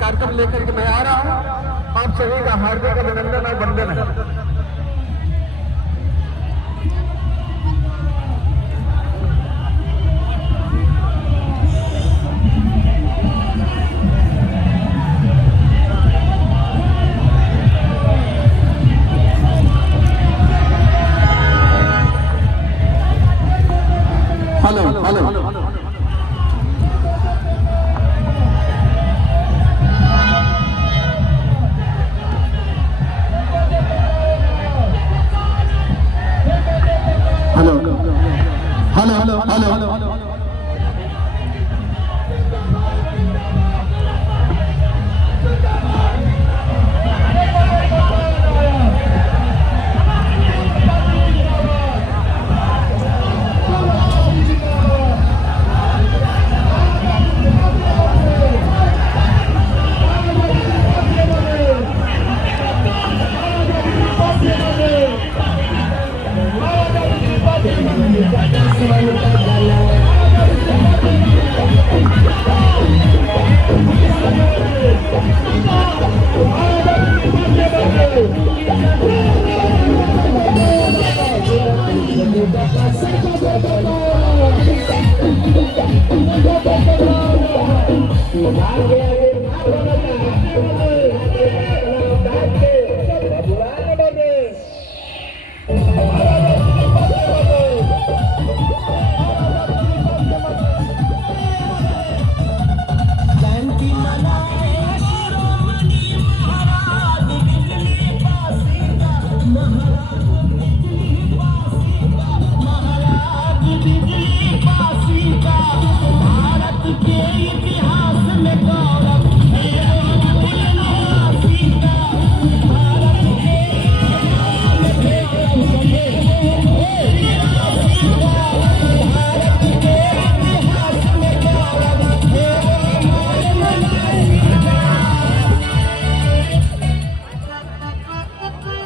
कार्यक्रम लेकर के मैं आ रहा हूँ। आप सभी का हार्दिक अभिनंदन और वंदन है। Hello hello hello hello hello hello hello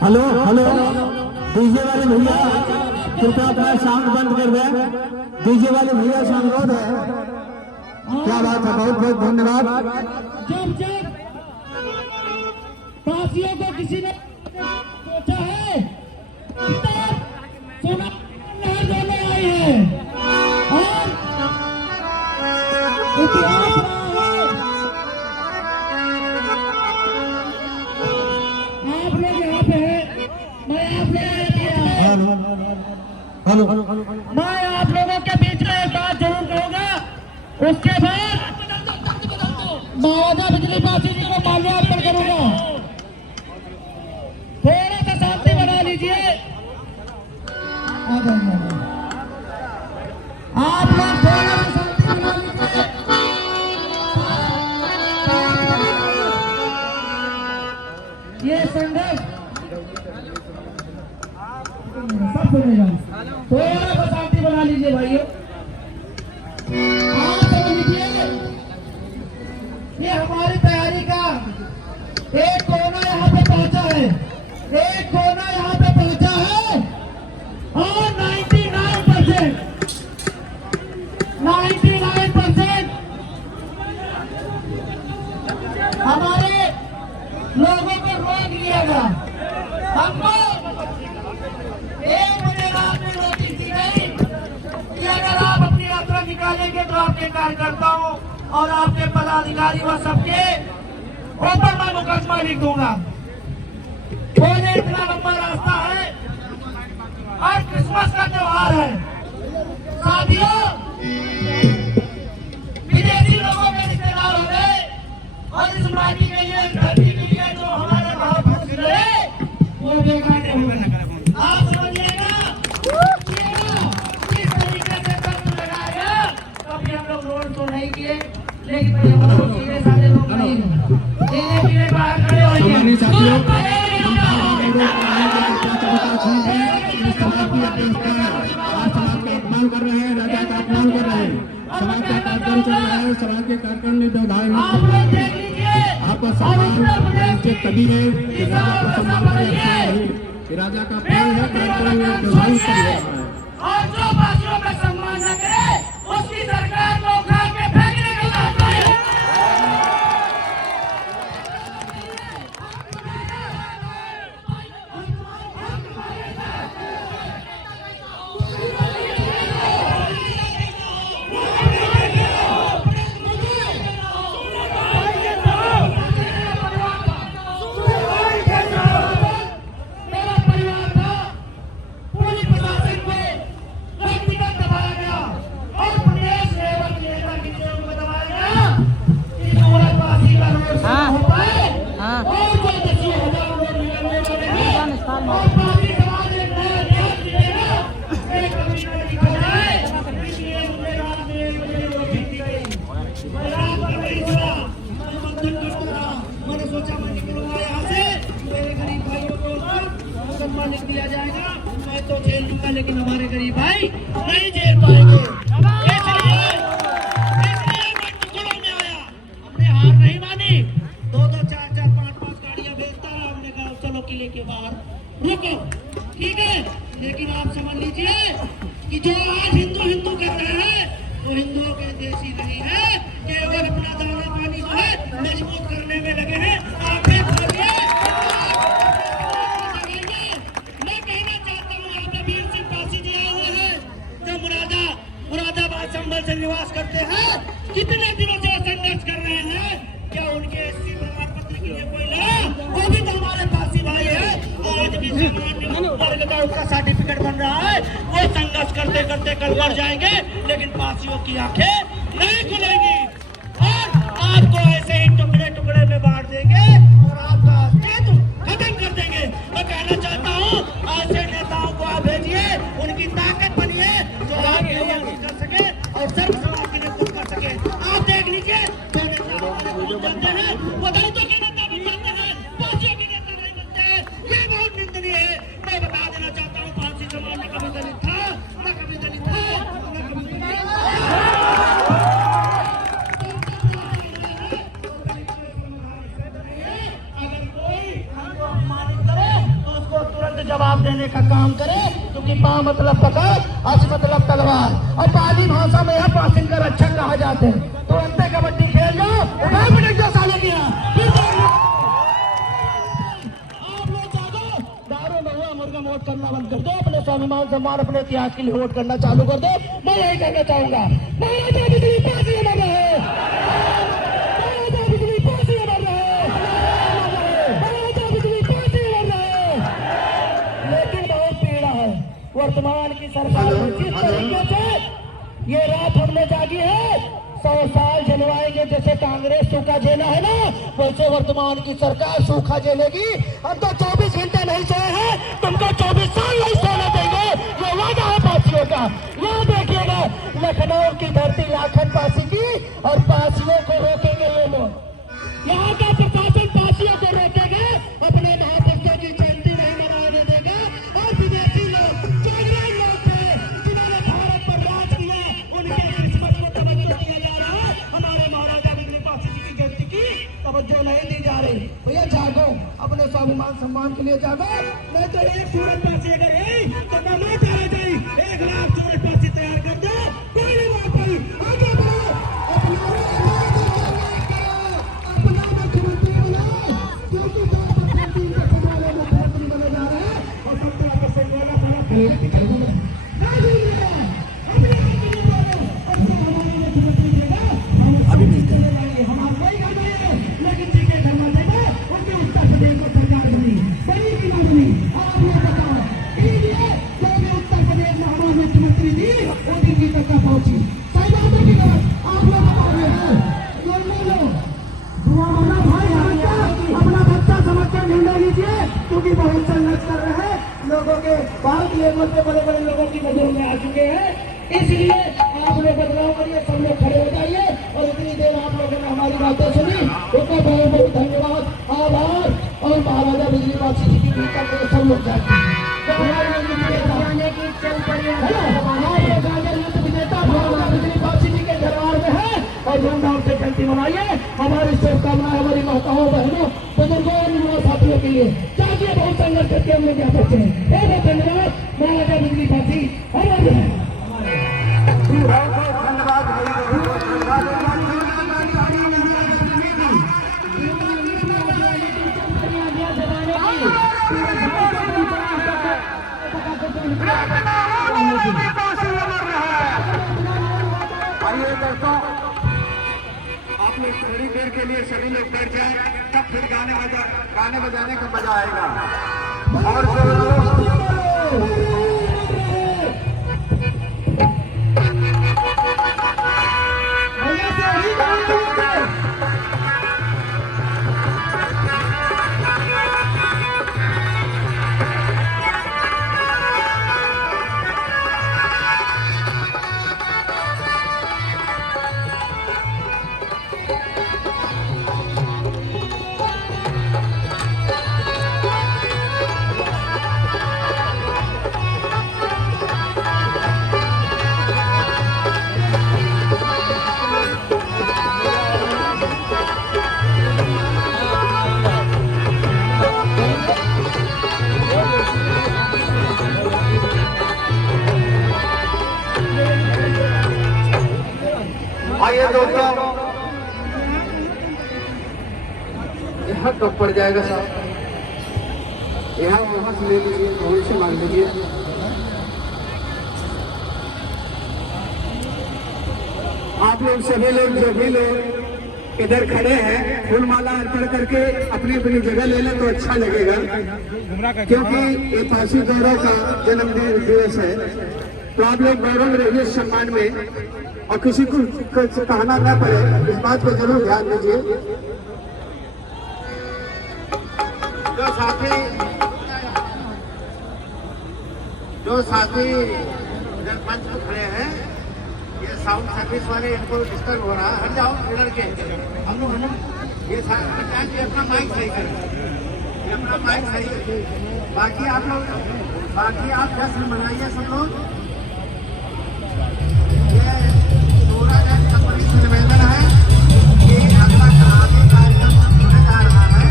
hello hello DJ वाले भैया कृपया अपना साउंड बंद कर दें। डीजे वाले भैया से अनुरोध है। क्या बात है, बहुत बहुत धन्यवाद। जब जब पासियों को किसी ने सोचा है तब सोना लहर दोनों आई है और इतिहास रहा है। आप लोग यहाँ पे है, मैं आप मैं आप लोगों के बीच में एक बात जरूर कहूँगा। उसके बाद महाराजा बिजली पासी जी को माल्यार्पण करूंगा। थोड़ा सा शांति बना लीजिए। आप लोग थोड़ा सा शांति बना लीजिए। ये संघर्ष सब सुनेगा। थोड़ा सा शांति बना लीजिए भाइयों। आप समझ लीजिए ये हमारी तैयारी का एक कोना यहाँ पे पहुंचा है, एक कोना यहाँ पे पहुंचा है और 99% हमारे लोगों को रोक लिया गया। हमको 1 बजे रात में नोटिस दी गई कि अगर आप अपनी यात्रा निकालेंगे तो आपके कार्यकर्ताओं और आपके पदाधिकारी व सबके ऊपर मैं मुकदमा लिख दूंगा। बोले इतना लंबा रास्ता है और क्रिसमस का त्योहार है। साथियों, विदेशी लोगों के रिश्तेदार हो गए और इस माटी के लिए, धरती के लिए जो हमारे भाव फूस रहे वो बेकार होगा। आप समझिएगा किस तरीके से तंत्र लगाएगा। कभी हम लोग रोड तो नहीं किए, लेकिन सीधे साधे लोग नहीं धीरे बाहर खड़े होइए। साथियों अपमान कर रहे हैं, राजा का अपमान कर रहे हैं। समाज का कार्यक्रम चल रहा है, समाज के कार्यक्रम में आपका सम्मान तभी है कि राजा को सम्मान करें, कि राजा का प्यार है कार्यक्रम में प्रभावित कर रहा है। और जो बासियों का सम्मान न करे उसकी सरकार को उखाड़ के फेंकने का लाभ है। लेकिन हमारे गरीब भाई नहीं झेल पाएंगे। इसलिए मैं टुकड़ों में आया, हमने हार नहीं मानी। 2-2, 4-4, 5-5 गाड़ियां भेजता रहा, हमने कहा चलो किले के बाहर रुको, ठीक है। लेकिन आप समझ लीजिए कि जो आज हिंदू हिंदू कर रहे हैं वो हिंदुओं के देशी नहीं है, केवल अपना दाना पानी जो है मजबूत करने में लगे हैं। आप मैं कहना चाहता हूँ, यहाँ पे वीर सिंह पासी जी आए हुए हैं जो मुरादाबाद संभल से निवास करते हैं, कितने दिनों से संघर्ष कर रहे हैं। क्या उनके एससी प्रमाण पत्र के लिए कोई लड़ा? वो भी तो हमारे पासी भाई है। आज भी सामान्य वर्ग का उसका सर्टिफिकेट बन रहा है। वो संघर्ष करते करते कल मर जाएंगे, लेकिन पासियों की आंखें नहीं खुलेंगी और आपको ऐसे ही टुकड़े टुकड़े में बांट देंगे और आपका अस्तित्व खत्म कर देंगे। मैं कहना चाहता हूँ, ऐसे नेताओं को आप भेजिए, उनकी ताकत बनिए जो आपके लिए कुछ कर सके और सर्व समाज के लिए कुछ कर सके। आप देख लीजिए, जो नेता हमारे बनते हैं वो दलितों के नेता बन जाते हैं, पासियों के नेता नहीं बनते हैं। ये बहुत निंदनीय है। मैं बता देना चाहता हूँ, पासी समाज में कभी दलित था, न कभी दलित था, न कभी दलित अगर कोई हमको अपमानित करे तो उसको तुरंत जवाब देने का काम करे, क्योंकि पा मतलब पकड़, हस मतलब तलवार और पाली भाषा में यह पासिंग का रक्षक कहा जाते हैं। तुरंत कबड्डी खेल जाओ, उठाओ मिनट जो साले किया आप लोग जागो, दारू महुआ मुर्गा वोट करना बंद कर दो, अपने स्वाभिमान सम्मान अपने इतिहास के लिए वोट करना चालू कर दो। मैं यही कहना चाहूंगा, महाराजा बिजली पासी अमर रहे, महाराजा बिजली पासी अमर रहे, महाराजा बिजली पासी अमर रहे। लेकिन बहुत पीड़ा है वर्तमान की सरकार में, जिस तरीके से ये रात हमने जागी है, 100 साल झेलवाएंगे। जैसे कांग्रेस सूखा झेला है ना, वैसे वर्तमान की सरकार सूखा झेलेगी। हम तो 24 घंटे नहीं सोए हैं, तुमको 24 साल नहीं सोने देंगे, ये वादा है पासियों का। यहाँ देखिएगा, लखनऊ की धरती लाखन पासी की, और पासियों को रोकेंगे ये लोग। यहाँ का प्रशासन पासियों को रोकेगा, अपने महापुरुषों की जयंती नहीं मनाने देगा। और विदेशी लोग, जागरण लोग थे जिन्होंने भारत पर राज किया, उनके क्रिसमस को तवज्जो दिया जा रहा है, हमारे महाराजा बिजली पासी जी की जयंती की तवज्जो नहीं दी जा रही। भैया जागो, अपने स्वाभिमान सम्मान के लिए जागो। नहीं तो एक सूरज पासी अगर है तो मैं नहीं कह जाए, 1 लाख सूरज पासी तैयार कर दो, कोई नहीं बात भाई, आगे बढ़ो, अपना मुख्यमंत्री बनाओ, क्योंकि मुख्यमंत्री बने जा रहे हैं और सबसे आकर्षक वाला बड़ा अभी मिलते हैं। हमारा कोई घर नहीं है, लेकिन जी के घर में देखो, उनके उत्तर प्रदेश में सरकार बनी, बनी की ना बनी, आप ये बताओ। इसलिए जो भी उत्तर प्रदेश में हमारे मुख्यमंत्री थी, वो दिल्ली तक का पहुंची। सही बात है कि नहीं? आप लोग बता रहे हैं, अपना भाई अपना बच्चा समझ कर निर्णय लीजिए, क्योंकि बहुत संघर्ष कर रहे हैं, लोगों के भारत लेवल पे बड़े बड़े लोगों की नजरों में आ चुके हैं। इसलिए आप लोग बदलाव करिए, सब लोग खड़े हो जाइए। और इतनी देर आप लोगों ने हमारी बातें सुनी, उसका बहुत बहुत धन्यवाद, आभार। और महाराजा बिजली पासी जी की भूमिका को सब लोग जानते हैं। बिजली पासी जी के दरबार में है और धूमधाम से जयंती मनाइए। हमारी शुभकामनाएं हमारी माताओं, बहनों, बुजुर्गों और युवा साथियों के लिए। चाहिए बहुत संघर्ष करके हम लोग यहाँ पहुंचे हैं। बहुत धन्यवाद, महाराजा बिजली पासी हमारे हैं। आइए दोस्तों, आप लोग थोड़ी देर के लिए सभी लोग बैठ जाएं, तब फिर गाने बजाने का मजा आएगा। और आइए दोस्तों, यहाँ कब पड़ जाएगा साहब? यहाँ वहाँ से ले लीजिए, वहीं से मांग लीजिए। आप लोग सभी लोग इधर खड़े हैं, फूल माला अर्पण करके अपनी अपनी जगह ले लें तो अच्छा लगेगा, क्योंकि ये पासी गौरव का जन्मदिन दिवस है। तो आप लोग गौरव में रहिए सम्मान में, और किसी को कहना न पड़े, इस बात को जरूर ध्यान दीजिए। जो साथी इधर मंच पर खड़े हैं, ये साउंड सर्विस वाले, इनको डिस्टर्ब हो रहा है, हट जाओ इधर के। हम लोग ये अपना माइक सही करें, ये अपना माइक सही। बाकी आप जश्न मनाइए सब लोग। ये सूरज कंपनी से निवेदन है कि अगला आगे कार्यक्रम होने जा रहा है।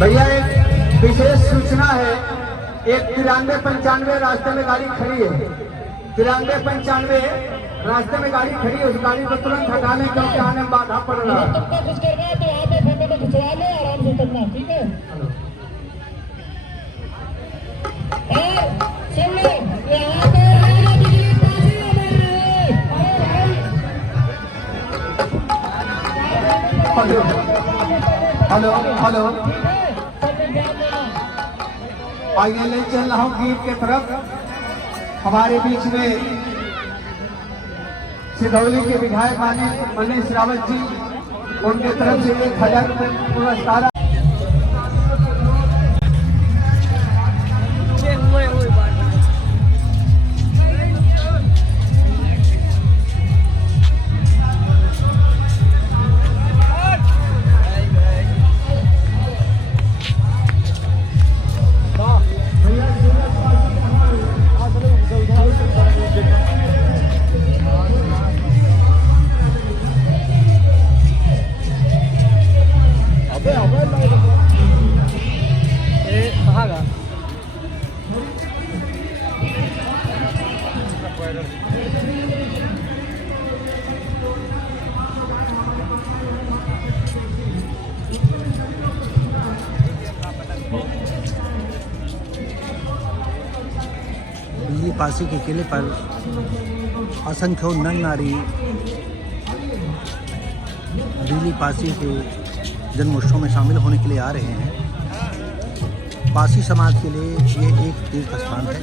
भैया एक विशेष सूचना है, एक 9395 रास्ते में गाड़ी खड़ी है, 9395 रास्ते में गाड़ी खड़ी है, उस गाड़ी को तुरंत हटा लें क्योंकि आने में बाधा पड़ रहा है। आराम से करना, ठीक है? हेलो हेलो, आइए ले चल रहा हूँ गीत के तरफ। हमारे बीच में सिधौली के विधायक मनीष रावत जी, उनके तरफ से 1000 रुपये पुरस्कार। बिजली पासी के किले पर असंख्य नर नारी बिजली पासी के जन्मोत्सव में शामिल होने के लिए आ रहे हैं। पासी समाज के लिए ये एक तीर्थ स्थान है।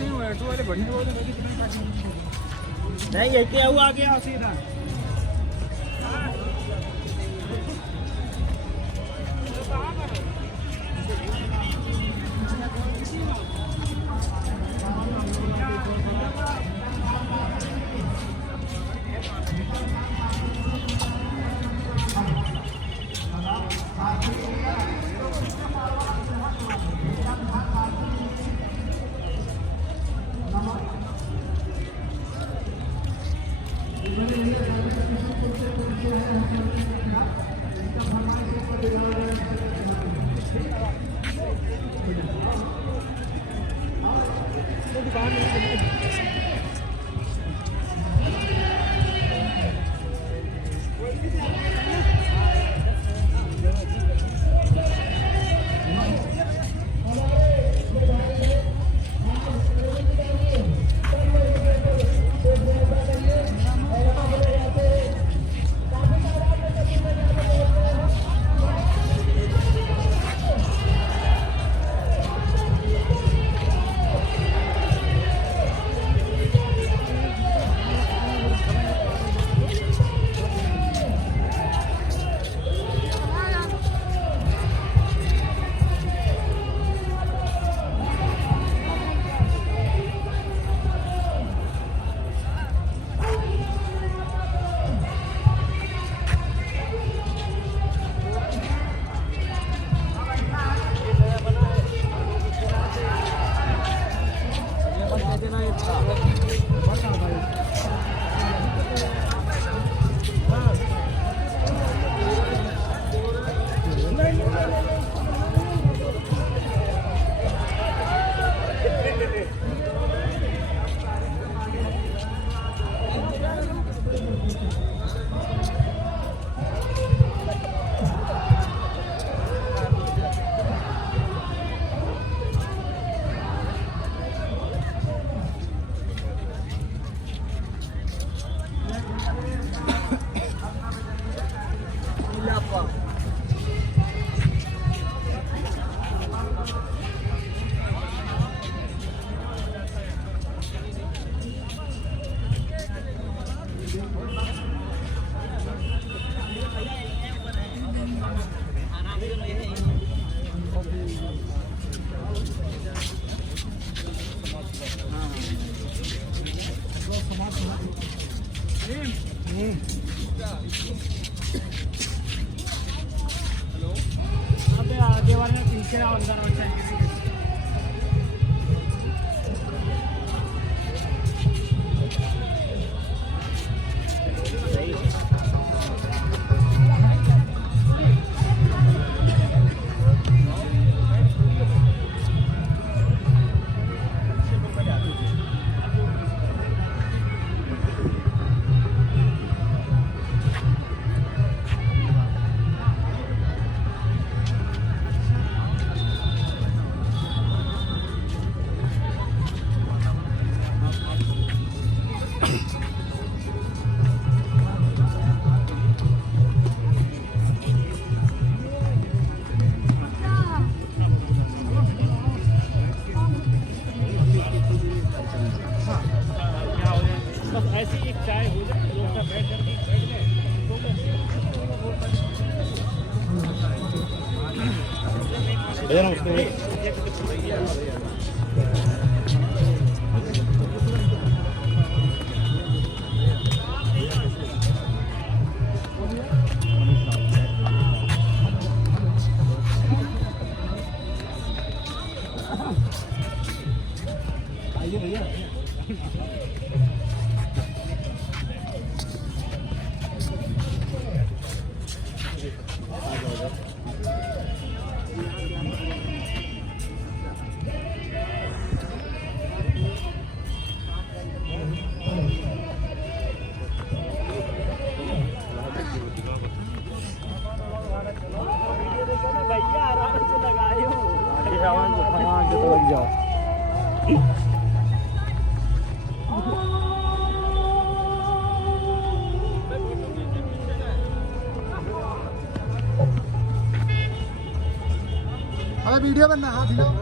हमें वीडियो बनना हाथ हिलाओ।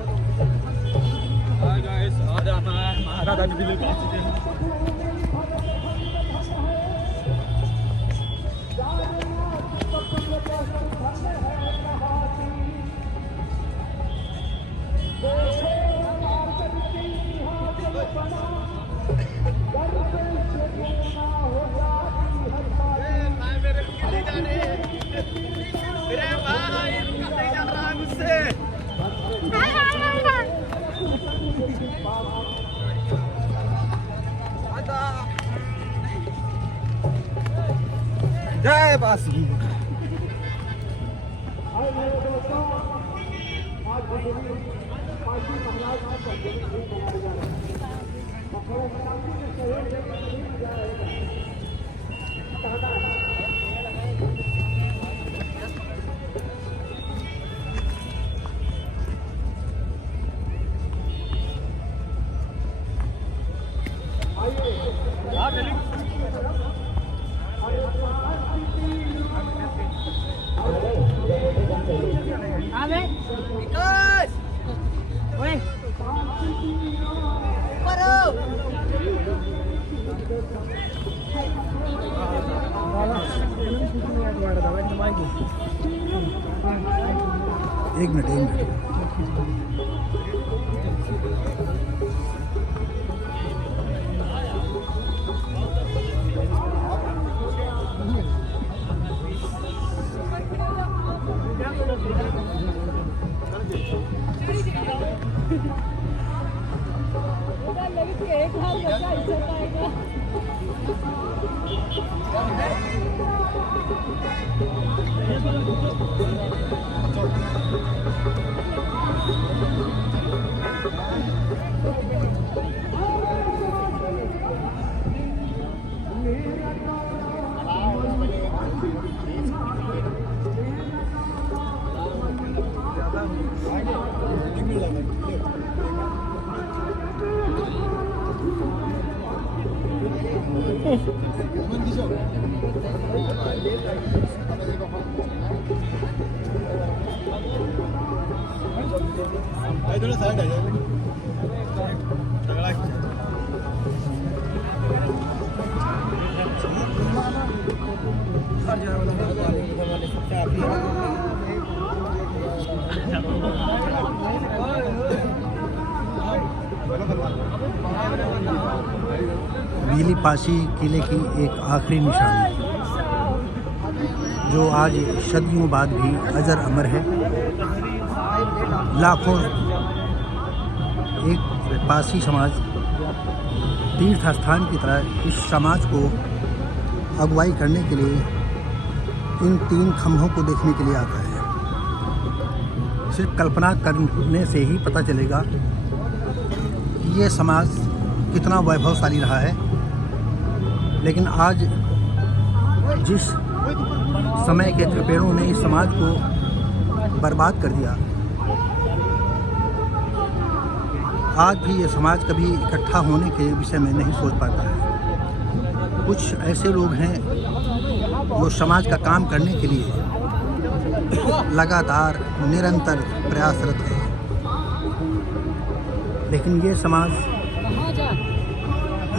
जय बासी। एक मिनट थोड़ा साइड आ जाए। बिजली पासी किले की एक आखिरी निशानी जो आज सदियों बाद भी अजर अमर है। लाखों एक पासी समाज तीर्थ स्थान की तरह इस समाज को अगुवाई करने के लिए इन 3 खंभों को देखने के लिए आता है। सिर्फ कल्पना करने से ही पता चलेगा कि ये समाज कितना वैभवशाली रहा है, लेकिन आज जिस समय के थपेड़ों ने इस समाज को बर्बाद कर दिया, आज भी ये समाज कभी इकट्ठा होने के विषय में नहीं सोच पाता है। कुछ ऐसे लोग हैं जो समाज का काम करने के लिए लगातार निरंतर प्रयासरत है, लेकिन ये समाज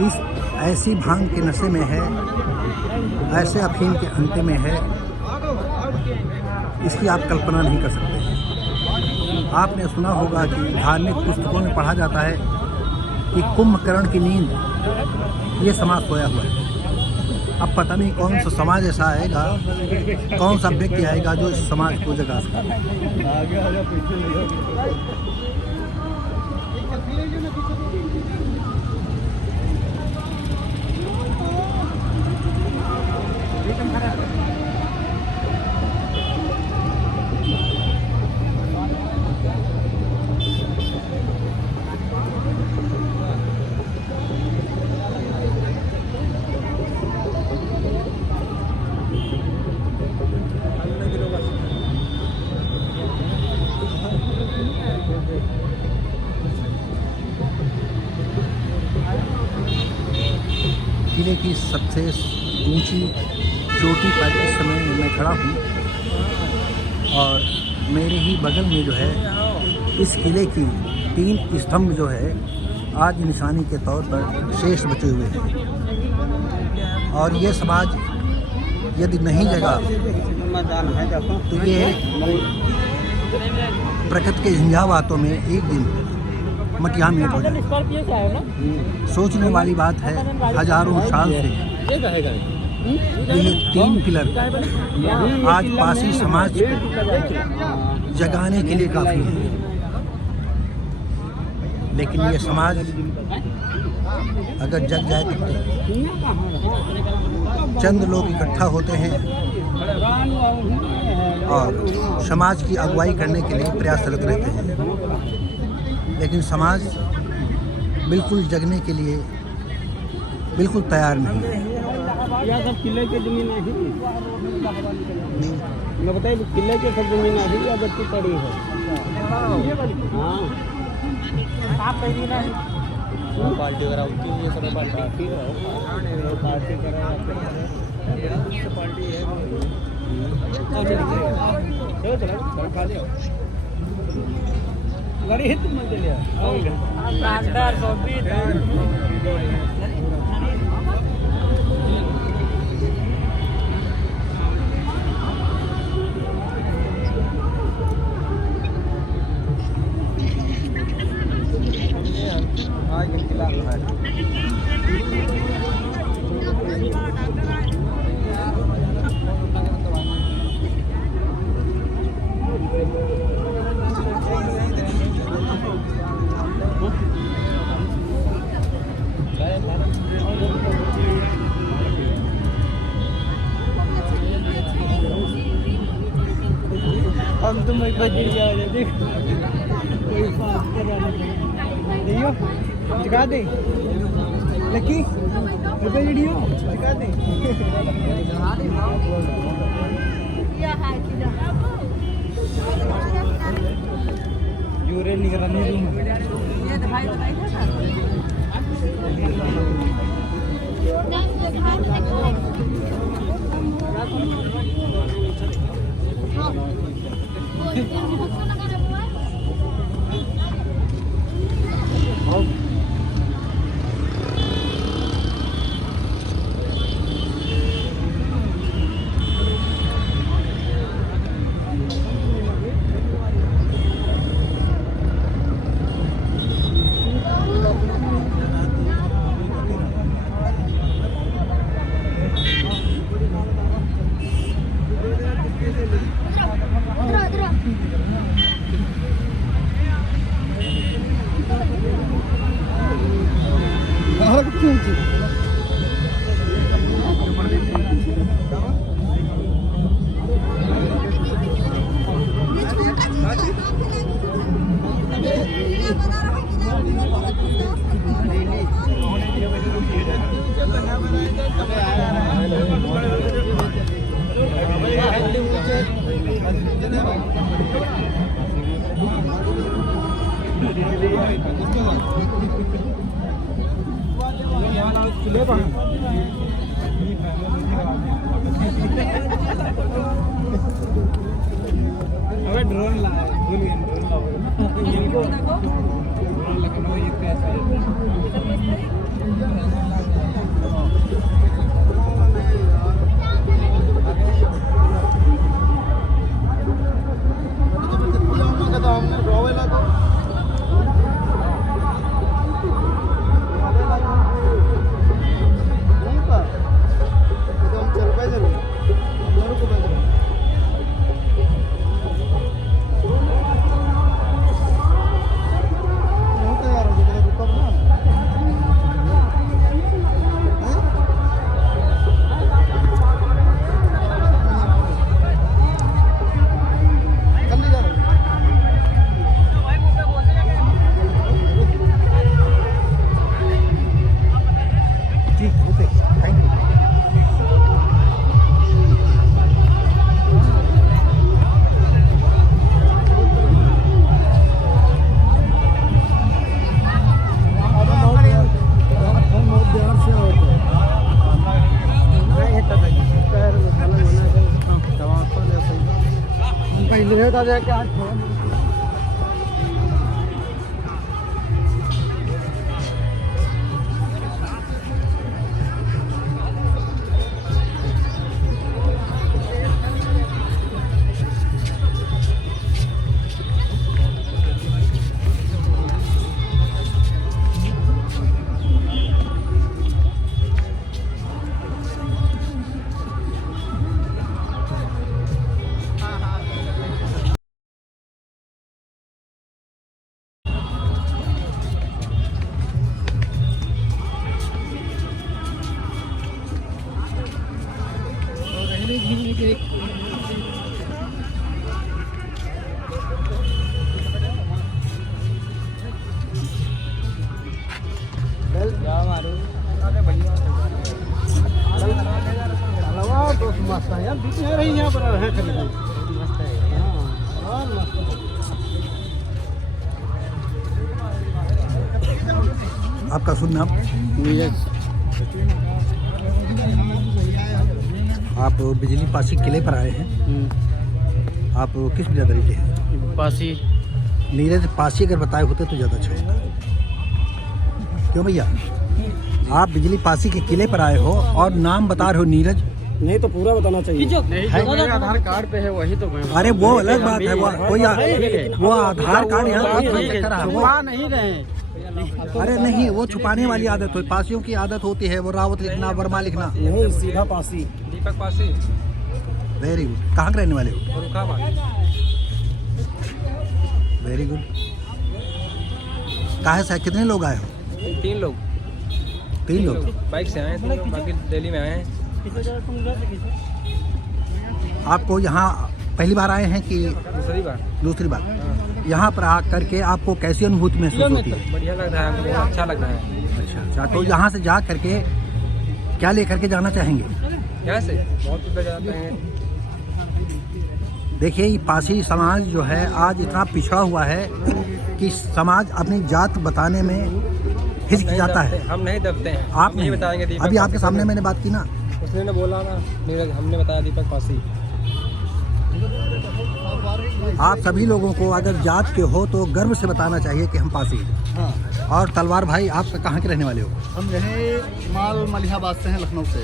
इस ऐसी भांग के नशे में है, ऐसे अफीम के अंते में है, इसकी आप कल्पना नहीं कर सकते। आपने सुना होगा कि धार्मिक पुस्तकों में पढ़ा जाता है कि कुंभकर्ण की नींद ये समाज सोया हुआ है। अब पता नहीं कौन सा समाज ऐसा आएगा, कौन सा व्यक्ति आएगा जो इस समाज को जगा सके। किले की सबसे ऊंची चोटी पर इस समय मैं खड़ा हूँ और मेरे ही बगल में जो है इस किले की 3 स्तंभ जो है आज निशानी के तौर पर शेष बचे हुए हैं। और ये समाज यदि नहीं जगा तो ये प्रकृति के झंझावातों में एक दिन मटिया मेट हो जाए। सोचने वाली बात है, हजारों साल से ये 3 पिलर आज पासी समाज को जगाने के लिए काफ़ी है, लेकिन ये समाज अगर जग जाए तो चंद लोग इकट्ठा होते हैं और समाज की अगुवाई करने के लिए प्रयासरत रहते हैं, लेकिन समाज बिल्कुल जगने के लिए बिल्कुल तैयार नहीं है। यह सब किले की जमीन है नहीं, मैं बताइए किले की सब जमीन है या बच्ची पड़ी है? हाँ पार्टी वगैरह होती है, ये सब पार्टी है, पार्टी गाड़ी हित मत ले ब्रांडर कॉपी हम तुम एक बजे देख कोई बात कराने दियो दिखा दे लकी रुपए वीडियो दिखा दे यूरे निगरानी रूम ये दिखाई भेजा जाए क्या मस्त है यार, बीच में रही यहाँ पर है खरीदारी मस्त है। हाँ मस्त आपका शुभ नाम? आप बिजली पासी किले पर आए हैं। आप किस बिरादरी के हैं? पासी। नीरज पासी अगर बताए होते तो ज़्यादा अच्छा होता। क्यों भैया आप बिजली पासी के किले पर आए हो और नाम बता रहे हो नीरज? नहीं तो पूरा बताना चाहिए। नहीं आधार कार्ड पे है वही तो। अरे वो अलग बात है, वो आधार कार्ड यहाँ छुपा नहीं रहे। अरे नहीं, वो छुपाने वाली आदत हो, पासियों की आदत होती है वो रावत लिखना, वर्मा लिखना। नहीं सीधा पासी। दीपक पासी। Very good. कहाँ के रहने वाले हो? Very good. कहाँ से कितने लोग आए हो? 3 लोग। 3 लोग बाइक से आए थे, बाकी दिल्ली में आए हैं। आपको यहाँ पहली बार आए हैं कि दूसरी बार? यहाँ पर आ करके आपको कैसी अनुभूति महसूस होती है? बढ़िया लग रहा है, अच्छा लग रहा है। अच्छा, तो यहाँ से जा करके क्या लेकर के जाना चाहेंगे? यहाँ से बहुत कुछ जाते हैं। देखिए ये पासी समाज जो है आज इतना पिछड़ा हुआ है कि समाज अपनी जात बताने में हिचकिचाता है। हम नहीं दबते हैं। आप नहीं बताएंगे? अभी आपके सामने मैंने बात की ना, उसने बोला ना नीरज, हमने बताया दीपक पासी। आप सभी लोगों को अगर जात के हो तो गर्व से बताना चाहिए कि हम पासी हैं। हाँ। और तलवार भाई आप कहाँ के रहने वाले हो? हम रहे मलिहाबाद से हैं, लखनऊ से।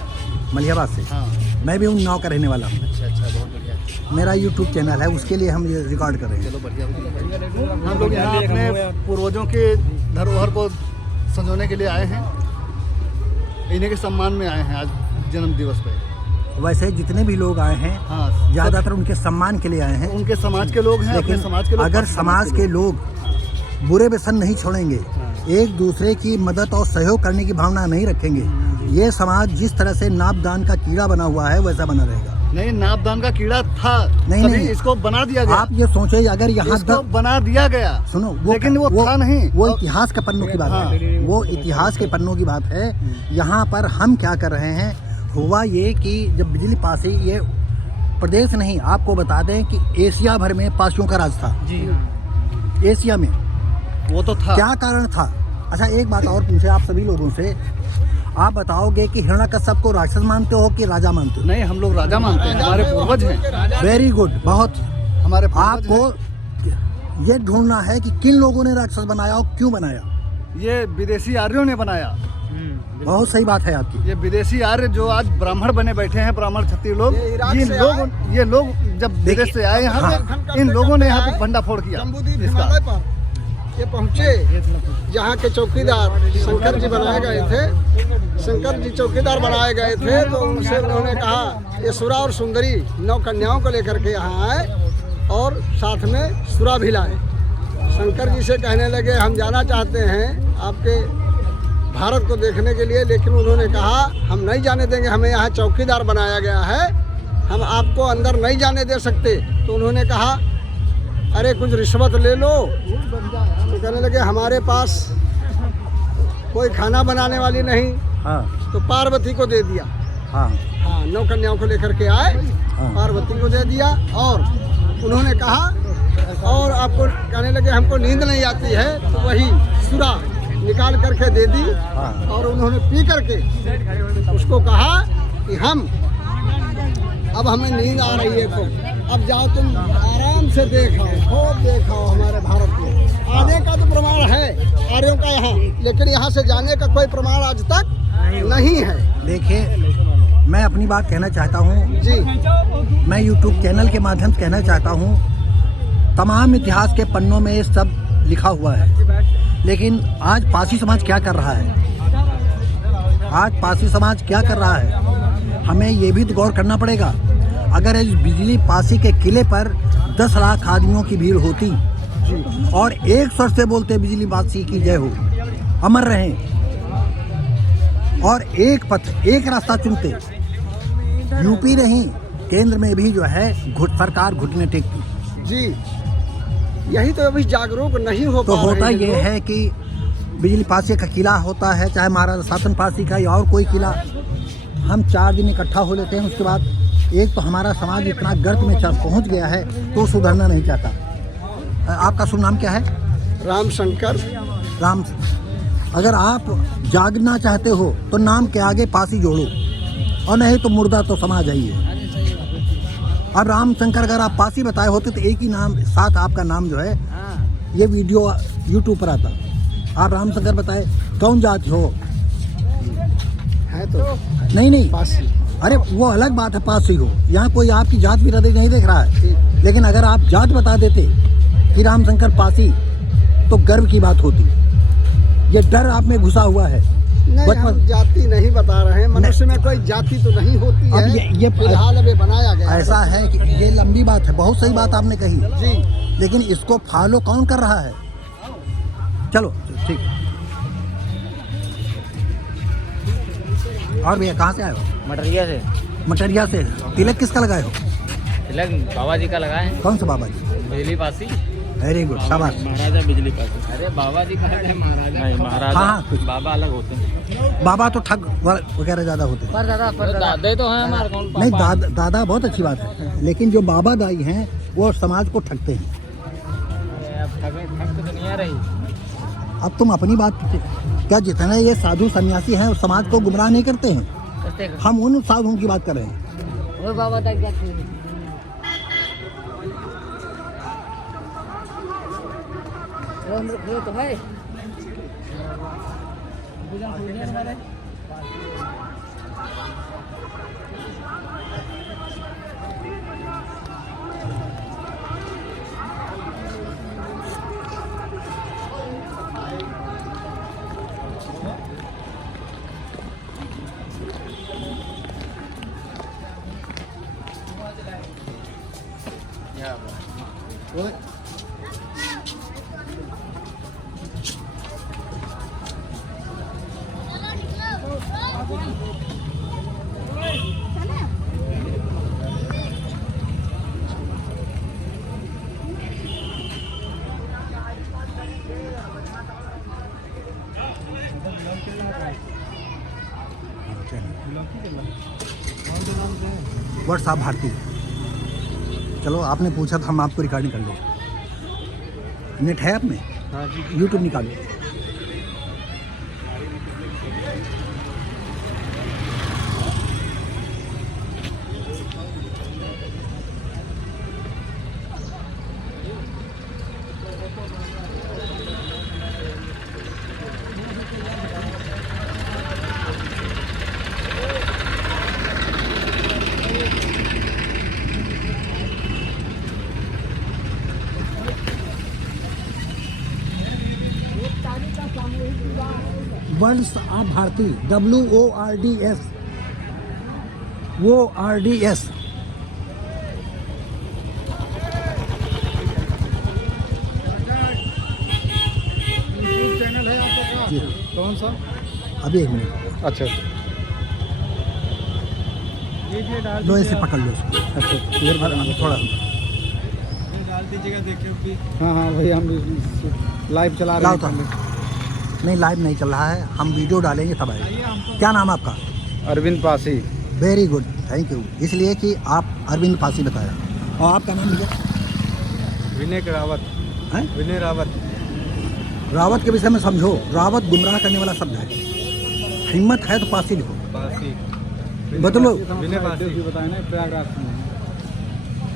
मलिहाबाद से? हाँ। मैं भी उन्नाव का रहने वाला हूँ। अच्छा, बहुत बढ़िया। मेरा यूट्यूब चैनल है, उसके लिए हम ये रिकॉर्ड कर रहे हैं। चलो बढ़िया। हम लोग यहाँ अपने पूर्वजों के धरोहर को संजोने के लिए आए हैं, इन्हीं के सम्मान में आए हैं आज जन्म दिवस पे। वैसे जितने भी लोग आए हैं, हाँ, ज़्यादातर उनके सम्मान के लिए आए हैं। उनके समाज के लोग हैं, लेकिन समाज के लोग, अगर समाज के लोग बुरे व्यसन नहीं छोड़ेंगे, एक दूसरे की मदद और सहयोग करने की भावना नहीं रखेंगे, ये समाज जिस तरह से नापदान का कीड़ा बना हुआ है वैसा बना रहेगा। नहीं, नापदान का कीड़ा था नहीं, इसको बना दिया गया। आप ये सोचे अगर यहाँ बना दिया गया, सुनो, लेकिन वो था नहीं। वो इतिहास के पन्नों की बात है, वो इतिहास के पन्नों की बात है। यहाँ पर हम क्या कर रहे हैं, हुआ ये कि जब बिजली पासी, ये प्रदेश नहीं, आपको बता दें कि एशिया भर में पासियों का राज था जी। एशिया में वो तो था। क्या कारण था? अच्छा एक बात और पूछे आप सभी लोगों से, आप बताओगे कि हिरण्यकश्यप को राक्षस मानते हो कि राजा मानते हो? नहीं, हम लोग राजा मानते हैं, हमारे पूर्वज हैं। वेरी गुड, बहुत। हमारे आपको ये ढूंढना है कि किन लोगों ने राक्षस बनाया और क्यों बनाया। ये विदेशी आर्यों ने बनाया। बहुत सही बात है आपकी। ये विदेशी आर्य जो आज ब्राह्मण बने बैठे हैं, ब्राह्मण क्षत्रिय लोग, ये लोग जब विदेश से आए यहाँ पे, इन लोगों ने यहाँ पे भंडाफोड़ किया। ये पहुँचे जहाँ के चौकीदार शंकर जी बनाए गए थे, शंकर जी चौकीदार बनाए गए थे, तो उनसे उन्होंने कहा ये सुरा और सुंदरी 9 कन्याओं को लेकर के यहाँ आए और साथ में सुरा भी लाए। शंकर जी से कहने लगे हम जाना चाहते हैं आपके भारत को देखने के लिए, लेकिन उन्होंने कहा हम नहीं जाने देंगे, हमें यहाँ चौकीदार बनाया गया है, हम आपको अंदर नहीं जाने दे सकते। तो उन्होंने कहा अरे कुछ रिश्वत ले लो। तो कहने लगे हमारे पास कोई खाना बनाने वाली नहीं। हाँ। तो पार्वती को दे दिया। हाँ। 9 कन्याओं को लेकर के आए। हाँ। पार्वती को दे दिया और उन्होंने कहा और आपको कहने लगे हमको नींद नहीं आती है, तो वही सुरा निकाल करके दे दी। हाँ। और उन्होंने पी करके उसको कहा कि अब हमें नींद आ रही है, तो अब जाओ तुम आराम से देखो, खूब देखो हमारे भारत में। आने का तो प्रमाण है आर्यों का यहाँ, लेकिन यहाँ से जाने का कोई प्रमाण आज तक नहीं है। देखिए, मैं अपनी बात कहना चाहता हूँ जी, मैं YouTube चैनल के माध्यम से कहना चाहता हूँ, तमाम इतिहास के पन्नों में ये सब लिखा हुआ है, लेकिन आज पारसी समाज क्या कर रहा है? आज पारसी समाज क्या कर रहा है? हमें ये भी तो गौर करना पड़ेगा। अगर इस बिजली पासी के किले पर 10 लाख आदमियों की भीड़ होती और एक स्वर से बोलते बिजली पासी की जय हो, अमर रहें, और एक पथ एक रास्ता चुनते, यूपी नहीं केंद्र में भी जो है सरकार घुटने टेकती। जी, यही तो अभी जागरूक नहीं हो तो पा होता रहे हैं ये लोग। है कि बिजली पासी का किला होता है, चाहे महाराजा शासन पासी का या और कोई किला, हम 4 दिन इकट्ठा हो लेते हैं। उसके बाद एक तो हमारा समाज इतना गर्त में पहुंच गया है तो सुधरना नहीं चाहता। आपका शुभ नाम क्या है? राम शंकर। राम। अगर आप जागना चाहते हो तो नाम के आगे पासी जोड़ो, और नहीं तो मुर्दा तो समाज है ही। अब राम शंकर अगर आप पासी बताए होते तो एक ही नाम साथ आपका नाम जो है ये वीडियो यूट्यूब पर आता। आप राम शंकर बताए कौन जात हो? है तो नहीं, पासी। अरे वो अलग बात है, पासी हो। यहाँ कोई आपकी जात भी नहीं देख रहा है, लेकिन अगर आप जात बता देते कि राम शंकर पासी तो गर्व की बात होती। ये डर आप में घुसा हुआ है। नहीं, हम जाति नहीं बता रहे हैं। मनुष्य में कोई जाति तो नहीं होती अब है। ये फिलहाल अब ये बनाया गया ऐसा है कि ये लंबी बात है, बहुत सही बात आपने कही जी, लेकिन इसको फॉलो कौन कर रहा है? चलो ठीक है। और भैया कहाँ से आए हो? मटरिया से। मटरिया से। तिलक किसका लगाए हो? तिलक बाबा जी का लगाए हैं। कौन सा बाबा जी? बिजली पासी। वेरी गुड, शाबाश। महाराजा बिजली पासी। अरे बाबा जी का है, महाराजा नहीं, महाराजा। हाँ, कुछ बाबा अलग होते हैं। बाबा तो ठग वगैरह ज्यादा होते हैं। दादे तो हैं हमारे कौन? नहीं, दादा बहुत अच्छी बात है, लेकिन जो बाबा दाई हैं वो समाज को ठगते हैं। अब ठग तो नहीं आ रही। अब तुम अपनी बात क्या, जितने ये साधु सन्यासी हैं समाज को गुमराह नहीं करते हैं? हम उन साधुओं की बात कर रहे हैं। वो बाबा तक जाते हैं। ये तो है। व्हाट्सएप भारती। चलो आपने पूछा तो हम आपको रिकॉर्डिंग कर ले। नेट है आप में? हाँ जी। यूट्यूब निकालो। Words of Bharti, WORDS, WORDS। Channel है आपका? जी कौन सा? अभी 1 मिनट। अच्छा, लो ऐसे पकड़ लो उसको। अच्छा इधर थोड़ा डाल दीजिएगा, देखिए। हाँ हाँ भाई, हम लाइव चला रहे लाओ तो। नहीं, लाइव नहीं चल रहा है, हम वीडियो डालेंगे तब आएगा। क्या नाम है आपका? Arvind Pasi. Very good, thank you. इसलिए कि आप अरविंद पासी बताया। और आपका नाम भैया? विनय रावत। हैं? विनय रावत। रावत के विषय में समझो, रावत गुमराह करने वाला शब्द है। हिम्मत है तो पासी लिखो। पासी। बदलो। विनय पासी बताए ना, प्रयागराज में।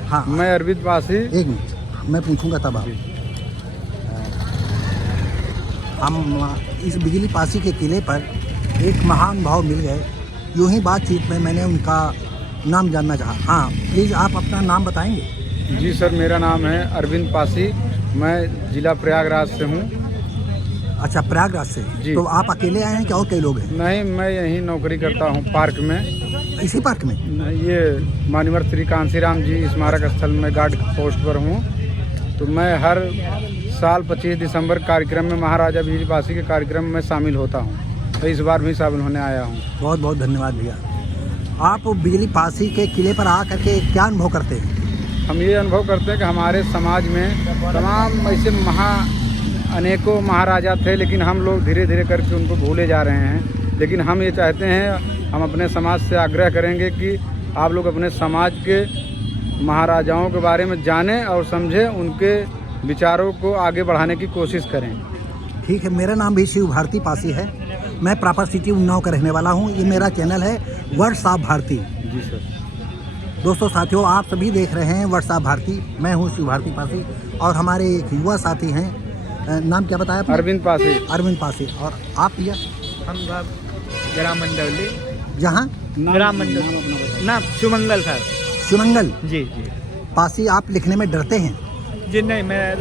हाँ मैं अरविंद पासी। एक मिनट मैं पूछूंगा तब आप। हम इस बिजली पासी के किले पर एक महान भाव मिल गए, यूं ही बातचीत में मैंने उनका नाम जानना चाहा। हाँ प्लीज़ आप अपना नाम बताएंगे? जी सर, मेरा नाम है अरविंद पासी, मैं जिला प्रयागराज से हूँ। अच्छा, प्रयागराज से। जी। तो आप अकेले आए हैं कि और कई लोग हैं? नहीं, मैं यहीं नौकरी करता हूँ पार्क में। इसी पार्क में? ये मान्यवर श्री कांसीराम जी स्मारक स्थल में गार्ड पोस्ट पर हूँ। तो मैं हर साल 25 दिसंबर कार्यक्रम में महाराजा बिजली पासी के कार्यक्रम में शामिल होता हूँ, तो इस बार भी शामिल होने आया हूँ। बहुत बहुत धन्यवाद भैया। आप बिजली पासी के किले पर आ करके क्या अनुभव करते हैं? हम ये अनुभव करते हैं कि हमारे समाज में तमाम ऐसे अनेकों महाराजा थे, लेकिन हम लोग धीरे धीरे करके उनको भूले जा रहे हैं। लेकिन हम ये चाहते हैं, हम अपने समाज से आग्रह करेंगे कि आप लोग अपने समाज के महाराजाओं के बारे में जानें और समझें, उनके विचारों को आगे बढ़ाने की कोशिश करें। ठीक है, मेरा नाम भी शिव भारती पासी है, मैं प्रॉपर सिटी उन्नाव का रहने वाला हूँ। ये मेरा चैनल है वर्ड्स ऑफ भारती। जी सर। दोस्तों साथियों, आप सभी देख रहे हैं वर्ड्स ऑफ भारती। मैं हूँ शिव भारती पासी और हमारे एक युवा साथी हैं, नाम क्या बताया आपने? अरविंद पासी। अरविंद पासी। और आप भैया? हम ग्राम मंडली। जहाँ? ग्राम मंडल नाम सुमंगल सर। सुमंगल जी जी। पासी। आप लिखने में डरते हैं? जी नहीं, मैं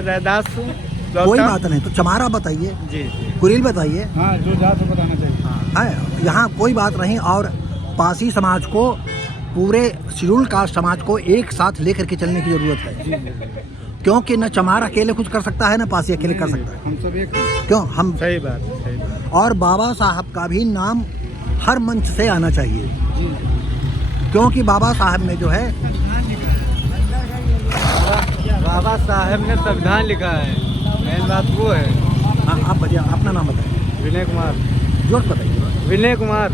रैदास हूँ। कोई बात नहीं, तो चमारा बताइए, जी जी। कुरील बताइए। हाँ, जो जात को बताना चाहिए। है यहाँ कोई बात नहीं। और पासी समाज को, पूरे शेड्यूल कास्ट समाज को एक साथ लेकर के चलने की ज़रूरत है, क्योंकि न चमार अकेले कुछ कर सकता है, न पासी अकेले कर सकता है। हम सब एक हैं। क्यों? हम सही बात, सही बात। और बाबा साहब का भी नाम हर मंच से आना चाहिए, क्योंकि बाबा साहब ने जो है, बाबा साहब ने संविधान लिखा है, मेन बात वो है। हाँ आप बताइए, अपना नाम बताइए। विनय कुमार। जोर बताइए। विनय कुमार।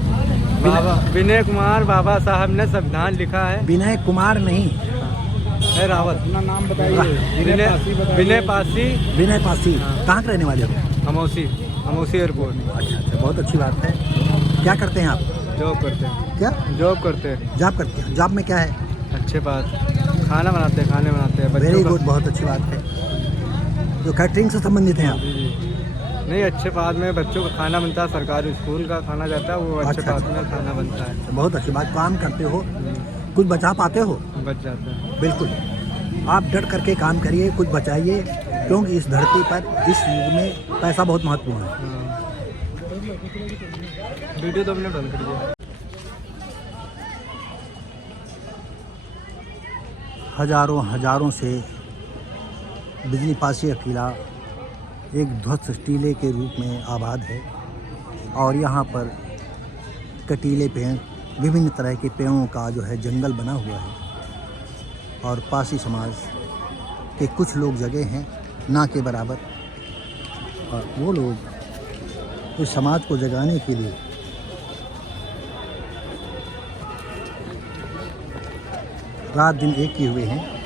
विनय कुमार। बाबा साहब ने संविधान लिखा है। विनय कुमार नहीं है, रावत। अपना नाम बताइए। विनय पासी। विनय पासी। कहाँ के रहने वाले हो? अमौसी एयरपोर्ट। अच्छा अच्छा, बहुत अच्छी बात है। क्या करते हैं आप? जॉब करते हैं। क्या जॉब करते हैं? जॉब करते हैं। जॉब में क्या है? अच्छे बात, खाना बनाते हैं, खाने बनाते हैं वेरी बच्चों का। गुड, बहुत अच्छी बात है। जो कैटरिंग से संबंधित हैं आप? जी जी। नहीं, अच्छे बात में बच्चों का खाना बनता है, सरकारी स्कूल का खाना जाता है, वो अच्छे अच्छा, बात में खाना बनता है। बहुत अच्छी बात। काम करते हो, कुछ बचा पाते हो? बच जाता है। बिल्कुल, आप डट करके काम करिए, कुछ बचाइए, क्योंकि इस धरती पर इस युग में पैसा बहुत महत्वपूर्ण है। वीडियो तो अपने बंद कर दिया। हजारों से बिजली पासी का किला एक ध्वस्त टीले के रूप में आबाद है, और यहाँ पर कटीले पेड़, विभिन्न तरह के पेड़ों का जो है जंगल बना हुआ है। और पासी समाज के कुछ लोग जगह हैं ना के बराबर, और वो लोग इस समाज को जगाने के लिए रात दिन एक किए हुए हैं।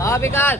हाँ विकास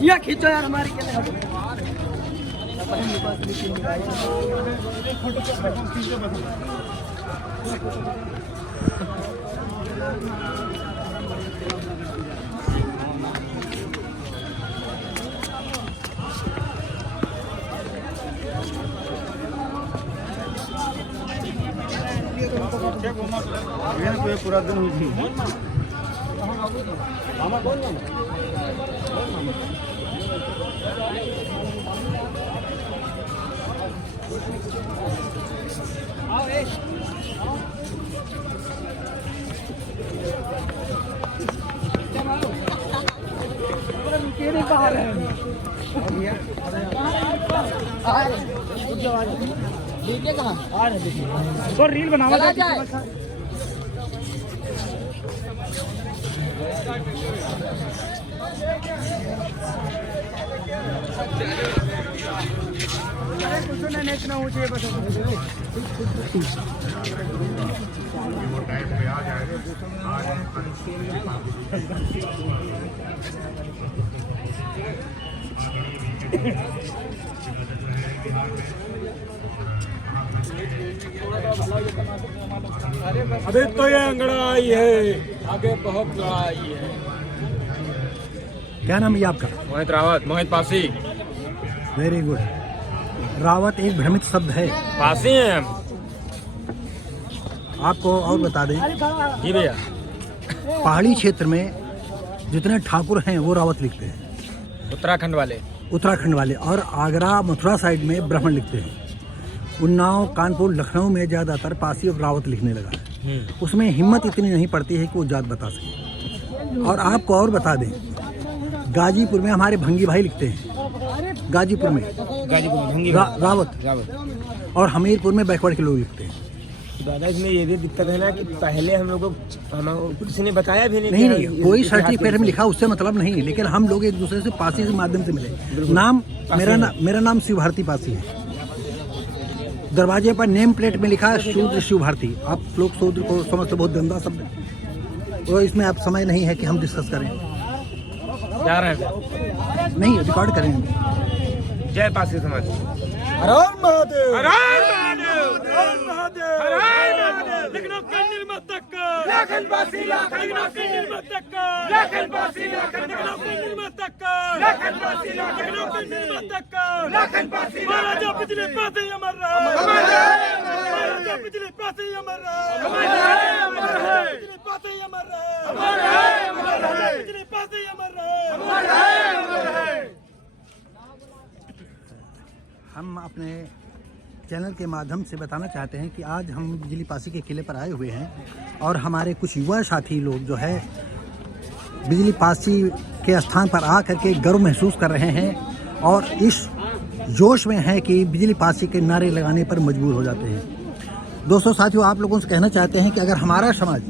ये खींचो यार हमारी पूरा दिन हुई थी तो रील बनावा अभी तो ये लड़ाई है, आगे बहुत लड़ाई है। क्या नाम है आपका? मोहित रावत, मोहित पासी। Very good. रावत एक भ्रमित शब्द है, पासी हैं हम। आपको और बता दें, जी भैया, पहाड़ी क्षेत्र में जितने ठाकुर हैं वो रावत लिखते हैं, उत्तराखंड वाले, उत्तराखंड वाले, और आगरा मथुरा साइड में ब्राह्मण लिखते हैं। उन्नाव, कानपुर, लखनऊ में ज़्यादातर पासी और रावत लिखने लगा है। उसमें हिम्मत इतनी नहीं पड़ती है कि वो जात बता सके। और आपको और बता दें, गाजीपुर में हमारे भंगी भाई लिखते हैं, गाजीपुर में भंगी रावत, और हमीरपुर में बैकवर्ड के लोग लिखते हैं। दादा इसमें ये भी दिक्कत है ना कि पहले हम लोग को हमको किसी ने बताया भी नहीं। नहीं नहीं, कोई सर्टिफिकेट में लिखा उससे मतलब नहीं, लेकिन हम लोग एक दूसरे से पासी के माध्यम से मिले। नाम मेरा नाम शिव भारती पासी है। दरवाजे पर नेम प्लेट में लिखा है शूद्र शिव भारती। आप लोग शूद्र को समझते बहुत गंदा शब्द है, तो इसमें आप समय नहीं है कि हम डिस्कस करें। जा रहे हैं नहीं, रिकॉर्ड करेंगे। जय पासी समाज। हर हर महादेव, हर हर महादेव, हर महादेव, हर महादेव। लिखनो कंडिल मत तक लाखन पासी लाखन, लिखनो कंडिल मत तक लाखन पासी लाखन, लिखनो कंडिल मत तक लाखन पासी लाखन, लिखनो कंडिल मत तक लाखन पासी। महाराजा बिजली पासे अमर रहे, महाराजा बिजली पासे अमर रहे, बिजली पासे अमर रहे, बिजली पासे अमर रहे। हम अपने चैनल के माध्यम से बताना चाहते हैं कि आज हम बिजली पासी के किले पर आए हुए हैं और हमारे कुछ युवा साथी लोग जो है बिजली पासी के स्थान पर आ करके गर्व महसूस कर रहे हैं और इस जोश में हैं कि बिजली पासी के नारे लगाने पर मजबूर हो जाते हैं। दोस्तों साथियों, आप लोगों से कहना चाहते हैं कि अगर हमारा समाज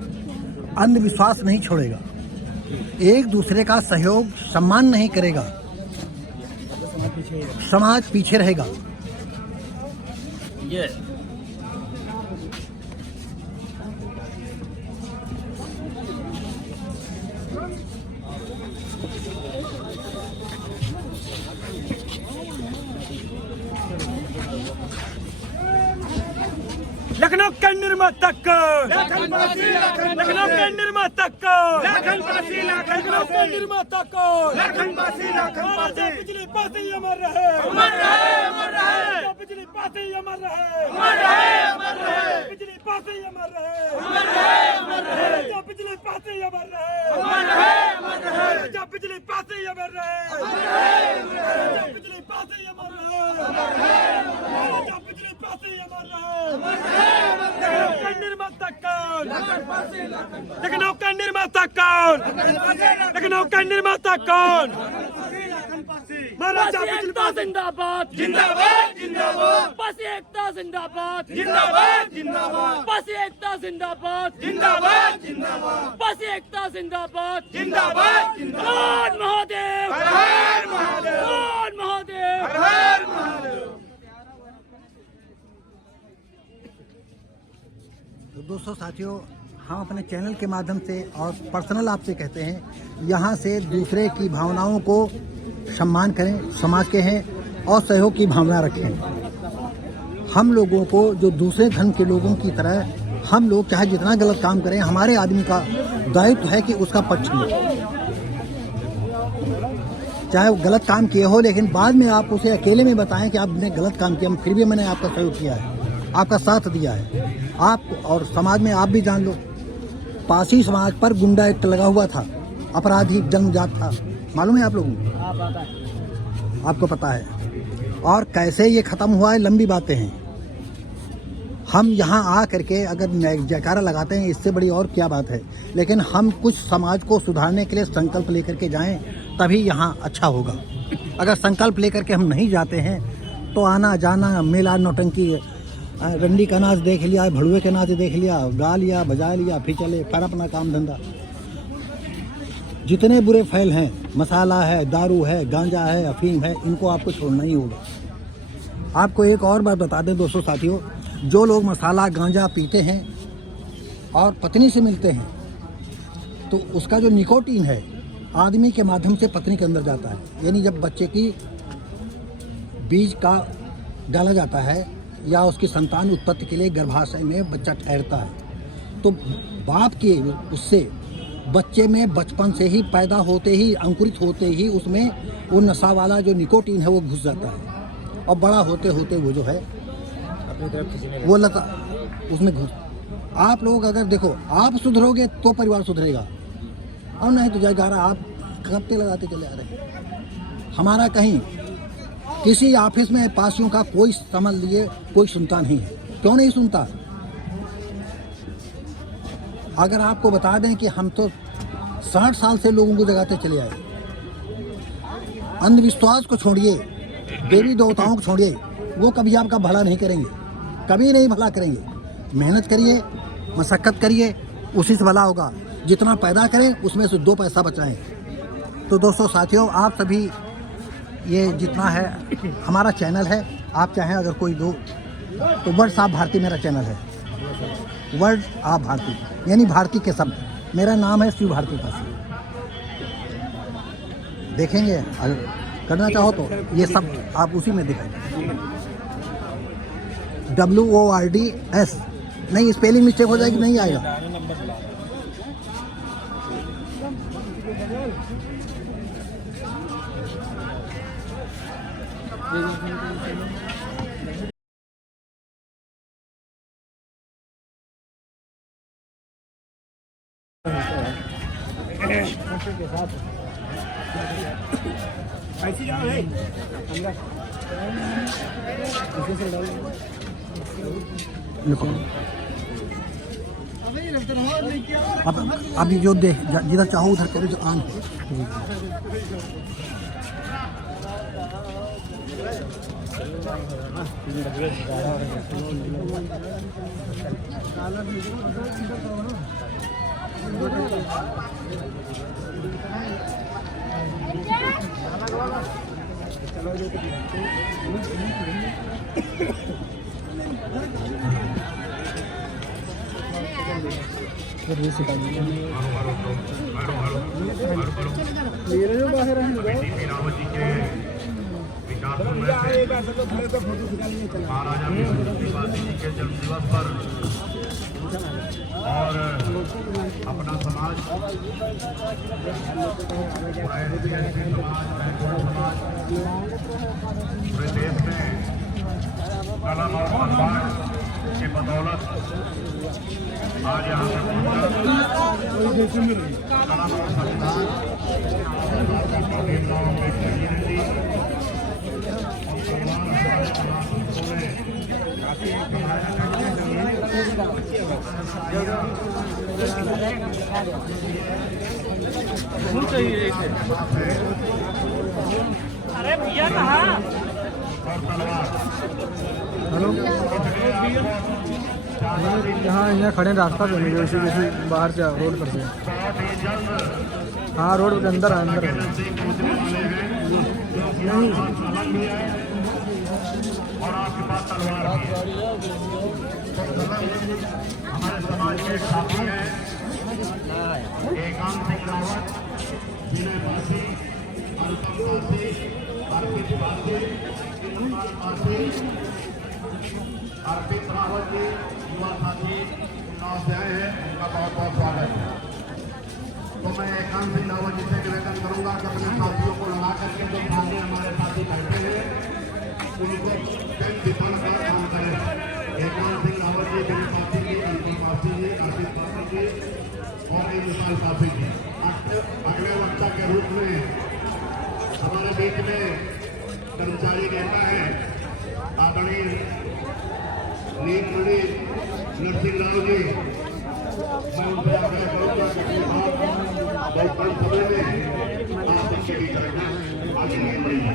अंधविश्वास नहीं छोड़ेगा, एक दूसरे का सहयोग सम्मान नहीं करेगा, समाज पीछे रहेगा। लखनऊ के निर्मातक लखनऊ के निर्मातक लखनऊ के निर्मातक महाराजा बिजली पासे अमर रहे, बिजली पासे अमर रहे, बिजली पासे अमर रहे, बिजली पासे अमर रहे, बिजली पासे अमर रहे, बिजली पासे अमर रहे, बिजली पासे अमर रहे। लखनऊ का निर्माता कौन? लखनऊ का निर्माता कौन? महाराजा एकता जिंदाबाद, जिंदाबाद, जिंदाबाद। पासी एकता जिंदाबाद, जिंदाबाद, जिंदाबाद। पासी एकता जिंदाबाद, जिंदाबाद, जिंदाबाद। पासी एकता जिंदाबाद, जिंदाबाद, जिंदाबाद। महादेव, हर हर महादेव, महादेव, हर हर महादेव। तो दोस्तों साथियों, हम अपने चैनल के माध्यम से और पर्सनल आपसे कहते हैं, यहाँ से दूसरे की भावनाओं को सम्मान करें, समाज के हैं और सहयोग की भावना रखें। हम लोगों को जो दूसरे धर्म के लोगों की तरह हम लोग चाहे जितना गलत काम करें, हमारे आदमी का दायित्व है कि उसका पक्ष लें। चाहे वो गलत काम किए हो, लेकिन बाद में आप उसे अकेले में बताएं कि आपने गलत काम किया, फिर भी मैंने आपका सहयोग किया है, आपका साथ दिया है। आप और समाज में आप भी जान लो, पासी समाज पर गुंडा एक्ट लगा हुआ था, अपराधी जन्मजात था, मालूम है आप लोगों को? आपको पता है। और कैसे ये ख़त्म हुआ है, लंबी बातें हैं। हम यहाँ आ करके अगर जयकारा लगाते हैं, इससे बड़ी और क्या बात है। लेकिन हम कुछ समाज को सुधारने के लिए संकल्प लेकर के जाएं, तभी यहाँ अच्छा होगा। अगर संकल्प लेकर के हम नहीं जाते हैं तो आना जाना, मेला नौटंकी, रंडी का नाच देख लिया, भड़ुए के नाच देख लिया, गा लिया, बजा लिया, फिर चले फिर अपना काम धंधा। जितने बुरे फैल हैं, मसाला है, दारू है, गांजा है, अफीम है, इनको आपको छोड़ना ही होगा। आपको एक और बात बता दें दोस्तों साथियों, जो लोग मसाला गांजा पीते हैं और पत्नी से मिलते हैं, तो उसका जो निकोटीन है आदमी के माध्यम से पत्नी के अंदर जाता है। यानी जब बच्चे की बीज का डाला जाता है या उसकी संतान उत्पत्ति के लिए गर्भाशय में बच्चा ठहरता है, तो बाप के उससे बच्चे में बचपन से ही पैदा होते ही, अंकुरित होते ही उसमें वो नशा वाला जो निकोटीन है वो घुस जाता है, और बड़ा होते होते वो जो है वो लता उसमें घुस। आप लोग अगर देखो, आप सुधरोगे तो परिवार सुधरेगा, और नहीं तो जयकारा आप कब्ते लगाते चले आ रहे हैं। हमारा कहीं किसी ऑफिस में पासियों का कोई समझ लिए कोई सुनता नहीं है। क्यों नहीं सुनता? अगर आपको बता दें कि हम तो 60 साल से लोगों को जगाते चले आए। अंधविश्वास को छोड़िए, देवी देवताओं को छोड़िए, वो कभी आपका भला नहीं करेंगे, कभी नहीं भला करेंगे। मेहनत करिए, मशक्क़त करिए, उसी से भला होगा। जितना पैदा करें उसमें से 2 पैसा बचाएं। तो दोस्तों साथियों, आप सभी ये जितना है हमारा चैनल है, आप चाहें अगर कोई दो तो वर्ड्स ऑफ भारती मेरा चैनल है। वर्ड्स ऑफ भारती यानी भारती के शब्द। मेरा नाम है शिव भारती पासी। देखेंगे, अगर करना चाहो तो ये सब आप उसी में दिखाएंगे। WORDS नहीं, स्पेलिंग मिस्टेक हो जाएगी, नहीं आएगा। अब अभी जो दे जिधर चाहो उधर करो, जो आन महाराजा शिवाजी जी के जन्म दिवस पर और अपना समाज पूरे देश में कलम और सम्मान के बदौलत आज यहाँ पे कलम और संविधान अरे भैया कहाँ? हेलो, यहाँ खड़े रास्ता पे नहीं, जैसे बाहर से रोड पर से। हाँ, रोड के अंदर है, अंदर है। और आपके पास तलवार हमारे समाज के साथी हैं एकांत सिंह रावत, विनय पासी, अनुपम पासी, अर्पित पासी, इनमाल पासी, अर्पित रावत जी युवा साथी चुनाव से आए हैं, उनका बहुत बहुत स्वागत है। तो मैं एकांत सिंह रावत जी से निवेदन करूंगा कि अपने साथियों को लगा करके जो सामने हमारे साथी बैठे हैं उनको कई दिखाने का काम करें। एकांत सिंह रावत जी, विनय पासी जी, अनुपम पासी जी, अर्पित पासी जी और इनमाल पासी जी। अगले वक्ता के रूप में हमारे बीच में कर्मचारी नेता है आदरणीय नीलमणि नरसिंह राव जी। मैं उनसे आग्रह करूंगा कि बहुत कम समय में आप इनके बीच रहना आगे नहीं बढ़ेगा।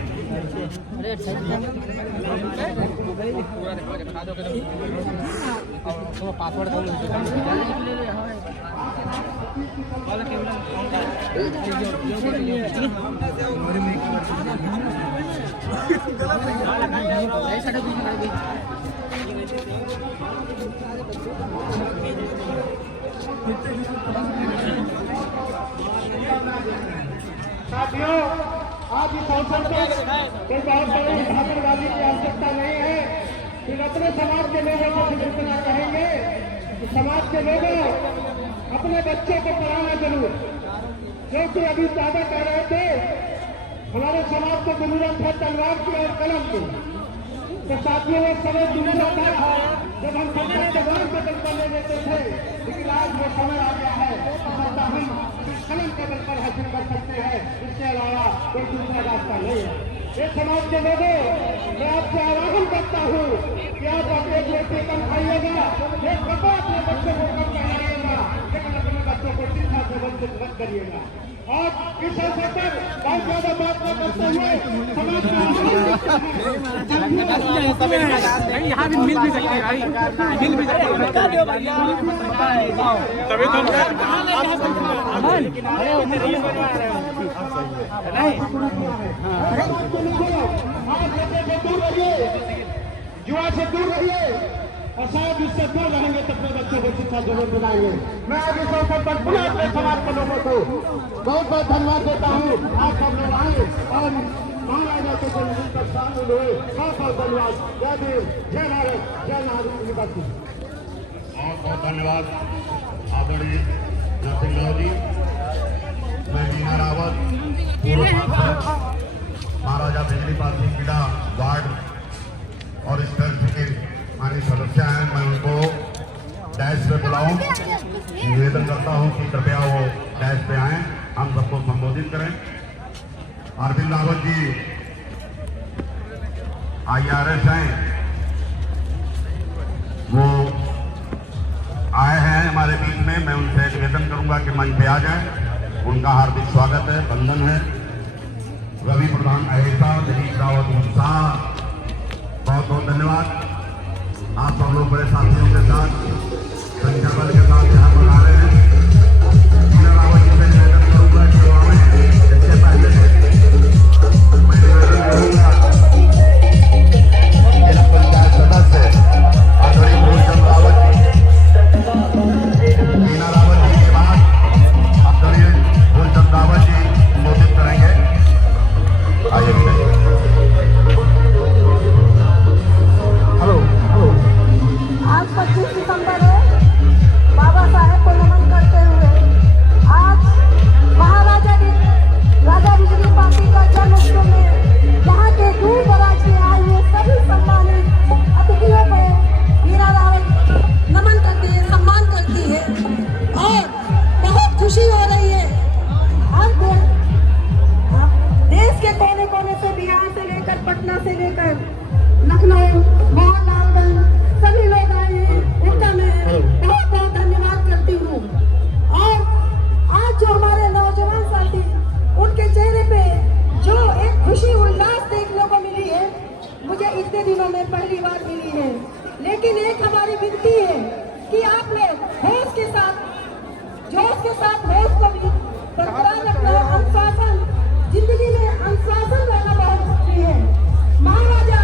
साथियों, आज इस अवसर पर कोई बहुत बड़ी भाषणबाजी की आवश्यकता नहीं है। फिर अपने समाज के लोगों को फिर इतना कहेंगे कि समाज के लोगों अपने बच्चों को पढ़ाना जरूर, क्योंकि अभी ज्यादा कह रहे थे हमारे समाज को जरूरत है तलवार की और कलम की। तो साथियों, एक समय दूसरा था जब हम सरकार तलवार के बल पर ले लेते थे, लेकिन आज वो समय आ गया है सत्ता हम कलम के बल पर हासिल कर सकते हैं। इसके अलावा कोई दूसरा रास्ता नहीं है। ये समाज के लोगों, मैं आपसे आह्वान करता हूँ कि आप अपने बेटे कम खाइएगा, एक कपड़ा अपने बच्चे को कम पहनाइएगा, लेकिन अपने बच्चों को शिक्षा से वंचित मत करिएगा। और इस अवसर पर बहुत ज्यादा बात न करते हुए समाज में यहाँ भी मिल भी सकते हैं भाई, मिल भी सकते तभी युवा से दूर रहिए और शायद इससे दूर रहेंगे तो अपने बच्चों को शिक्षा जरूर दिलाएंगे। मैं आज इस अवसर पर पुनः अपने समाज के लोगों को बहुत बहुत धन्यवाद देता हूँ। आप सब लोग आए और महाराजा के जन्मदिन पर शामिल हुए, बहुत बहुत धन्यवाद। जय भीम, जय भारत, जय नागरिक। बहुत बहुत धन्यवाद आदरणीय नरसिंह राव जी। मैं मीना रावत, पूर्व सांसद, महाराजा बिजली पार्टी किला वार्ड और इस तरह के माननीय सदस्य हैं, मैं उनको डैश पे बुलाऊं। निवेदन करता हूं कि कृपया वो डैश पे आएं, हम सबको संबोधित करें। अरविंद रावत जी IRS हैं, वो आए हैं हमारे बीच में। मैं उनसे निवेदन करूंगा कि मंच पे आ जाएं। उनका हार्दिक स्वागत है, वंदन है। रवि प्रधान अहेसा, दिलीप रावत उत्साह, बहुत बहुत धन्यवाद। आप सब लोग बड़े साथियों के साथ संख्या बल के साथ यहाँ पर आ रहे हैं। मीना रावत जी से निवेदन करूंगा कि वो आए। इससे पहले मैं निवेदन करूंगा जिला पंचायत सदस्य आदरणीय फूलचंद रावत जी, मीना रावत जी के बाद आदरणीय फूलचंद रावत जी संबोधित करेंगे। आइए आज 25 सितंबर है। बाबा साहेब को नमन करते हुए आज महाराजा राजा बिजली पार्टी का जन्म उत्सव में यहाँ के दूर दराज से आए हुए सभी सम्मानित अतिथियों को मीरा रावत नमन करती है, सम्मान करती है और बहुत खुशी हो रही है। हम देश के कोने कोने से, बिहार से लेकर पटना से लेकर लखनऊ, मोहनलालगंज सभी लोग आए हैं। उनका मैं बहुत बहुत धन्यवाद करती हूँ। और आज जो हमारे नौजवान साथी, उनके चेहरे पे जो एक खुशी उल्लास देखने को मिली है, मुझे इतने दिनों में पहली बार मिली है। लेकिन एक हमारी विनती है कि आप लोग होश के साथ, जोश के साथ होश को भी बरकरार रखना। अनुशासन, जिंदगी में अनुशासन रहना बहुत जरूरी है। महाराजा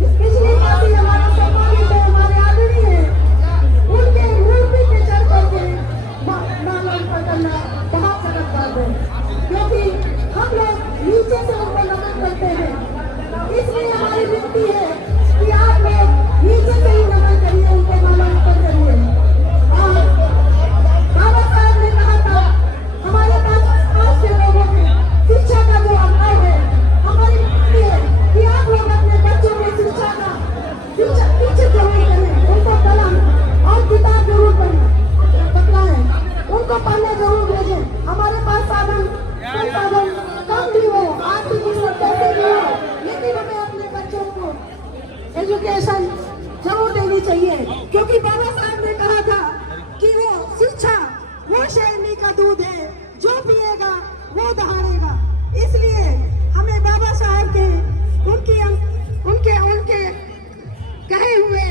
बिजली पार्टी हमारे सम्मानित है, हमारे आदरणीय है। उनके मूर्ति पे चढ़ करके माला अर्पण करना बहुत गलत बात है, क्योंकि हम लोग नीचे से उनको नमन करते हैं। इसलिए हमारी विनती है कि आप लोग नीचे से ही नमन करिए, उनको माला अर्पण करिए। और बाबा साहब ने कहा था हमारे पास आज के लोगों में शिक्षा का जो अभाव है, हमारी विनती है कि आप लोग अपने बच्चों में शिक्षा जरूर करें, उनको कलम और किताब जरूर पकड़ाएं, उनको पढ़ने जरूर भेजें। हमारे पास साधन कम भी हो, आर्थिक कैसे भी हो, लेकिन हमें अपने बच्चों को एजुकेशन जरूर देनी चाहिए, क्योंकि बाबा साहब ने कहा था कि वो शिक्षा वो शेरनी का दूध है, जो पिएगा वो दहाड़ेगा। इसलिए हमें बाबा साहब के उनके कहे हुए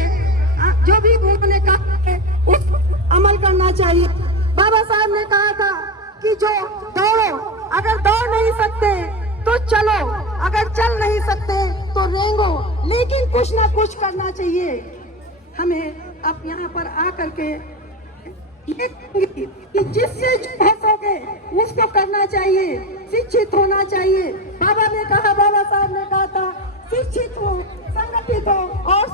जो भी उन्होंने कहा है उस अमल करना चाहिए। बाबा साहब ने कहा था कि जो दौड़ो, अगर दौड़ नहीं सकते तो चलो, अगर चल नहीं सकते तो रेंगो, लेकिन कुछ ना कुछ करना चाहिए। हमें अब यहाँ पर आकर के कि जिससे जो हो सके उसको करना चाहिए, शिक्षित होना चाहिए। बाबा साहब ने कहा था शिक्षित हो, संगठित हो और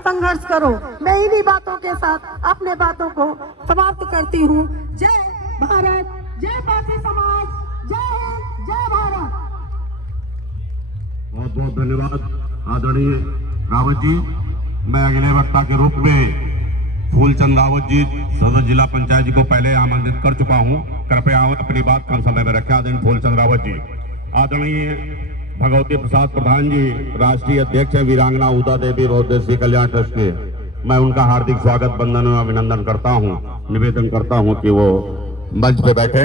संघर्ष करो। मैं इन्हीं बातों के साथ अपने बातों को समाप्त करती हूँ। जय भारत, जय पाटी समाज, जय हिंद, जय भारत। बहुत बहुत धन्यवाद आदरणीय रावत जी। मैं अगले वक्ता के रूप में फूलचंद रावत जी, सदर जिला पंचायत जी को पहले आमंत्रित कर चुका हूं। कृपया अपनी बात कम समय में रखें। आदरणीय फूलचंद रावत जी। आदरणीय भगवती प्रसाद प्रधान जी, राष्ट्रीय अध्यक्ष है वीरांगना उदा देवी बहुउद्देशीय कल्याण ट्रस्ट के। मैं उनका हार्दिक स्वागत, वंदन और अभिनंदन करता हूं। निवेदन करता हूं कि वो मंच पे बैठे।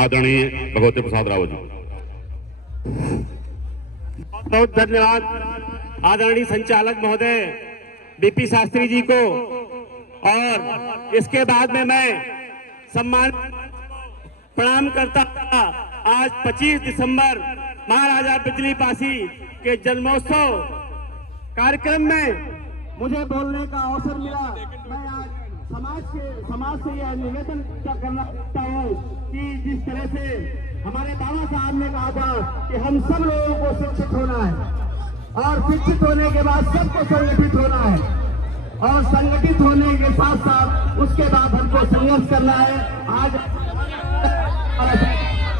आदरणीय भगवती प्रसाद राव जी। बहुत धन्यवाद आदरणीय संचालक महोदय बीपी शास्त्री जी को। और इसके बाद में मैं सम्मान प्रणाम करता। आज 25 दिसंबर महाराजा बिजली पासी के जन्मोत्सव कार्यक्रम में मुझे बोलने का अवसर मिला। मैं आज समाज से यह निवेदन करना चाहता हूँ कि जिस तरह से हमारे बाबा साहब ने कहा था कि हम सब लोगों को शिक्षित होना है और शिक्षित होने के बाद सबको संगठित होना है और संगठित होने के साथ साथ उसके बाद हमको संघर्ष करना है। आज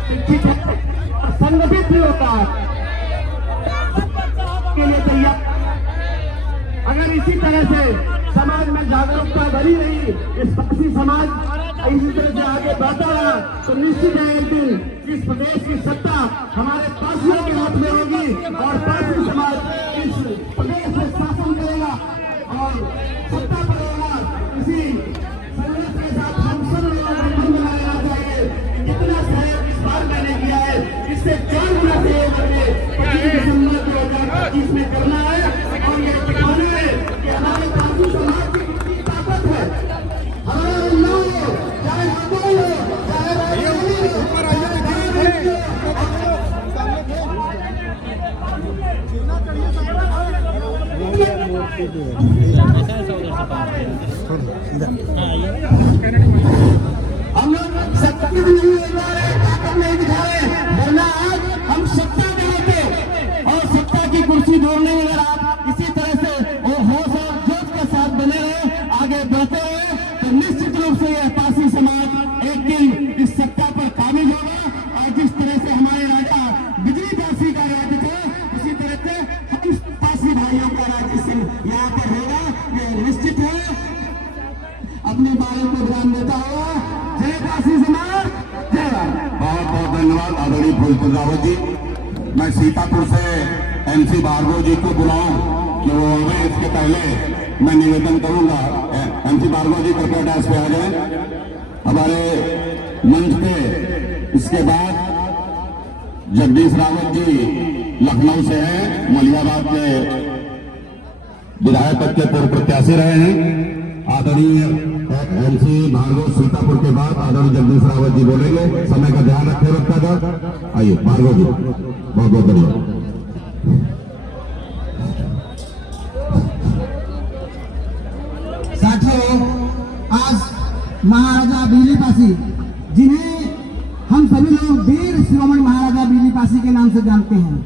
शिक्षित है और संगठित भी होता है के लिए तैयार। अगर इसी तरह से समाज में जागरूकता बनी रही, इस पासी समाज इसी तरह से आगे बढ़ता रहा तो निश्चित है एक दिन इस प्रदेश की सत्ता हमारे पासियों के हाथ में होगी और पासी समाज इस प्रदेश में शासन करेगा और सत्ता पर होगा। इसी संघर्ष के साथ हम सब लोगों को मन बना लेना चाहिए। जितना सहयोग इस बार मैंने किया है इससे 4 गुना सहयोग हमने 25 दिसंबर 2025 में करना है और ये दिखाना है कि हमारे पासी समाज की कितनी ताकत है। हमारा लोग चाहे आंदोलन हो चाहे हम लोग सत्ता नहीं दिखा रहे, ताकत नहीं दिखा रहे, वरना आज हम सत्ता में होते और सत्ता की कुर्सी ढूंढने में अगर आप इसी तरह से वो होश और जोश के साथ बने रहे, आगे बढ़ते रहे तो निश्चित रूप से यह पासी समाज एक दिन इस सत्ता पर काबिज होगा। और जिस तरह से हमारे राजा बिजली पासी का राज्य थे उसी तरह से हम पासी भाइयों का राज्य यहाँ पर होगा, यह निश्चित है। अपने बारे को ध्यान देता हुआ जय पासी समाज जय। बहुत बहुत धन्यवाद आदरणीय फूलपुर रावत जी। मैं सीतापुर से MC भार्गव जी को बुलाऊं कि वो हमें इसके पहले मैं निवेदन करूंगा। MC भार्गव जी कृपया डांस पे आ जाए हमारे मंच पे। इसके बाद जगदीश रावत जी लखनऊ से हैं, मलियाबाद के विधायक पद के पूर्व प्रत्याशी रहे हैं। आदरणीय MC भार्गव सीतापुर के बाद आदरणीय जगदीश रावत जी बोलेंगे। समय का ध्यान रखें रखा था। आइए भार्गव जी, बहुत बहुत धन्यवाद। साथियों, आज महाराजा बिजली पासी जिन्हें हम सभी लोग वीर शिरोमणि महाराजा बिजली पासी के नाम से जानते हैं,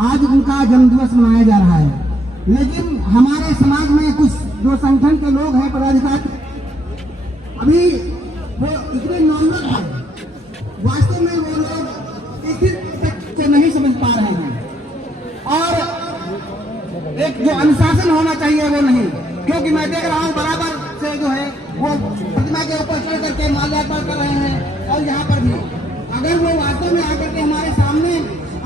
आज उनका जन्मदिवस मनाया जा रहा है। लेकिन हमारे समाज में कुछ जो संगठन के लोग हैं, पदाधिकारी, अभी वो इतने नॉर्मल हैं, वास्तव में वो लोग इस तक को नहीं समझ पा रहे हैं और एक जो अनुशासन होना चाहिए वो नहीं। क्योंकि मैं देख रहा हूँ बराबर से जो है वो प्रतिमा के ऊपर चढ़ करके माल्यार्पण कर रहे हैं और यहाँ पर भी अगर वो वास्तव में आकर के हमारे सामने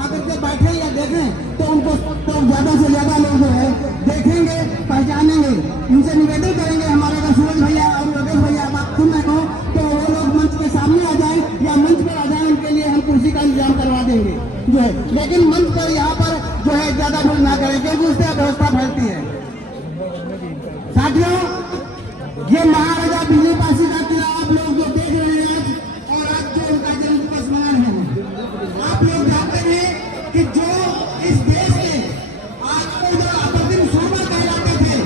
आकर के बैठे या देखें तो उनको तो ज्यादा से ज्यादा लोग जो है देखेंगे, पहचानेंगे। इनसे निवेदन करेंगे हमारे अगर सूरज भैया और योगेश भैया बात सुन रहे हो तो वो लोग मंच के सामने आ जाए या मंच पर आ जाए, उनके लिए हम कुर्सी का इंतजाम करवा देंगे जो है। लेकिन मंच पर यहाँ पर जो है ज्यादा भीड़ ना करें क्योंकि उससे अव्यवस्था फैलती है। साथियों, ये महाराजा बिजली पासी का किला आप लोग जो देख रहे हैं और आज जो उनका जन्मदिवस मना रहे हैं, आप लोग जानते हैं कि जो इस देश के आज जो अप्रतिम शोभा कहलाते थे,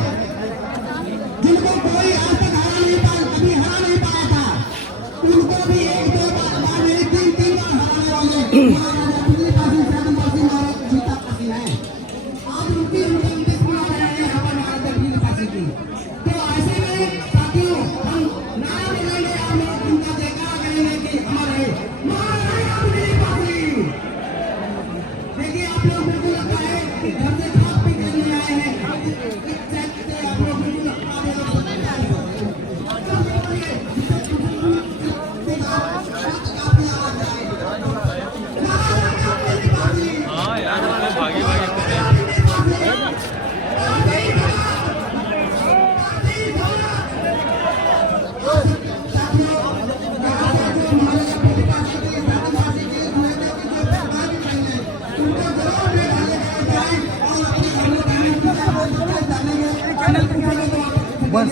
जिनको कोई आज तक कभी हरा नहीं पाया था, उनको भी 1-2 बार नहीं 3 बार हराने वाले महाराजा बिजली पासी महाराज सीता पासी है। आज उनकी मना रहे हैं हमारे महाराजा बिजली पासी की। तो ऐसे में साथियों हम नारा लगाएंगे, हम लोग उनका जयकारा करेंगे कि हमारे महाराजा बिजली पासी। देखिए आप लोग बिल्कुल लगता है कि घर से खा पी करने आए हैं, आप लोग बिल्कुल आगे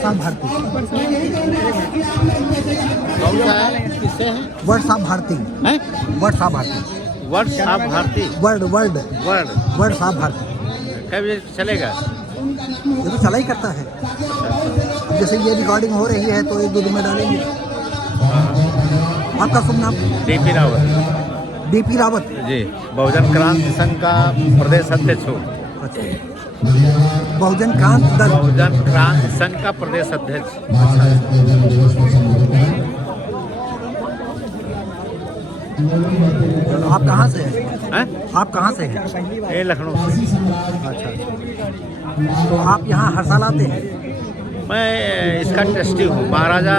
व्हाट्सएप भारती। किससे है? WhatsApp Bharti. WhatsApp Bharti. WhatsApp Bharti. Word word word WhatsApp Bharti. कब ये चलेगा? ये तो चला ही करता है। अब जैसे ये रिकॉर्डिंग हो रही है तो 1-2 दिन में डालेंगे। आपका शुभ नाम? डीपी रावत। डीपी रावत जी, बहुजन क्रांति संघ का प्रदेश अध्यक्ष हूँ। अच्छा, बहुजन क्रांति दल। बहुजन क्रांति संघ का प्रदेश अध्यक्ष। आप कहाँ से हैं? हैं? आप कहाँ से हैं? ये लखनऊ से। अच्छा, तो आप यहाँ हर साल आते हैं? मैं इसका ट्रस्टी हूँ। महाराजा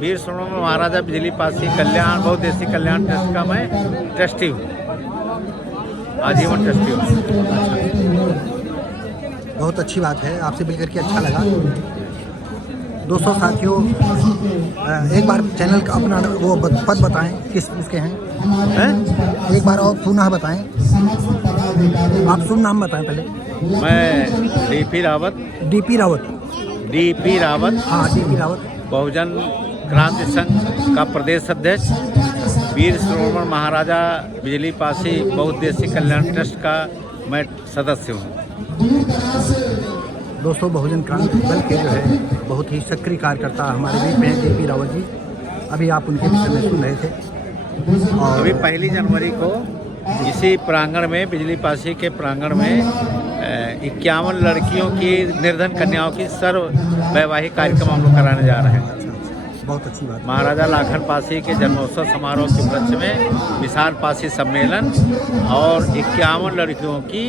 वीर सोमेश्वर महाराजा बिजली पासी कल्याण बहुउद्देशीय कल्याण ट्रस्ट का मैं ट्रस्टी हूँ, आजीवन ट्रस्टी हूँ। बहुत अच्छी बात है, आपसे मिलकर के अच्छा लगा। दोस्तों साथियों, एक बार चैनल का अपना वो पद बताएं, किस इसके हैं? एक बार और पुनः बताएं। आप शुभ नाम बताएं पहले। मैं DP Rawat. DP Rawat. DP Rawat. हाँ, डीपी रावत। बहुजन क्रांति संघ का प्रदेश अध्यक्ष, वीर सोमेश्वर महाराजा बिजली पासी बहुउद्देशीय कल्याण ट्रस्ट का मैं सदस्य हूँ। दोस्तों, बहुजन क्रांति दल के जो है बहुत ही सक्रिय कार्यकर्ता हमारे बीच में डीपी रावत जी। अभी आप उनके विषय में सुन रहे थे। और अभी 1 जनवरी को इसी प्रांगण में, बिजली पासी के प्रांगण में 51 लड़कियों की, निर्धन कन्याओं की सर्व वैवाहिक कार्यक्रम हम लोग कराने जा रहे हैं। बहुत अच्छी बात। महाराजा लाखन पासी के जन्मोत्सव समारोह के उपलक्ष्य में विशाल पासी सम्मेलन और 51 लड़कियों की,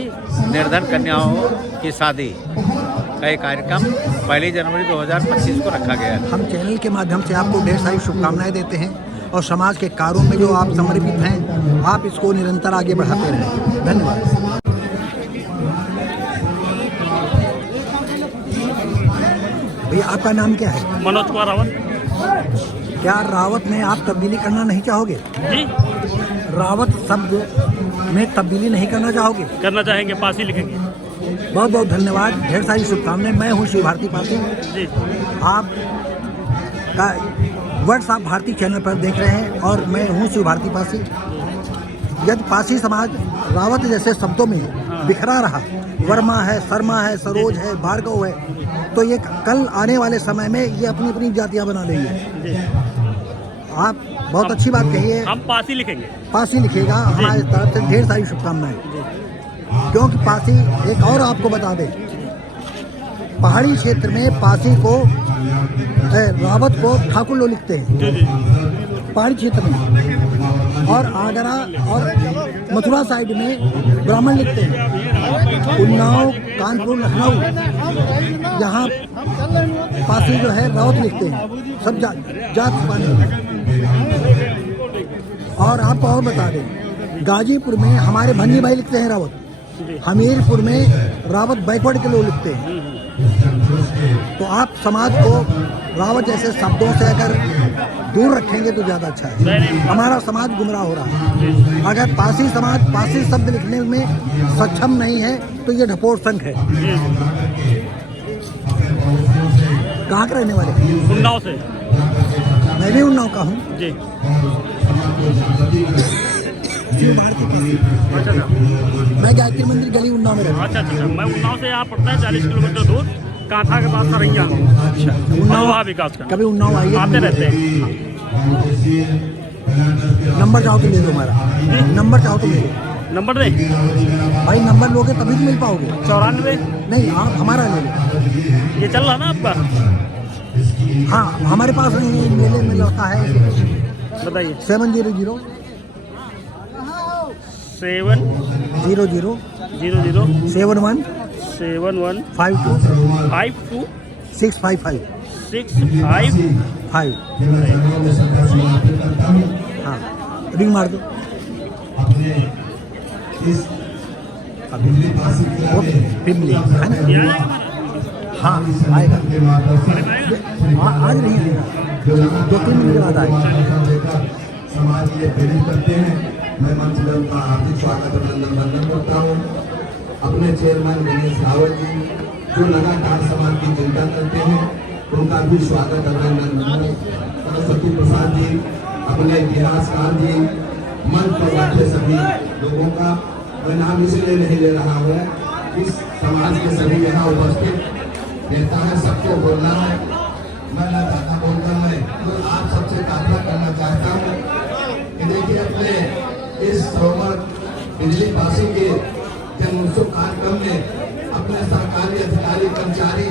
निर्धन कन्याओं की शादी का एक कार्यक्रम 1 जनवरी 2025 को रखा गया है। हम चैनल के माध्यम से आपको ढेर सारी शुभकामनाएं देते हैं और समाज के कार्यों में जो आप समर्पित हैं, आप इसको निरंतर आगे बढ़ाते रहें। धन्यवाद। भैया, आपका नाम क्या है? मनोज कुमार रावत। क्या रावत में आप तब्दीली करना नहीं चाहोगे? जी, रावत शब्द में तब्दीली नहीं करना चाहोगे? करना चाहेंगे, पासी लिखेंगे। बहुत बहुत धन्यवाद, ढेर सारी शुभकामनाएं। मैं हूँ शिव भारती पासी जी। आप का व्हाट्सएप भारती चैनल पर देख रहे हैं और मैं हूँ शिव भारती पासी। यदि पासी समाज रावत जैसे शब्दों में बिखरा रहा, वर्मा है, शर्मा है, सरोज है, भार्गव है, तो ये कल आने वाले समय में ये अपनी अपनी जातियाँ बना लेंगे। आप बहुत अच्छी बात कही है। हम पासी लिखेंगे। पासी लिखेगा, हमारे तरफ से ढेर सारी शुभकामनाएं। क्योंकि पासी, एक और आपको बता दें, पहाड़ी क्षेत्र में पासी को, रावत को ठाकुर लोग लिखते हैं पहाड़ी क्षेत्र में, और आगरा और मथुरा साइड में ब्राह्मण लिखते हैं। उन्नाव, कानपुर, लखनऊ, यहाँ पासी जो है रावत लिखते हैं, सब जात पाने। और आपको और बता दें, गाजीपुर में हमारे भन्नी भाई लिखते हैं रावत, हमीरपुर में रावत बैकवर्ड के लोग लिखते हैं। तो आप समाज को रावत जैसे शब्दों से अगर दूर रखेंगे तो ज़्यादा अच्छा है। हमारा समाज गुमराह हो रहा है। अगर पासी समाज पासी शब्द लिखने में सक्षम नहीं है तो ये ढपोर संघ है। कहाँ के रहने वाले? उन्नाव से। मैं भी उन्नाव का हूँ जी। अच्छा, मैं गायत्री मंदिर गली उन्नाव में रहता हूँ। अच्छा, मैं उन्नाव से यहाँ पड़ता है 40 किलोमीटर दूर, कांठा के पास सरैया। अच्छा, उन्नाव विकास का। कभी उन्नाव आइए, आते रहते हैं। नंबर चाहो तो ले लो हमारा। नंबर चाहो तो ले लो। नंबर दे भाई, नंबर लोगे तभी तो मिल पाओगे। 94। नहीं, आप हमारा ले लो। ये चल रहा ना आपका? हाँ, हमारे पास नहीं, मेले में लौटा है। बताइए। 700 700 71 71 52 52 655 655। हाँ, रिंग मार दो। पिमली है ना? हाँ, आएगा। आज नहीं आएगा, 2-3 मिनट के बाद आएगा। समाज के प्रेरित करते हैं। मैं मंच में उनका हार्दिक स्वागत अभिनंदन वंदन करता हूँ। अपने चेयरमैन गणेश रावत जी, जो लगातार समाज की चिंता करते हैं, उनका भी स्वागत अभिनंदन। सरस्वती प्रसाद जी, अपने इतिहासकार जी, मंच पर बैठे सभी लोगों का मैं नाम इसलिए नहीं ले रहा हूँ, इस समाज के सभी यहाँ उपस्थित नेता है, सबको बोलना है, मैं ना ज्यादा बोलता मैं तो आप सबसे प्रार्थना करना चाहता हूँ कि देखिए अपने इस सरोवर बिजली पासी के जन्मोत्सव कार्यक्रम में अपने सरकारी अधिकारी कर्मचारी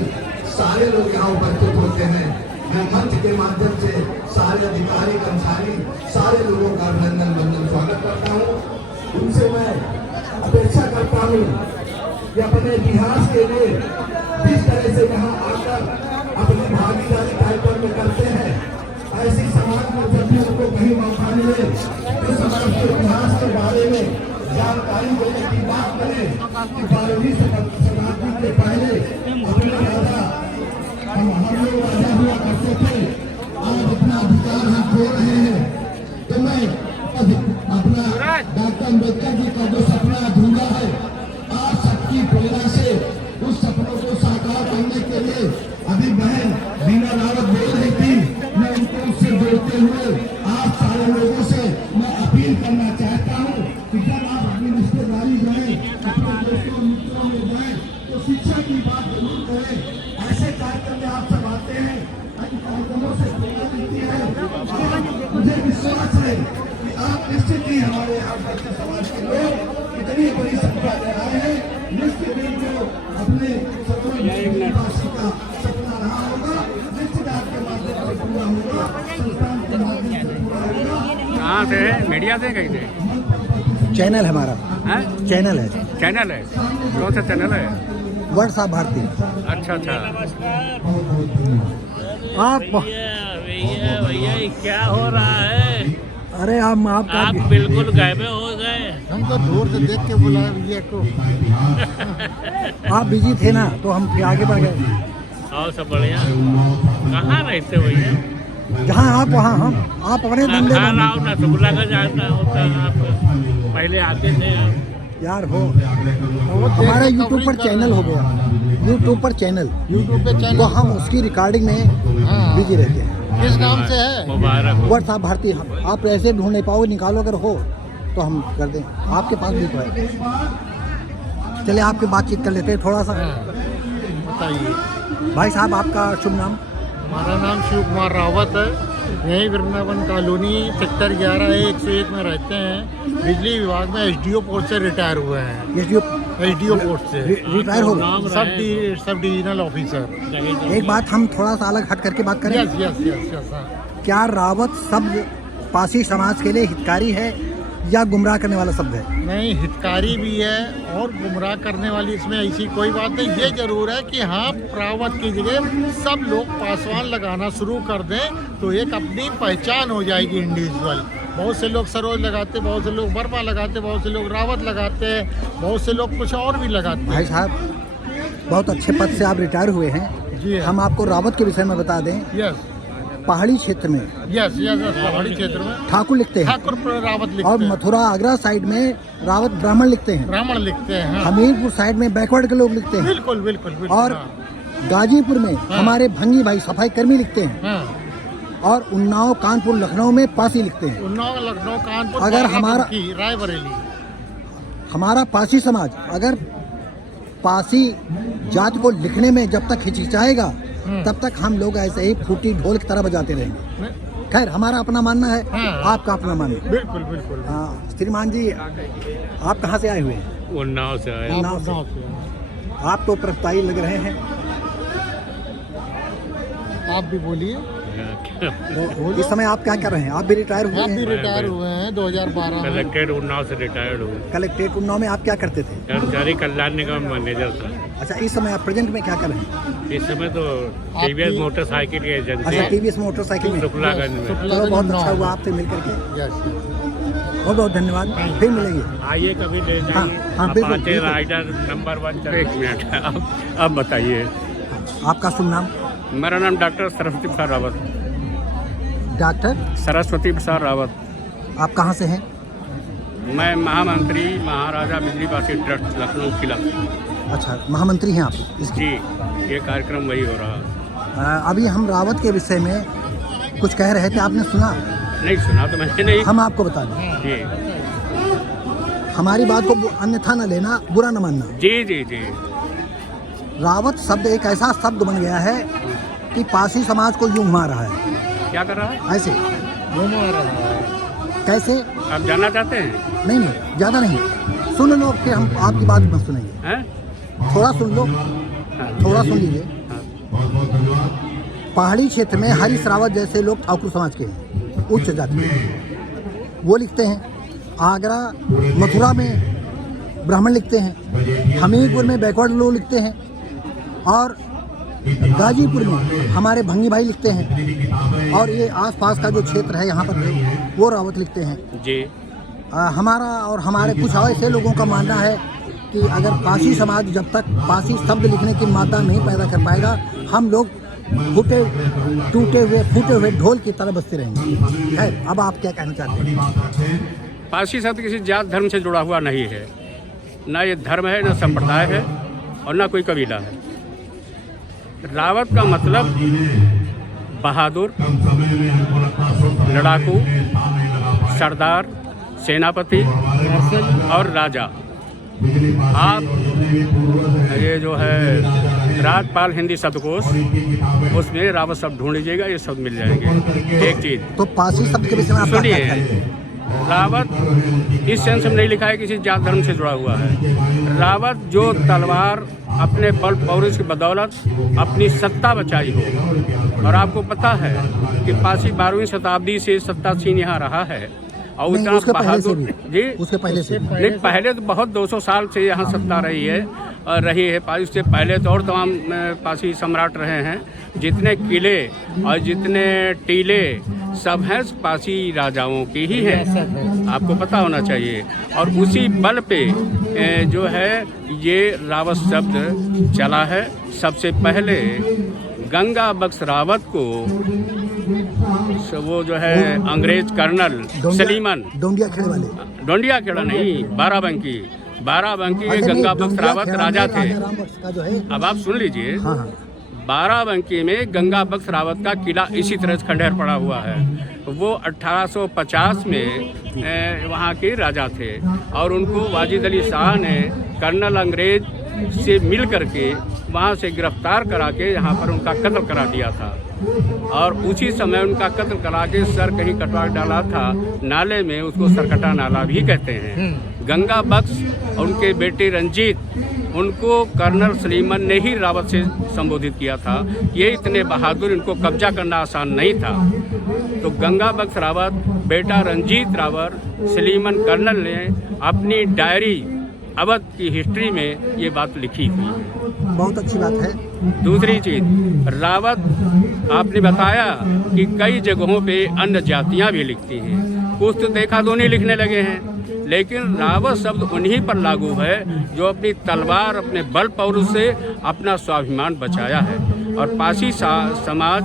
सारे लोग यहाँ उपस्थित होते हैं। मैं मंच के माध्यम से सारे अधिकारी कर्मचारी सारे लोगों का अभिनंदन वंदन स्वागत करता हूँ। उनसे मैं अपेक्षा करता हूँ कि अपने इतिहास के लिए जिस तरह से यहाँ आकर अपनी भागीदारी कार्यक्रम में करते हैं, ऐसी समाज में जब भी उनको कहीं मौका मिले तो समाज के इतिहास के बारे में जानकारी देने की बात करें कि 12वीं शताब्दी के पहले अपने राजा हम लोग राजा हुआ करते थे, आज अपना अधिकार हम खो रहे हैं। तो मैं अपना डॉक्टर अम्बेडकर जी का जो सपना अधूरा है, आज सबकी प्रेरणा से उस सपनों को साकार करने के लिए अभी बहन बीना रावत बोल रही थी, मैं उनको उससे जोड़ते हुए आप सारे लोगों से मैं अपील करना चाहता हूँ कि जब आप अपनी रिश्तेदारी जाए, अपने दोस्तों मित्रों में जाए तो शिक्षा की बात जरूर करें। ऐसे कार्यक्रम में आप सब आते हैं, इन कार्यक्रमों से प्रेरणा मिलती है। मुझे विश्वास है कि आप निश्चित ही हमारे यहाँ बच्चे समाज के लोग इतनी बड़ी संख्या में आए हैं, निश्चित ही जो अपने सरोवर का सपना रहा होगा, निश्चित आपके माध्यम से पूरा होगा, संस्थान के माध्यम से पूरा होगा। कहाँ से मीडिया से कहीं से चैनल है हमारा, चैनल है, चैनल है, कौन सा चैनल है? व्हाट्सएप भारती। अच्छा अच्छा। आप भैया क्या हो रहा है? अरे हम आपका आप बिल्कुल गायब हो गए। हम तो दूर से देख के बुलाए भैया को। आप बिजी थे ना तो हम फिर आगे बढ़ गए। और सब बढ़िया। कहाँ रहते भैया? जहाँ आप वहाँ हम, आप अपने धंधे हाँ में राव ना सुबला का जाता होता आप पहले आते थे आप। यार हो। हमारा यूट्यूब पर चैनल हो गया, यूट्यूब पर चैनल तो हम उसकी रिकॉर्डिंग में बिजी रहते हैं। किस नाम से है? मुबारक। व्हाट्सएप भारती। आप ऐसे ढूंढ नहीं पाओगे, निकालो अगर हो तो हम कर दें। आपके पास भी तो है। चलिए आपके बातचीत कर लेते हैं थोड़ा सा। बताइए। भाई साहब आपका शुभ नाम? हमारा नाम शिव कुमार रावत है, यही वृंदावन कॉलोनी सेक्टर 11A101 में रहते हैं। बिजली विभाग में एसडीओ पोस्ट से रिटायर हुए हैं। एसडीओ पोस्ट से रिटायर हो गए? Sub divisional officer. एक बात हम थोड़ा सा अलग हट करके बात करें। यस। क्या रावत शब्द पासी समाज के लिए हितकारी है या गुमराह करने वाला शब्द है? नहीं, हितकारी भी है और गुमराह करने वाली इसमें ऐसी कोई बात नहीं। ये जरूर है कि हाँ, रावत की जगह सब लोग पासवान लगाना शुरू कर दें तो एक अपनी पहचान हो जाएगी इंडिविजुअल। बहुत से लोग सरोज लगाते, बहुत से लोग वर्मा लगाते, बहुत से लोग रावत लगाते हैं, बहुत से लोग कुछ और भी लगाते हैं। भाई साहब बहुत अच्छे पद से आप रिटायर हुए हैं। जी हम आपको रावत के विषय में बता दें। यस पहाड़ी क्षेत्र में पहाड़ी क्षेत्र में ठाकुर लिखते हैं, ठाकुर रावत लिखते और हैं। मथुरा आगरा साइड में रावत ब्राह्मण लिखते हैं, ब्राह्मण लिखते हैं। हाँ। हमीरपुर साइड में बैकवर्ड के लोग लिखते हैं, बिल्कुल बिल्कुल बिल्कुल। और हाँ। गाजीपुर में हमारे भंगी भाई सफाई कर्मी लिखते हैं, हाँ। और उन्नाव कानपुर लखनऊ में पासी लिखते हैं। उन्नाव लखनऊ कानपुर अगर हमारा रायबरेली हमारा पासी समाज अगर पासी जाति को लिखने में जब तक हिचकिचाएगा तब तक हम लोग ऐसे ही फूटी ढोल की तरह बजाते रहेंगे। खैर हमारा अपना मानना है, आपका अपना मानना। बिल्कुल बिल्कुल। हाँ श्रीमान जी, आप कहाँ से आए हुए हैं? उन्नाव से आए। उन्नाव से। आप तो प्रगताई लग रहे हैं, आप भी बोलिए। तो इस समय आप क्या कर रहे हैं? आप भी रिटायर हुए आप भी हैं? रिटायर हुए हैं 2012 में। कलेक्टेड उन्नाव से रिटायर्ड हुए। कलेक्ट्रेट उन्नाव में आप क्या करते थे? कर्मचारी कल्याण निगम मैनेजर था। अच्छा, इस समय आप प्रेजेंट में क्या कर रहे हैं? इस समय तो टीवीएस मोटरसाइकिल की अच्छा, एजेंसी टीवीएस मोटरसाइकिल में। शुक्लागंज में। चलो बहुत अच्छा हुआ आपसे मिल करके, बहुत बहुत धन्यवाद। फिर मिलेंगे। आइए कभी ले जाइए। हाँ, बिल्कुल, अपाचे बिल्कुल। Rider number 1। एक मिनट अब बताइए। आपका शुभ नाम? मेरा नाम डॉक्टर सरस्वती प्रसाद रावत। डॉक्टर सरस्वती प्रसाद रावत। आप कहाँ से हैं? मैं महामंत्री महाराजा बिजली पासी ट्रस्ट लखनऊ किला। अच्छा, महामंत्री हैं आप इसके? जी, ये कार्यक्रम वही हो रहा है। अभी हम रावत के विषय में कुछ कह रहे थे, आपने सुना? नहीं सुना तो मैंने नहीं। हम आपको बता दें, जी हमारी बात को अन्यथा न लेना, बुरा न मानना। जी जी जी। रावत शब्द एक ऐसा शब्द बन गया है कि पारसी समाज को यूं घुमा रहा है। क्या कर रहा है? ऐसे कैसे? आप जानना चाहते हैं? नहीं, ज़्यादा नहीं, सुन लो, फिर हम आपकी बात मत सुनेंगे। हैं? थोड़ा सुन लो, थोड़ा सुन लीजिए। पहाड़ी क्षेत्र में हरीश रावत जैसे लोग ठाकुर समाज के हैं, उच्च जाति के। वो लिखते हैं, आगरा मथुरा में ब्राह्मण लिखते हैं, हमीरपुर में बैकवर्ड लोग लिखते हैं, और गाजीपुर में हमारे भंगी भाई लिखते हैं, और ये आसपास का जो क्षेत्र है यहाँ पर वो रावत लिखते हैं जी। हमारा और हमारे कुछ ऐसे लोगों का मानना है कि अगर पारसी समाज जब तक पारसी शब्द लिखने की मादा नहीं पैदा कर पाएगा, हम लोग टूटे हुए ढोल की तरह बजते रहेंगे। है, अब आप क्या कहना चाहते हैं? पारसी शब्द किसी जात धर्म से जुड़ा हुआ नहीं है, ना ये धर्म है, ना संप्रदाय है, और ना कोई कबीला है। रावत का मतलब बहादुर, लड़ाकू, सरदार, सेनापति और राजा। आप ये जो है राजपाल हिंदी शब्दकोश, उसमें रावत शब्द ढूंढ लीजिएगा, ये शब्द मिल जाएंगे। एक चीज तो पारसी शब्द के विषय में आप क्या सुनिए, कहते हैं? रावत इस सेंस में नहीं लिखा है किसी जात धर्म से जुड़ा हुआ है। रावत जो तलवार अपने बल पौरुष की बदौलत अपनी सत्ता बचाई हो, और आपको पता है कि पारसी 12वीं शताब्दी से सत्ता छीन यहाँ रहा है, और नहीं, उतना उसके पहले से बहादुर भी। जी, उसके पहले से भी। नहीं, पहले तो बहुत 200 साल से यहाँ सत्ता रही है, और रही है। उससे पहले तो और तमाम पारसी सम्राट रहे हैं। जितने किले और जितने टीले सब हैं पारसी राजाओं की ही हैं, आपको पता होना चाहिए। और उसी बल पे जो है ये रावत शब्द चला है। सबसे पहले गंगा बख्श रावत को वो जो है अंग्रेज कर्नल सलीमन, डोंडिया खेड़े वाले, डोंडिया खेड़ा नहीं, बाराबंकी के गंगा बख्श रावत राजा थे। अब आप सुन लीजिए, हाँ हाँ। बाराबंकी में गंगा बख्श रावत का किला इसी तरह से खंडहर पड़ा हुआ है। वो 1850 में वहाँ के राजा थे, और उनको वाजिद अली शाह ने कर्नल अंग्रेज से मिल करके वहाँ से गिरफ्तार करा के यहाँ पर उनका कत्ल करा दिया था। और उसी समय उनका कत्ल करा के सर कहीं कटवा डाला था नाले में, उसको सरकटा नाला भी कहते हैं। गंगा बख्श और उनके बेटे रंजीत, उनको कर्नल सलीमन ने ही रावत से संबोधित किया था। ये इतने बहादुर, इनको कब्जा करना आसान नहीं था। तो गंगा बख्श रावत, बेटा रंजीत रावत, सलीमन कर्नल ने अपनी डायरी अवध की हिस्ट्री में ये बात लिखी हुई है। बहुत अच्छी बात है। दूसरी चीज, रावत आपने बताया कि कई जगहों पे अन्य जातियां भी लिखती हैं। कुछ तो देखा तो नहीं लिखने लगे हैं, लेकिन रावत शब्द उन्हीं पर लागू है जो अपनी तलवार, अपने बल पौरुष से अपना स्वाभिमान बचाया है। और पारसी समाज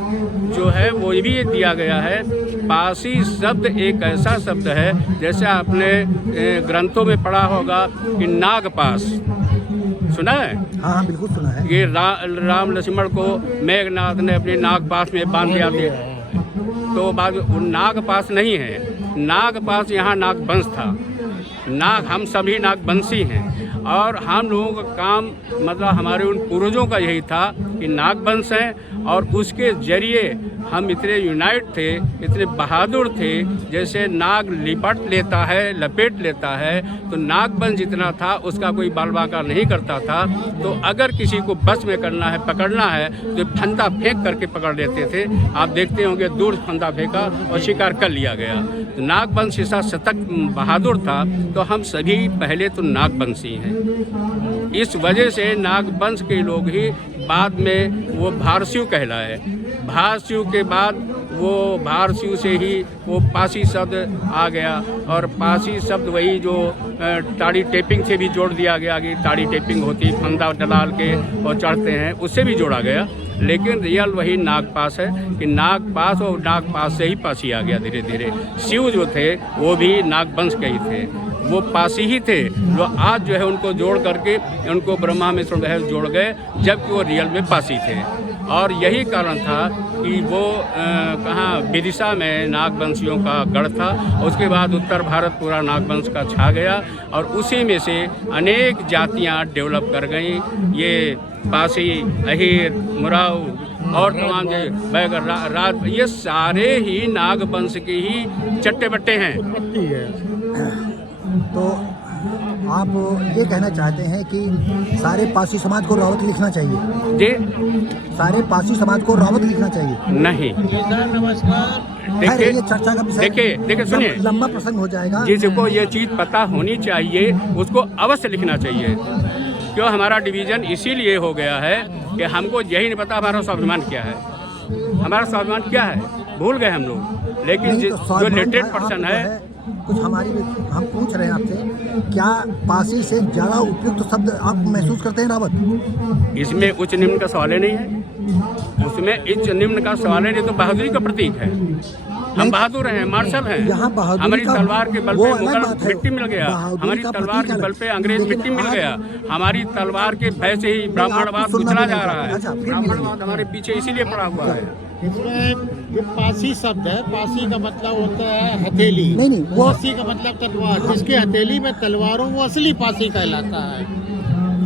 जो है वो भी ये दिया गया है। पारसी शब्द एक ऐसा शब्द है, जैसे आपने ग्रंथों में पढ़ा होगा कि नागपाश, सुना है? हाँ, बिल्कुल सुना है। ये राम लक्ष्मण को मेघनाथ ने अपने नागपाश में बांध दिया थे, तो बाद नागपाश नहीं है, नागपाश यहाँ नागवंश था। नाग, हम सभी नागवंशी हैं, और हम लोगों का काम मतलब हमारे उन पूर्वजों का यही था कि नागवंश हैं, और उसके जरिए हम इतने यूनाइट थे, इतने बहादुर थे। जैसे नाग लिपट लेता है, लपेट लेता है, तो नागवंश जितना था उसका कोई बाल बांका नहीं करता था। तो अगर किसी को बस में करना है, पकड़ना है, तो फंदा फेंक करके पकड़ लेते थे। आप देखते होंगे दूर फंदा फेंका और शिकार कर लिया गया। तो नागवंश ऐसा शतक बहादुर था, तो हम सभी पहले तो नागवंशी हैं। इस वजह से नागवंश के लोग ही बाद में वो भारस्यू कहलाए। भारस्यू के बाद वो भारस्यू से ही वो पासी शब्द आ गया, और पासी शब्द वही जो ताड़ी टेपिंग से भी जोड़ दिया गया कि ताड़ी टेपिंग होती, फंदा डलाल के और चढ़ते हैं, उससे भी जोड़ा गया। लेकिन रियल वही नागपाश है कि नागपाश, और नागपाश से ही पासी आ गया धीरे धीरे। शिव जो थे वो भी नागवंश के ही थे, वो पासी ही थे, जो आज जो है उनको जोड़ करके उनको ब्रह्मा में जोड़ गए, जबकि वो रियल में पासी थे। और यही कारण था कि वो कहाँ विदिशा में नागवंशियों का गढ़ था। उसके बाद उत्तर भारत पूरा नागवंश का छा गया और उसी में से अनेक जातियाँ डेवलप कर गई। ये पासी, अहीर, मुराव और तमाम बैगर ये सारे ही नागवंश के ही चट्टे बट्टे हैं। तो आप ये कहना चाहते हैं कि सारे पासी समाज को रावत लिखना चाहिए? जी, सारे पासी समाज को रावत लिखना चाहिए? नहीं। देखिए, ये चर्चा का विषय देखिए सुनिए, लंबा प्रसंग हो जाएगा। जिसको ये चीज़ पता होनी चाहिए उसको अवश्य लिखना चाहिए। क्यों हमारा डिवीज़न इसीलिए हो गया है कि हमको यही नहीं पता हमारा स्वाभिमान क्या है। हमारा स्वाभिमान क्या है भूल गए हम लोग। लेकिन जो लिटरेट पर्सन है, कुछ हम पूछ रहे हैं आपसे, क्या पासी से ज़्यादा उपयुक्त शब्द आप महसूस करते हैं रावत? इसमें उच्च निम्न का सवाल ही नहीं है। उसमें उच्च निम्न का सवाल ही नहीं, तो बहादुरी का प्रतीक है। हम बहादुर हैं, मार्शल हैं। हमारी तलवार के बल पे मुगल मिट्टी मिल गया, हमारी तलवार के बल पे अंग्रेज मिट्टी मिल गया, हमारी तलवार के भय से ही ब्राह्मणवाद कुचला जा रहा है। ब्राह्मणवाद हमारे पीछे इसीलिए पड़ा हुआ है। इसमें जो पासी शब्द है, पासी का मतलब होता है हथेली। नहीं, पासी का मतलब तलवार। जिसके हथेली में तलवार हो वो असली पासी कहलाता है।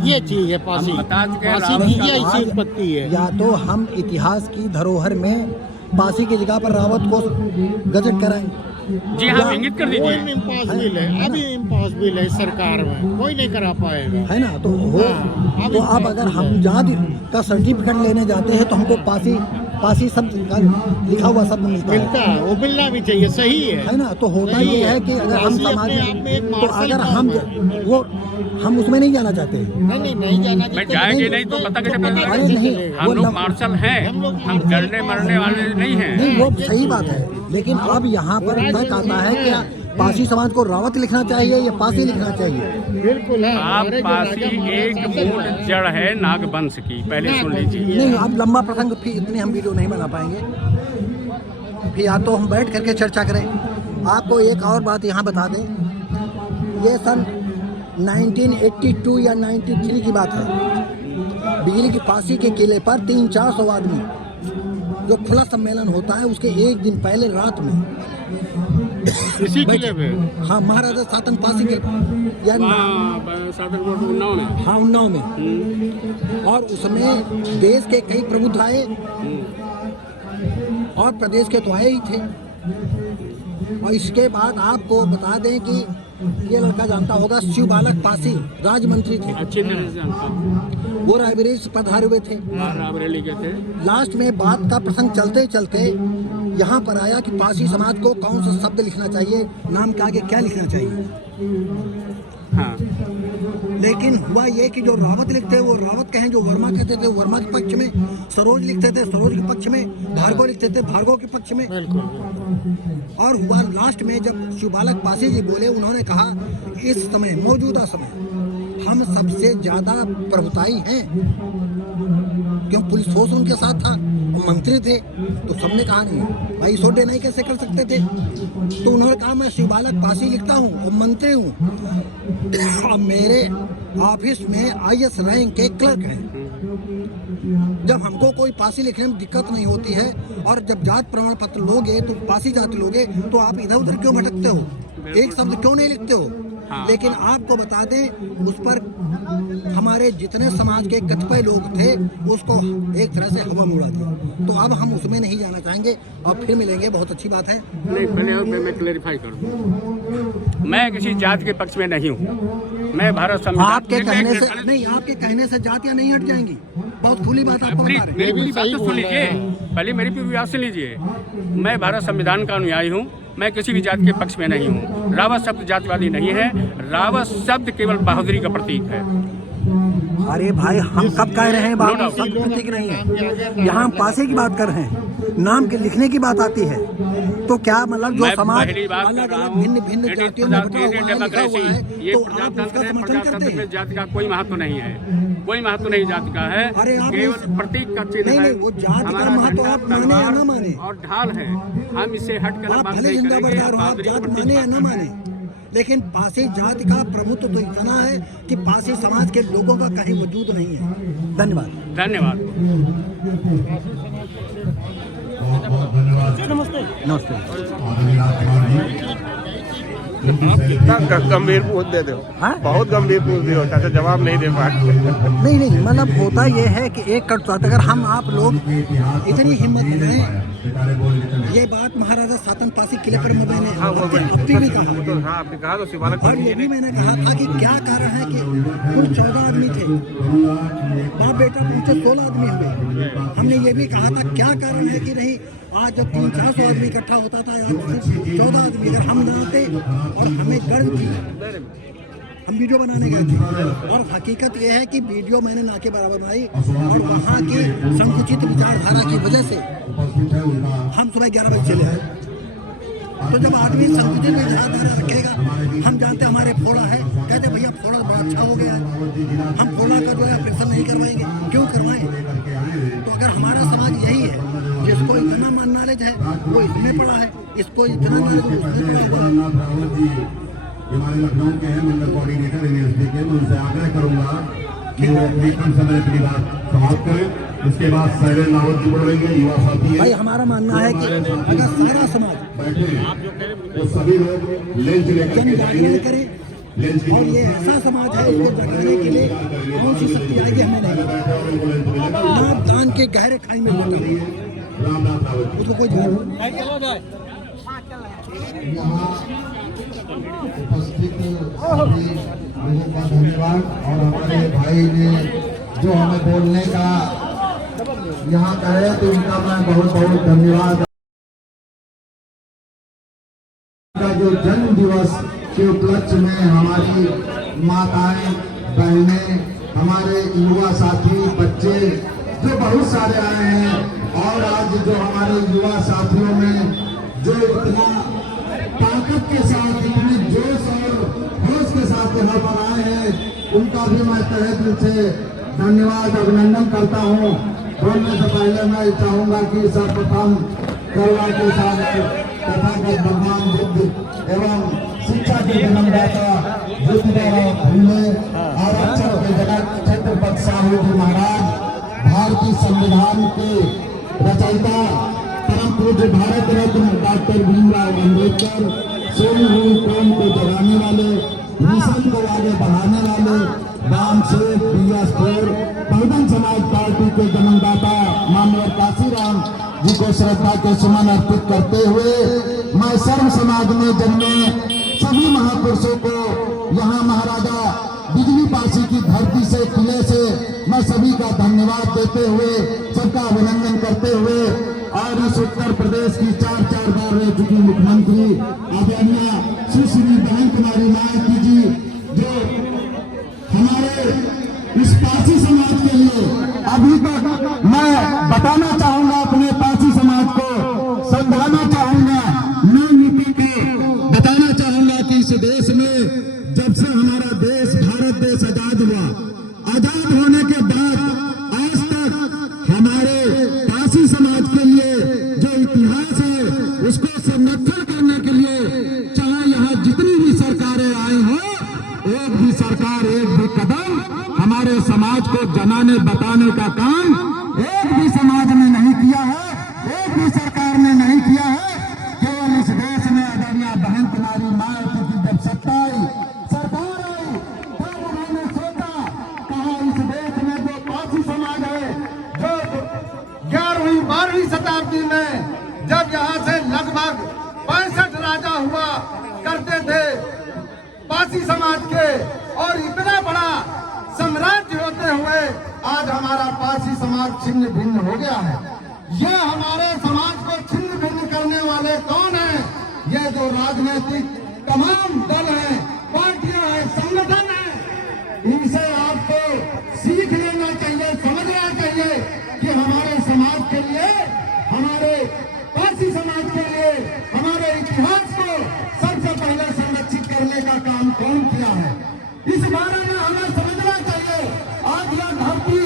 ये चीज है पासी। पासी की ये ऐसी उत्पत्ति है। या तो हम इतिहास की धरोहर में पासी की जगह पर रावत को गजट कराएं। जी हाँ, इंगित कर दीजिए। इम्पॉसिबल है, अभी इम्पॉसिबल है सरकार में, कोई नहीं करा पाएगा, है ना। तो तो अब अगर हम जाति का सर्टिफिकेट लेने जाते हैं तो हमको पासी शब्द का लिखा हुआ शब्द मिलता है। वो मिलना भी चाहिए, सही है ना। तो होता ये है कि अगर हम समाज तो अगर हम उसमें नहीं जाना चाहते। नहीं जाना मैं जाएंगे नहीं तो पता कैसे पता? हम लोग मार्शल हैं, हम जलने मरने वाले नहीं हैं। नहीं, वो सही बात है, लेकिन अब यहाँ पर तक आता है क्या पासी समाज को रावत लिखना चाहिए या पासी लिखना चाहिए? बिल्कुल है। आप पासी एक मूल जड़ है नागवंश की, पहले सुन लीजिए। नहीं, आप लंबा प्रसंग फिर इतने हम वीडियो नहीं बना पाएंगे। फिर या तो हम बैठ करके चर्चा करें। आपको एक और बात यहाँ बता दें, ये सन 1982 या 93 की बात है। बिजली की पासी के किले पर 300-400 आदमी, जो खुला सम्मेलन होता है उसके एक दिन पहले रात में इसी किले पे, हाँ, महाराजा सातन पासी के या उन्नाव में। और उसमें देश के कई प्रबुद्ध आए और प्रदेश के तो आए ही थे। और इसके बाद आपको बता दें कि ये लड़का जानता होगा, शिव बालक पासी राज्य मंत्री थे, अच्छी तरह से जानता हूं। वो रायबरेली से पधारे हुए थे। रायबरेली के थे। लास्ट में बात का प्रसंग चलते चलते यहाँ पर आया कि पासी समाज को कौन सा शब्द लिखना चाहिए, नाम के आगे क्या लिखना चाहिए। हाँ। लेकिन हुआ ये कि जो रावत लिखते वो रावत कहें, जो वर्मा कहते थे वर्मा के पक्ष में, सरोज लिखते थे सरोज के पक्ष में, भार्गव लिखते थे भार्गव के पक्ष में। और हुआ लास्ट में जब शिवबालक पासी जी बोले, उन्होंने कहा इस समय मौजूदा समय हम सबसे ज्यादा प्रभुताई हैं, क्यों पुलिस फोर्स उनके साथ था, मंत्री थे, तो सबने कहा नहीं भाई सोडे नहीं कैसे कर सकते थे। तो उन्होंने कहा मैं शिवबालक पासी लिखता हूँ और मंत्री हूँ और मेरे ऑफिस में IS रैंक के क्लर्क हैं। जब हमको कोई पासी लिखने में दिक्कत नहीं होती है और जब जात प्रमाण पत्र लोगे तो पासी जाति लोगे तो आप इधर उधर क्यों भटकते हो, एक शब्द क्यों नहीं लिखते हो। हाँ। लेकिन आपको बता दें उस पर हमारे जितने समाज के कतिपय लोग थे उसको एक तरह से हवा में उड़ा दिया। तो अब हम उसमें नहीं जाना चाहेंगे और फिर मिलेंगे, बहुत अच्छी बात है। नहीं, पहले और मैं क्लेरिफाई कर दूं, मैं किसी जाति के पक्ष में नहीं हूँ। मैं भारत संविधान आपके कहने से नहीं, आपके कहने से जातियाँ नहीं हट जाएंगी, बहुत खुली बात आपको बता रहे हैं। मेरी पूरी बात तो सुन लीजिए, पहले मेरी पूरी बात सुन लीजिए। मैं भारत संविधान का अनुयायी हूँ, मैं किसी भी जाति के पक्ष में नहीं हूँ। रावत शब्द जातिवादी नहीं है, रावत शब्द केवल बहादुरी का प्रतीक है। अरे भाई हम कब कह रहे हैं बाबू शब्द प्रतीक नहीं है, यहाँ हम पासे की बात कर रहे हैं, नाम के लिखने की बात आती है। तो क्या मतलब जो समाज अलग अलग भिन्न भिन्न जातियों में बटा हुआ है, लिखा हुआ है, तो आप उसका समर्थन करते हैं? जाति का कोई महत्व नहीं है, कोई महत्व नहीं जाति का है, केवल प्रतीक का चिन्ह है। नहीं, वो जाति का महत्व आप माने या न माने और ढाल है, हम इससे हट कर आप भले जिंदा बरदार हो, आप जात माने या न माने, लेकिन पासी जाति का प्रभुत्व तो इतना है कि पासी समाज के लोगों का कहीं वजूद नहीं है। धन्यवाद। धन्यवाद। नमस्ते। नमस्ते। गंभीर पूछ दे दो। बहुत गंभीर पूछ दियो, चाचा जवाब नहीं दे पाए। नहीं, मतलब होता यह है कि एक कट अगर हम आप लोग इतनी हिम्मत दिखाएं, ये बात महाराजा सातन पासी किले पर मैंने भी कहा। आपने कहा तो शिवानक और ये भी मैंने कहा था कि क्या कारण है कि कुल 14 आदमी थे, बाप बेटा पहुंचे 16 आदमी हुए। हमने ये भी कहा था क्या कारण है कि नहीं, आज जब 300-400 आदमी इकट्ठा होता था, आज 14 आदमी अगर हम ना आते और हमें गर्व थी, हम वीडियो बनाने गए थे। और हकीकत यह है कि वीडियो मैंने ना के बराबर बनाई और वहाँ की संकुचित विचारधारा की वजह से हम सुबह 11 बजे चले आए। तो जब आदमी संकुचित विचारधारा रखेगा, हम जानते हमारे फोड़ा है, कहते भैया फोड़ा बड़ा अच्छा हो गया है, हम फोड़ा का जो है ऑपरेशन नहीं करवाएंगे, क्यों करवाएं? तो अगर हमारा समाज यही है, जिसको इतना नॉलेज है वो इसमें पढ़ा है, इसको इतना नॉलेज उसमें पढ़ा हुआ। हमारे लखनऊ के हैं मंडल कोऑर्डिनेटर यूनिवर्सिटी के, मैं उनसे आग्रह करूंगा कि वो अपनी कम समय अपनी बात समाप्त करें। उसके बाद सैरेन रावत जी बोलेंगे, युवा साथी। भाई हमारा मानना है कि अगर सारा समाज बैठे तो सभी लोग लेंच लेकर जन करें और ये ऐसा समाज है, इसको जगाने के लिए कौन सी शक्ति आएगी हमें नहीं। नाप दान के गहरे खाई में लेता उसको कोई उपस्थित सभी लोगों का धन्यवाद। और हमारे भाई ने जो हमें बोलने का यहाँ कहे, तो उनका मैं बहुत बहुत धन्यवाद। का जो जन्म दिवस के उपलक्ष्य में हमारी माताएं, बहनें, हमारे युवा साथी, बच्चे जो बहुत सारे आए हैं, और आज जो हमारे युवा साथियों में जो इतना ताकत के साथ, इतने जोश और होश के साथ यहाँ पर आए हैं, उनका भी मैं तहे दिल से धन्यवाद अभिनंदन करता हूँ। बोलने से पहले मैं चाहूँगा कि सर्वप्रथम करुणा के साथ तथागत भगवान बुद्ध एवं शिक्षा के जन्मदाता बुद्धदेव फूले आरक्षण के जनक छत्रपति साहू जी महाराज, भारतीय संविधान के रचयिता परम पूज्य भारत रत्न डॉक्टर भीमराव अम्बेडकर, सोई हुई कौम को जगाने वाले, मिशन को आगे बढ़ाने वाले राम सेठ बियासपुर बहुजन समाज पार्टी के जन्मदाता माननीय काशीराम जी को श्रद्धा के सुमन अर्पित करते हुए मैं सर्व समाज में जन्मे सभी महापुरुषों को यहाँ महाराजा बिजली पासी की धरती से, किले से मैं सभी का धन्यवाद देते हुए, सबका अभिनंदन करते हुए, और इस उत्तर प्रदेश की 4 बार रह चुकी मुख्यमंत्री आदरणीय सुश्री बहन कुमारी मायावती जी, जो हमारे इस पासी समाज के लिए अभी तक मैं बताना चाहूंगा, अपने पासी समाज को समझाना चाहूंगा, नई नीति को बताना चाहूंगा कि इस देश में जब से हमारा देश भारत देश आजाद हुआ, आजाद होने के बाद आज तक हमारे पासी समाज के लिए जो इतिहास है उसको संरक्षण करने के लिए, चाहे यहाँ जितनी भी सरकारें आई हो, एक भी सरकार, एक भी कदम हमारे समाज को जनाने बताने का काम एक भी समाज ने नहीं किया है, एक भी सरकार ने नहीं किया है। केवल इस देश में आदरणीय बहन कुमारी मायावती की जब सत्ता आई, सरकार आई, तब उन्होंने सोचा, कहा इस देश में जो पासी समाज है, जो 11वीं 12वीं शताब्दी में जब यहाँ से लगभग 65 राजा हुआ करते थे पासी समाज के, और इतना बड़ा साम्राज्य होते हुए आज हमारा पासी समाज छिन्न भिन्न हो गया है। ये हमारे समाज को छिन्न भिन्न करने वाले कौन हैं? ये जो राजनीतिक तमाम दल हैं, पार्टियां हैं, संगठन हैं, इनसे आपको सीख लेना चाहिए, समझना चाहिए कि हमारे समाज के लिए, हमारे पासी समाज के लिए, हमारे इतिहास को सबसे पहले संरक्षित करने का काम कौन किया है, इस बारे में हमें समझना चाहिए। आज यह धरती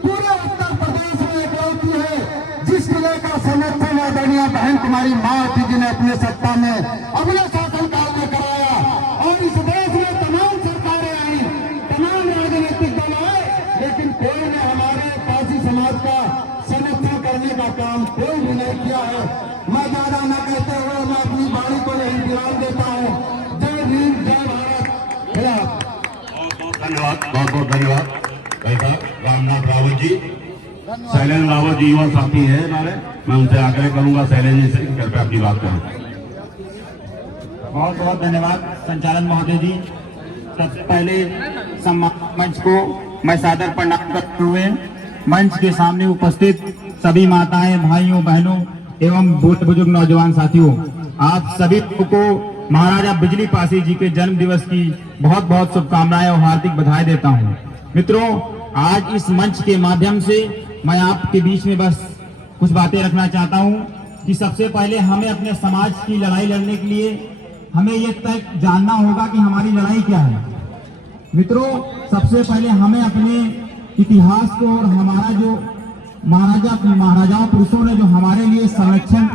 पूरे उत्तर प्रदेश में इकलौती है जिस किले का संरक्षण आदरणीय बहन कुमारी मायावती जी ने अपने सत्ता में, अपने शासनकाल में कराया, साहब। बहुत बहुत धन्यवाद भाई साहब रामनाथ रावत जी। शैलेंद्र रावत जी युवा साथी है हमारे, मैं उनसे आग्रह करूंगा शैलेंद्र जी से कृपया अपनी बात करें। बहुत बहुत धन्यवाद संचालन महोदय जी। सबसे पहले सम्मान मंच को मैं सादर प्रणाम करते हुए मंच के सामने उपस्थित सभी माताएं, भाइयों, बहनों एवं बूढ़े बुजुर्ग नौजवान साथियों, आप सभी लोगों को महाराजा बिजली पासी जी के जन्म दिवस की बहुत बहुत शुभकामनाएं और हार्दिक बधाई देता हूं। मित्रों, आज इस मंच के माध्यम से मैं आपके बीच में बस कुछ बातें रखना चाहता हूं कि सबसे पहले हमें अपने समाज की लड़ाई लड़ने के लिए हमें ये तय जानना होगा कि हमारी लड़ाई क्या है। मित्रों, सबसे पहले हमें अपने इतिहास को और हमारा जो महाराजाओं पुरुषों ने जो हमारे लिए संरक्षण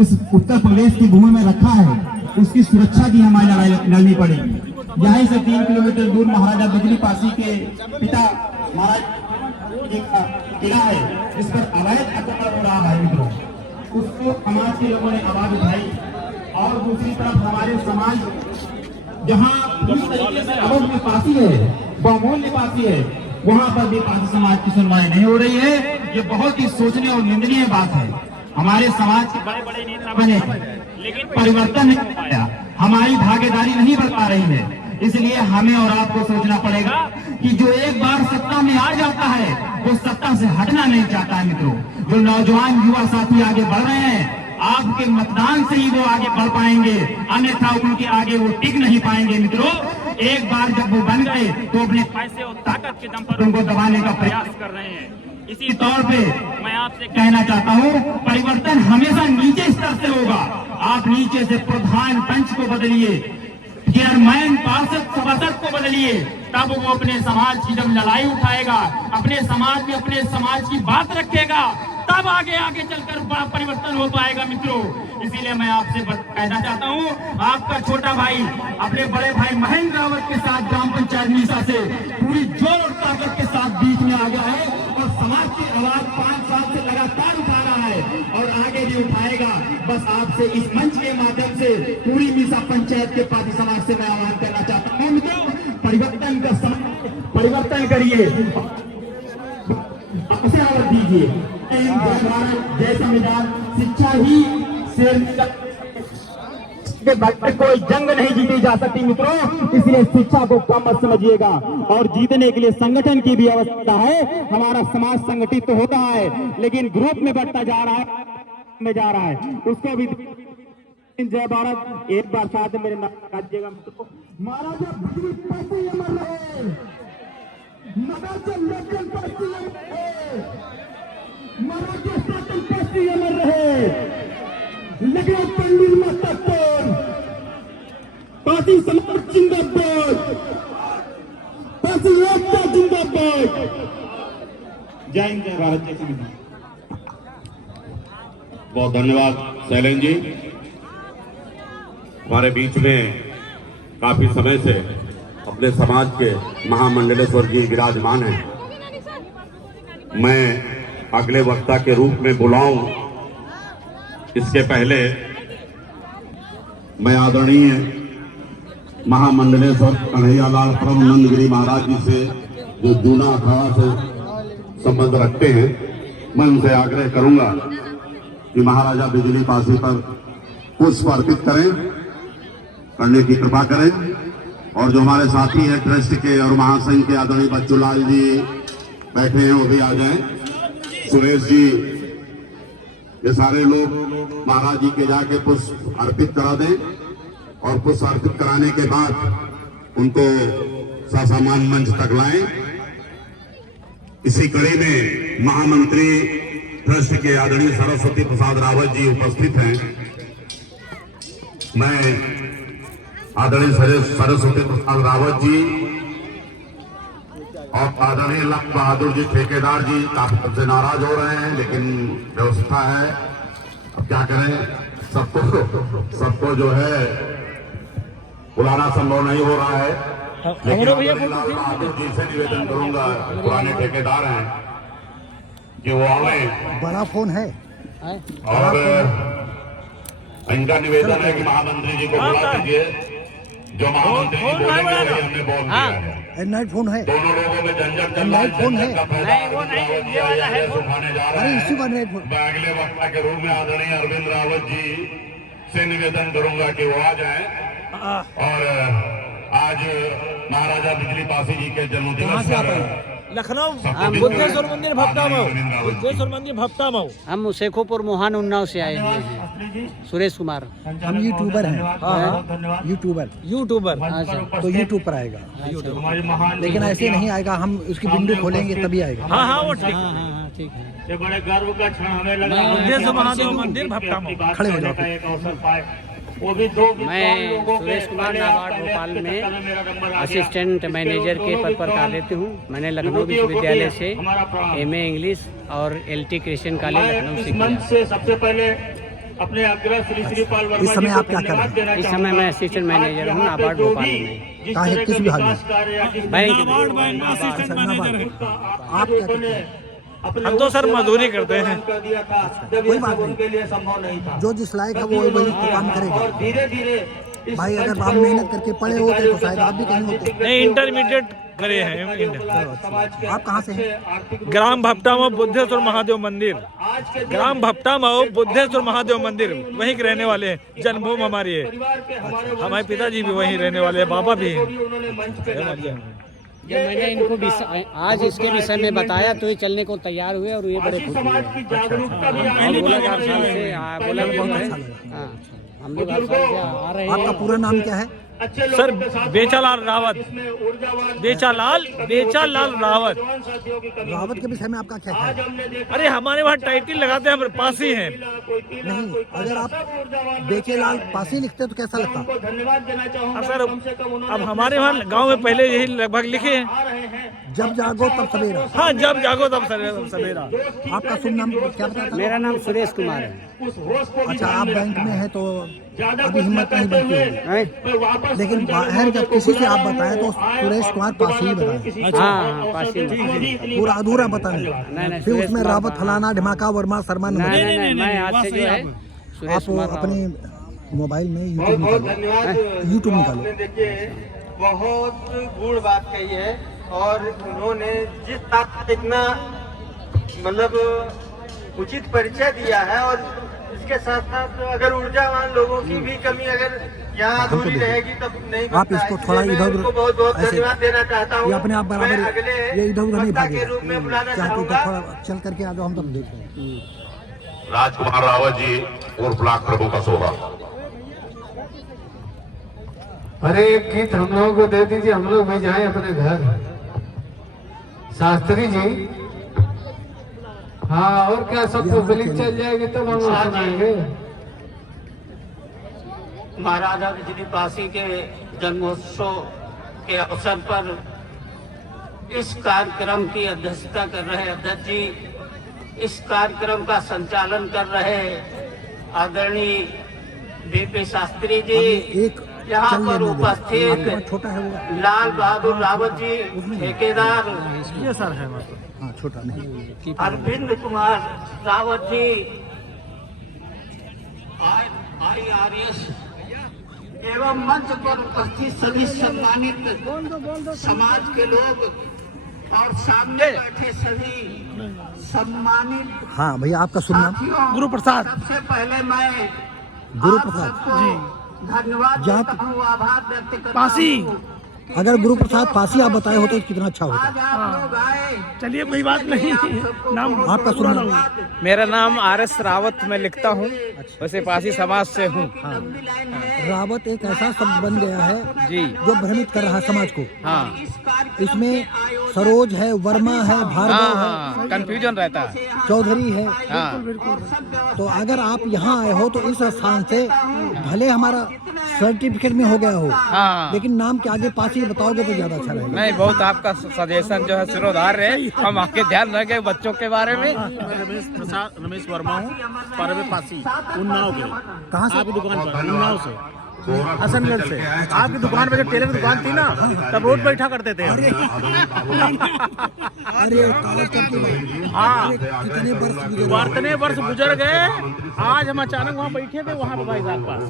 इस उत्तर प्रदेश की भूमि में रखा है, उसकी सुरक्षा की हमारी लड़ाई लड़नी पड़ेगी। यहीं से 3 किलोमीटर दूर महाराजा बिजली पासी के पिता महाराज जी का किला है, जिस पर अवैध अत्याचार हो रहा है। मित्रों, उसको समाज के लोगों ने आवाज उठाई और दूसरी तरफ हमारे समाज जहाँ जिस तरीके से अवैध निवासी है, बहुमूल्य निवासी है, वहाँ पर भी पासी समाज की सुनवाई नहीं हो रही है। ये बहुत ही सोचने और निंदनीय बात है। हमारे समाज के बड़े बड़े नेता बने लेकिन परिवर्तन नहीं आया, हमारी भागीदारी नहीं बढ़ पा रही है। इसलिए हमें और आपको सोचना पड़ेगा कि जो एक बार सत्ता में आ जाता है वो सत्ता से हटना नहीं चाहता है। मित्रों, जो नौजवान युवा साथी आगे बढ़ रहे हैं, आपके मतदान से ही वो आगे बढ़ पाएंगे, अन्यथा उनके आगे वो टिक नहीं पाएंगे। मित्रों, एक बार जब वो बन गए तो अपने पैसे और ताकत के दम पर उनको दबाने का प्रयास कर रहे हैं। इसी तौर पे मैं आपसे कहना चाहता हूँ, परिवर्तन हमेशा नीचे स्तर से होगा। आप नीचे से प्रधान पंच को बदलिए, चेयरमैन, पार्षद, सभासद को बदलिए, तब वो अपने समाज की जब लड़ाई उठाएगा, अपने समाज में अपने समाज की बात रखेगा, तब आगे आगे चलकर बड़ा परिवर्तन हो पाएगा। मित्रों, इसीलिए मैं आपसे कहना चाहता हूँ, आपका छोटा भाई अपने बड़े भाई महेंद्र रावत के साथ ग्राम पंचायत मीसा से पूरी जोर और ताकत के साथ बीच में आ गया है और समाज की आवाज 5 साल से लगातार उठा रहा है और आगे भी उठाएगा। बस आपसे इस मंच के माध्यम से पूरी मीसा पंचायत के पासी समाज से मैं आह्वान करना चाहता हूँ, मित्रों, परिवर्तन का समय, परिवर्तन करिए, अवसर दीजिए। जय संविधान। शिक्षा ही शेर के बगैर कोई जंग नहीं जीती जा सकती। मित्रों, इसलिए शिक्षा को कम मत समझिएगा और जीतने के लिए संगठन की भी आवश्यकता है। हमारा समाज संगठित तो होता है लेकिन ग्रुप में बढ़ता जा रहा है, उसको भी जय भारत। एक बार साथ मेरे नाम काटिएगा। मित्रों, महाराजा बिजली पासी अमर रहे, महाराजा लेकिन पासी अमर रहे, महाराजा शासन पासी अमर रहे, लेकिन पंडित माता कौन, पासी समाज जिंदाबाद, पासी एकता जिंदाबाद। जय हिंद, जय भारत, जय संविधान। बहुत धन्यवाद शैलेंद्र जी। हमारे बीच में काफी समय से अपने समाज के महामंडलेश्वर जी विराजमान हैं। मैं अगले वक्ता के रूप में बुलाऊं इसके पहले मैं आदरणीय महामंडलेश्वर कन्हैयालाल परमानंदगिरी महाराज जी से जो जूना अखाड़ा से संबंध रखते हैं, मैं उनसे आग्रह करूंगा कि महाराजा बिजली पासी पर पुष्प अर्पित करने की कृपा करें। और जो हमारे साथी हैं ट्रस्ट के और महासंघ के आदरणीय बच्चूलाल जी बैठे हैं, वो भी आ जाएं। सुरेश जी, ये सारे लोग महाराज जी के जाके पुष्प अर्पित करा दें और पुष्प अर्पित कराने के बाद उनको ससामान मंच तक लाएं। इसी कड़ी में महामंत्री ट्रस्ट के आदरणीय सरस्वती प्रसाद रावत जी उपस्थित हैं। मैं आदरणीय सरस्वती प्रसाद रावत जी और आदरणीय लाल बहादुर जी ठेकेदार जी काफी सबसे नाराज हो रहे हैं, लेकिन व्यवस्था है, अब क्या करें। सबको जो है बुलाना संभव नहीं हो रहा है, लेकिन लाल बहादुर जी से निवेदन करूंगा, पुराने ठेकेदार हैं, कि वो आवे। बड़ा फोन है और इनका निवेदन है कि महामंत्री जी को बुला दीजिए जो महामंत्री जी बोलेंगे वही हमने बोल दिया है। एंड्रॉइड फोन है, दोनों लोगों में झंझट चल रहा एंड्रॉइड फोन है। उठाने जा रहे अरे हैं। इसी का एंड्रॉइड फोन। मैं अगले वक्ता के रूप में आदरणीय अरविंद रावत जी से निवेदन करूंगा कि वो आ जाएं और आज महाराजा बिजली पासी जी के जन्मदिवस पर लखनऊ बुद्धेश्वर मंदिर भपटा मऊ, बुद्धेश्वर मंदिर भपटा मऊ। हम शेखोपुर मोहन उन्नाव से आए हुए हैं। सुरेश कुमार। हम यूट्यूबर हैं। यूट्यूबर तो यूट्यूब पर आएगा, लेकिन ऐसे नहीं आएगा, हम उसकी विंडो खोलेंगे तभी आएगा। हाँ वो ठीक। ठीक है। ये बड़े गर्व का क्षण हमें लगा। बुद्धेश्वर महादेव मंदिर भपटा मऊ। खड़े हो जाओ। एक अवसर पाए वो भी दो मैं सुरेश कुमार नाबार्ड भोपाल में असिस्टेंट मैनेजर के पद पर कार्यरत हूँ। मैंने लखनऊ विश्वविद्यालय से एमए इंग्लिश और एलटी क्रिश्चियन कॉलेज लखनऊ से मंच किया। से सबसे पहले अपने अग्रज श्री श्रीपाल वर्मा इस समय जी को आप क्या कर रहे हैं? धन्यवाद इस देना समय मैं असिस्टेंट मैनेजर हूँ नाबार्ड भोपाल में। जिस कहाँ है? तरह किस के विभाग में? विकास कार्य या जिस बैंक नाबार्ड में। बैंक असिस्टेंट मैनेजर है। आप क्या करते हैं? हम तो सर मजदूरी करते हैं। कर दिया था जब कोई ये बात सब नहीं। उनके लिए संभव नहीं था। जो जिस लायक है वो वही काम और करेगा। धीरे धीरे भाई अगर आप मेहनत करके पढ़े होते तो शायद आप भी कहीं होते। नहीं, इंटरमीडिएट करे हैं। आप कहाँ से हैं? ग्राम भपटा मऊ बुद्धेश्वर महादेव मंदिर, ग्राम भपटा मऊ बुद्धेश्वर महादेव मंदिर वहीं के रहने वाले हैं। जन्मभूमि हमारी है। हमारे पिताजी भी वहीं रहने वाले हैं, बाबा भी हैं। जब मैंने इनको आज इसके विषय में बताया तो ये चलने को तैयार हुए और ये बड़े खुश हुए। समाज की जागरूकता भी और बोला कि हर साल से बोला कि बहुत अच्छा लगा। हाँ, हम लोग हर साल से आ रहे हैं। आपका पूरा नाम क्या है? सर बेचालाल रावत, बेचालाल रावत। रावत के विषय में आपका क्या ख्याल है? अरे हमारे वहाँ टाइटल लगाते हैं, हम पास ही हैं। नहीं, अगर आप बेचेलाल पासी लिखते तो कैसा लगता? धन्यवाद देना चाहूंगा। सर अब हमारे वहाँ गांव में पहले यही लगभग लिखे हैं। जब जागो तब सवेरा। हाँ, जब जागो तब सवेरा। आपका शुभ नाम क्या बताता? मेरा नाम सुरेश कुमार है। अच्छा, आप बैंक में हैं तो अभी हिम्मत नहीं बनती होगी, लेकिन बाहर जब किसी से आप बताएं तो सुरेश कुमार पासी ही बताएं। हाँ, पासी में। पूरा अधूरा बताएं, नहीं, फिर उसमें रावत फलाना ढिमाका वर्मा शर्मा न बताएं। नहीं, मैं आज से जो है सुरेश आप कुमार अपनी मोबाइल में यूट्यूब निकालो। देखिए बहुत गूढ़ बात कही है और उन्होंने जिस तक इतना मतलब उचित परिचय दिया है और इसके साथ साथ अगर ऊर्जावान लोगों की भी कमी अगर यहाँ अधूरी रहेगी तब नहीं बनता आप इसको है। थोड़ा इसलिए मैं इधर उनको बहुत बहुत ऐसे- धन्यवाद देना चाहता हूँ। ये अपने आप बराबर मैं अगले ये इधर उधर नहीं वक्ता के भागेगा। रूप में बुलाना चाहते तो चाहूंगा। थोड़ा चल करके आ जाओ, हम तब देख रहे हैं। राजकुमार रावत जी उर्फ ब्लॉक प्रभु का शोभा। अरे एक गीत हम लोगों को दे दीजिए, हम लोग भी जाएं अपने घर। शास्त्री जी, हाँ और क्या, सबको फिलिंग चल जाएगी तब हम सुनाएंगे। महाराजा बिजली पासी के जन्मोत्सव के अवसर पर इस कार्यक्रम की अध्यक्षता कर रहे अध्यक्ष जी, इस कार्यक्रम का संचालन कर रहे आदरणीय बीपी शास्त्री जी, एक यहाँ चल पर लेने दो। उपस्थित आपका छोटा है वो। लाल बहादुर रावत जी, ठेकेदार ये सर है मतलब। हाँ, छोटा नहीं। अरविंद कुमार रावत जी, IRS एवं मंच पर उपस्थित सभी सम्मानित समाज के लोग और सामने बैठे सभी सम्मानित हाँ भैया, आपका शुभ नाम? साथियों, गुरु प्रसाद। सबसे पहले मैं गुरु आप प्रसाद सबको धन्यवाद जात- देता हूँ, आभार व्यक्त करता पासी। हूँ। अगर गुरु प्रसाद पासी आप बताए होते तो कितना अच्छा होता। आज आप लोग आए, चलिए कोई बात नहीं। नाम आपका शुभ नाम? मेरा नाम RS रावत मैं लिखता हूँ, वैसे पासी समाज से हूँ। रावत एक ऐसा शब्द बन गया है जी, जो भ्रमित कर रहा है समाज को। हाँ इसमें सरोज है, वर्मा है, भार्गव है, हाँ, कंफ्यूजन रहता है। चौधरी है। हाँ, तो अगर आप यहाँ आए हो तो इस स्थान से भले हमारा सर्टिफिकेट में हो गया हो, हाँ। लेकिन नाम के आगे पासी बताओगे तो ज्यादा अच्छा रहेगा। नहीं, बहुत आपका सजेशन जो है सिरोधार है, हम आपके ध्यान रखें बच्चों के बारे में। रमेश वर्मा हूँ, पासी उन्नाव के। कहाँ से? आपकी दुकान पर उन्नाव से। हसनगंज से। आपकी दुकान पे जब टेलर की दुकान थी ना, तब रोड बैठा करते थे। अरे हाँ, कितने वर्ष गुजर गए। आज हम अचानक वहाँ बैठे थे, वहाँ पे भाई साहब पास,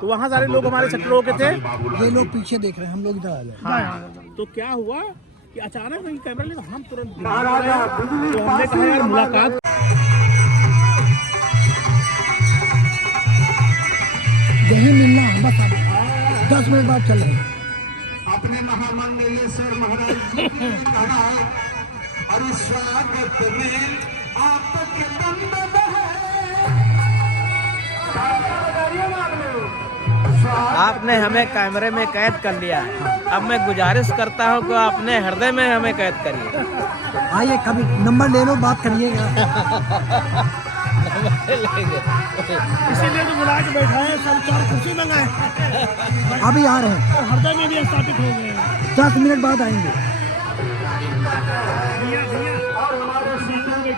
तो वहाँ सारे लोग हमारे सेक्टरों के थे। ये लोग पीछे देख रहे हैं, हम लोग इधर आ जाए। हाँ, तो क्या हुआ कि अचानक नहीं कैमरा ले, हम तुरंत तो हमने कहा यार मुलाकात। यही मिलना बस, 10 मिनट बाद चल रहे हैं। अपने महामंडलेश्वर महाराज जी ने कहा है, और स्वागत में आपके दंड है। आपने हमें कैमरे में कैद कर लिया है, अब मैं गुजारिश करता हूँ कि अपने हृदय में हमें कैद करिए। आइए कभी नंबर ले लो, बात करिएगा। इसीलिए तो बुला के बैठा है, सब 4 कुर्सी मंगाए। अभी आ रहे हैं, हृदय में भी स्थापित हो गए हैं। 10 मिनट बाद आएंगे।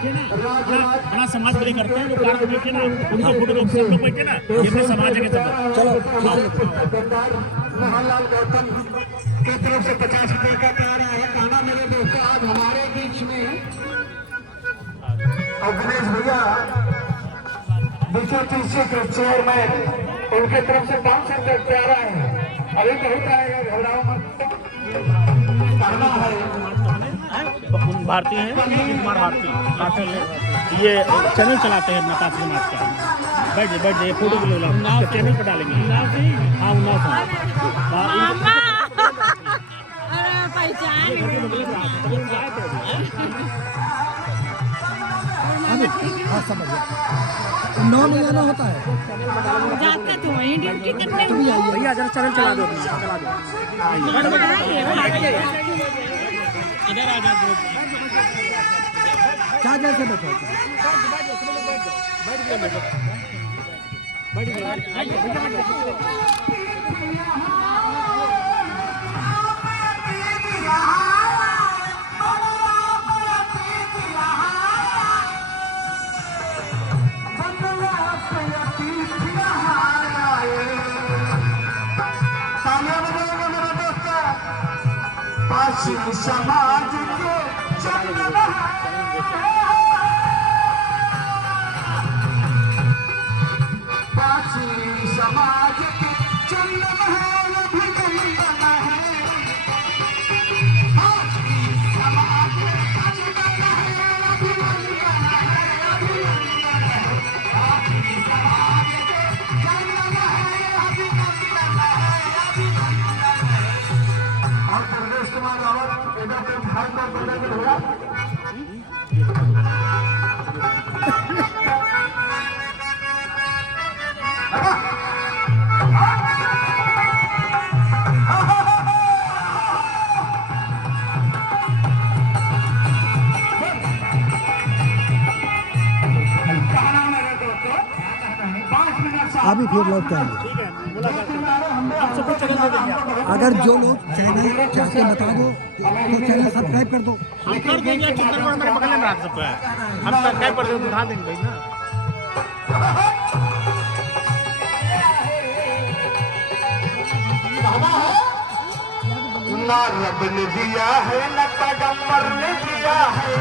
बड़ा समाज बड़े करते हैं, वो कार बैठे ना, उनके फोटो लोग सब लोग बैठे ना, ये अपने समाज के सब। चलो मोहनलाल गौतम की तरफ से 50 रुपए का प्यारा है खाना। मेरे दोस्तों, आज हमारे बीच में गणेश भैया बीकेटीसी के चेयरमैन, उनके तरफ से 500 रुपए प्यारा है। अभी बहुत आएगा, घबराओ मत, करना है। भारतीय है, कुमार भारती, ये चैनल चलाते हैं अपना काशी समाज का। बैठ जाइए, फोटो भी ले लो, चैनल पर डालेंगे। हाँ, समझ नौ नहीं आना होता है, जाते तो वहीं ड्यूटी करने। भैया जरा चैनल चला दो, इधर आ जाओ। क्या जैसे बैठो, समाज के जन्म समाज के जन्म है, अभिनंदन है। समाज का जन्म है, अभिनंदन है, अभिनंदन है। समाज के जन्म है, अभिनंदन है, अभिनंदन है। और प्रदेश कुमार रावत इधर पे भारत का प्रदर्शन हुआ। अभी फिर लौट के आएंगे। अगर जो लोग चैनल चाहते हैं बता दो, तो चैनल सब्सक्राइब कर दो। हम कर देंगे, मेरे बगल में रख सकते हैं, हम सब्सक्राइब कर देंगे, दिखा देंगे भाई ना। ना रब ने दिया है, न पैगंबर ने दिया है,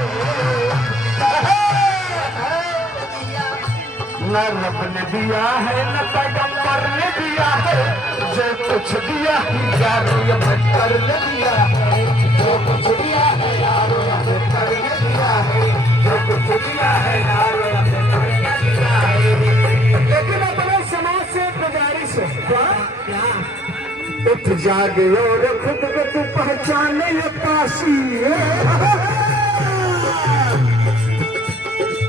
न रब ने दिया है, न पैगंबर ने दिया है। जो कुछ दिया यारो अम्बेडकर ने दिया है, जो कुछ दिया है यारो अम्बेडकर ने दिया है, जो कुछ दिया है यारो अम्बेडकर ने दिया है। लेकिन अपने समाज से गुजारिश है, उठ जागे और खुद को तू पहचाने ये काशी।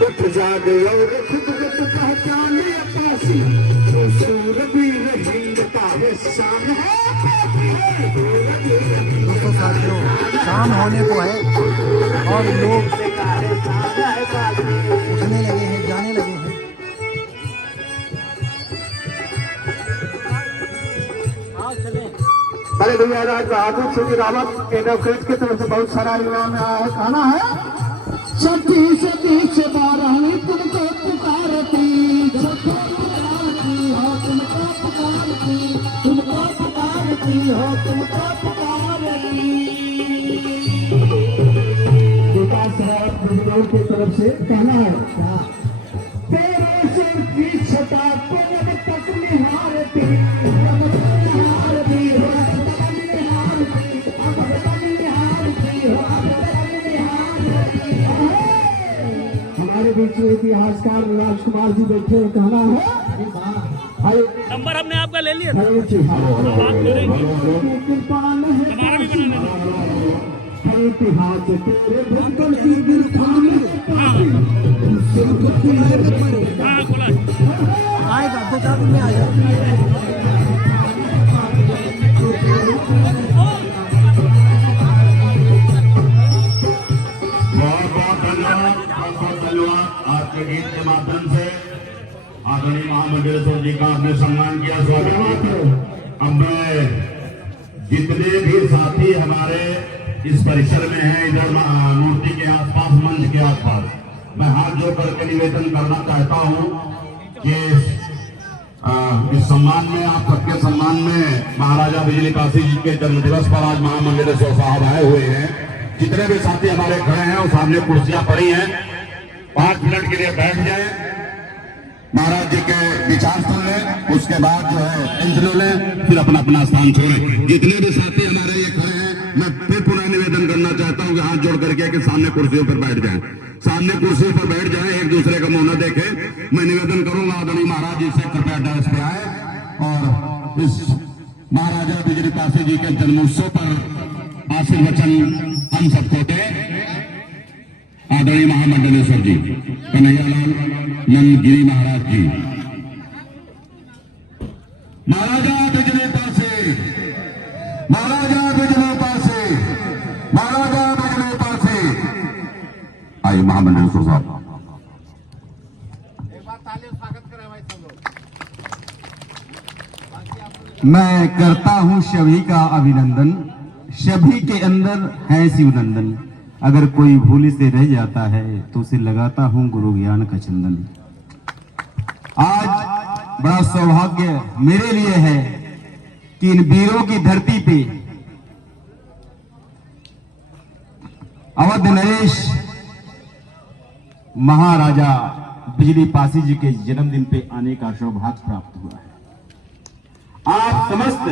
उठ जागे और खुद को तू पहचाने ये काशी। तो सूरवीर हिंद का ये शान है। दोस्तों साथियों, शाम होने को है और लोग उठने लगे हैं, जाने लगे हैं। अरे भैया, राज बहादुर सिंह रावत एडवोकेट की तरफ से बहुत सारा इनाम आया है। खाना है सती से 12वीं तुमको पुकारती, तुमको पुकारती, तुमको पुकारती, तुम सुनी हो तुमको पुकारती। विकास राज बुजुर्गों की तरफ से कहना है क्या? तेरे सिर की छटा को जब तक निहारती, जब तक निहारती हो, जब तक निहारती, अब तक निहारती हो, अब तक निहारती। हमारे बीच में इतिहासकार राजकुमार जी बैठे हैं, कहना है नंबर हमने आपका ले लिया था। हमारा भी इतिहास तेरे भक्तों की गिरफ्तार आएगा 2-4 दिन में आ जाएगा। बहुत धन्यवाद। आपके गीत के माध्यम से आदरणीय महामंडलेश्वर जी का आपने सम्मान किया, स्वागत। अब मैं जितने भी साथी हमारे इस परिसर में हैं, इधर मूर्ति के आसपास, मंच के आसपास, मैं हाथ जोड़ करके निवेदन करना चाहता हूं कि इस सम्मान में, आप सबके सम्मान में महाराजा बिजली काशी जी के जन्म दिवस पर आज महामंडलेश्वर साहब आए हुए हैं। जितने भी साथी हमारे खड़े हैं और सामने कुर्सियां पड़ी हैं, 5 मिनट के लिए बैठ जाए, महाराज जी के विचार सुन लें, उसके बाद जो है इंटरव्यू लें, फिर अपना अपना स्थान छोड़ें। जितने भी साथी हमारे ये खड़े हैं, मैं फिर पुनः निवेदन करना चाहता हूं कि हाथ जोड़ करके कि सामने कुर्सियों पर बैठ जाएं, सामने कुर्सियों पर बैठ जाएं, एक दूसरे का मुंह न देखें। मैं निवेदन करूंगा आदरणीय महाराज जी से कृपया डायस पे आए और इस महाराजा बिजली काशी जी के जन्मोत्सव पर आशीर्वचन हम सबको दें। आदरणीय महामंडलेश्वर जी, कन्हैयालाल नंदगिरी महाराज जी। महाराजा बिजली पासे, महाराजा बिजली पासे, महाराजा बिजली पासे। आइए महामंडलेश्वर साहब। मैं करता हूं सभी का अभिनंदन, सभी के अंदर है शिवनंदन। अगर कोई भूल से रह जाता है तो उसे लगाता हूं गुरु ज्ञान का चंदन। आज बड़ा सौभाग्य मेरे लिए है कि इन वीरों की धरती पे अवध नरेश महाराजा बिजली पासी जी के जन्मदिन पे आने का सौभाग्य प्राप्त हुआ है। आप समस्त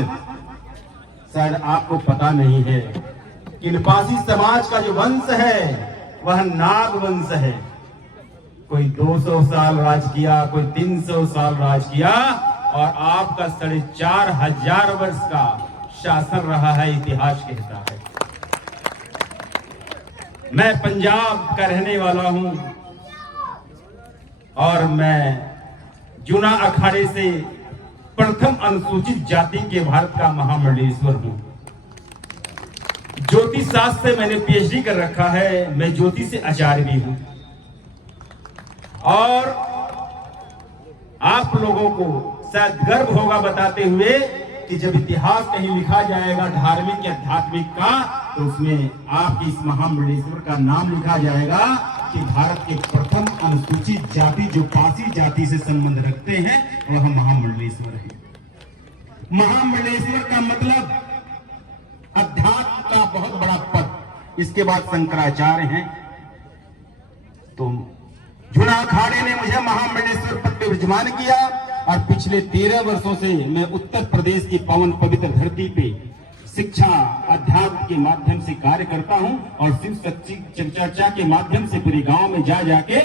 शायद आपको पता नहीं है कि पासी समाज का जो वंश है वह नाग वंश है। कोई 200 साल राज किया, कोई 300 साल राज किया, और आपका 4,500 वर्ष का शासन रहा है, इतिहास कहता है। मैं पंजाब का रहने वाला हूं और मैं जूना अखाड़े से प्रथम अनुसूचित जाति के भारत का महामंडलेश्वर हूं। ज्योतिष शास्त्र से मैंने पीएचडी कर रखा है, मैं ज्योतिष से आचार्य भी हूं। और आप लोगों को शायद गर्व होगा बताते हुए कि जब इतिहास कहीं लिखा जाएगा धार्मिक या आध्यात्मिक का, तो उसमें आपके इस महामंडलेश्वर का नाम लिखा जाएगा कि भारत के प्रथम अनुसूचित जाति जो पासी जाति से संबंध रखते हैं वह महामंडलेश्वर है। महामंडलेश्वर का मतलब अध्यात्म का बहुत बड़ा पद। इसके बाद शंकराचार्य हैं। तो जूना अखाड़े ने मुझे महामंडलेश्वर पद पे विराजमान किया और पिछले 13 वर्षों से मैं उत्तर प्रदेश की पावन पवित्र धरती पे शिक्षा अध्यात्म के माध्यम से कार्य करता हूं और शिव शक्ति चर्चा के माध्यम से पूरे गांव में जा जाके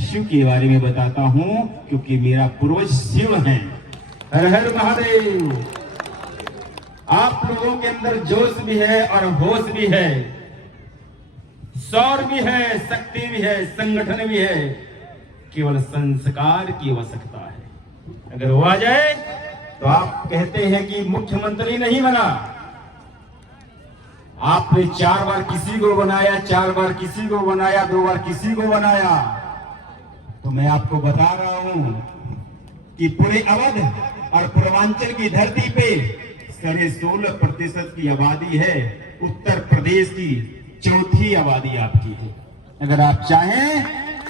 शिव के बारे में बताता हूं, क्योंकि मेरा पूर्वज शिव है। हर हर महादेव। आप लोगों के अंदर जोश भी है और होश भी है, शौर भी है, शक्ति भी है, संगठन भी है, केवल संस्कार की आवश्यकता है। अगर वो आ जाए तो आप कहते हैं कि मुख्यमंत्री नहीं बना, आपने 4 बार किसी को बनाया, 4 बार किसी को बनाया, 2 बार किसी को बनाया। तो मैं आपको बता रहा हूं कि पूरे अवध और पूर्वांचल की धरती पे 16.5% की आबादी है। उत्तर प्रदेश की चौथी आबादी आपकी है। अगर आप चाहें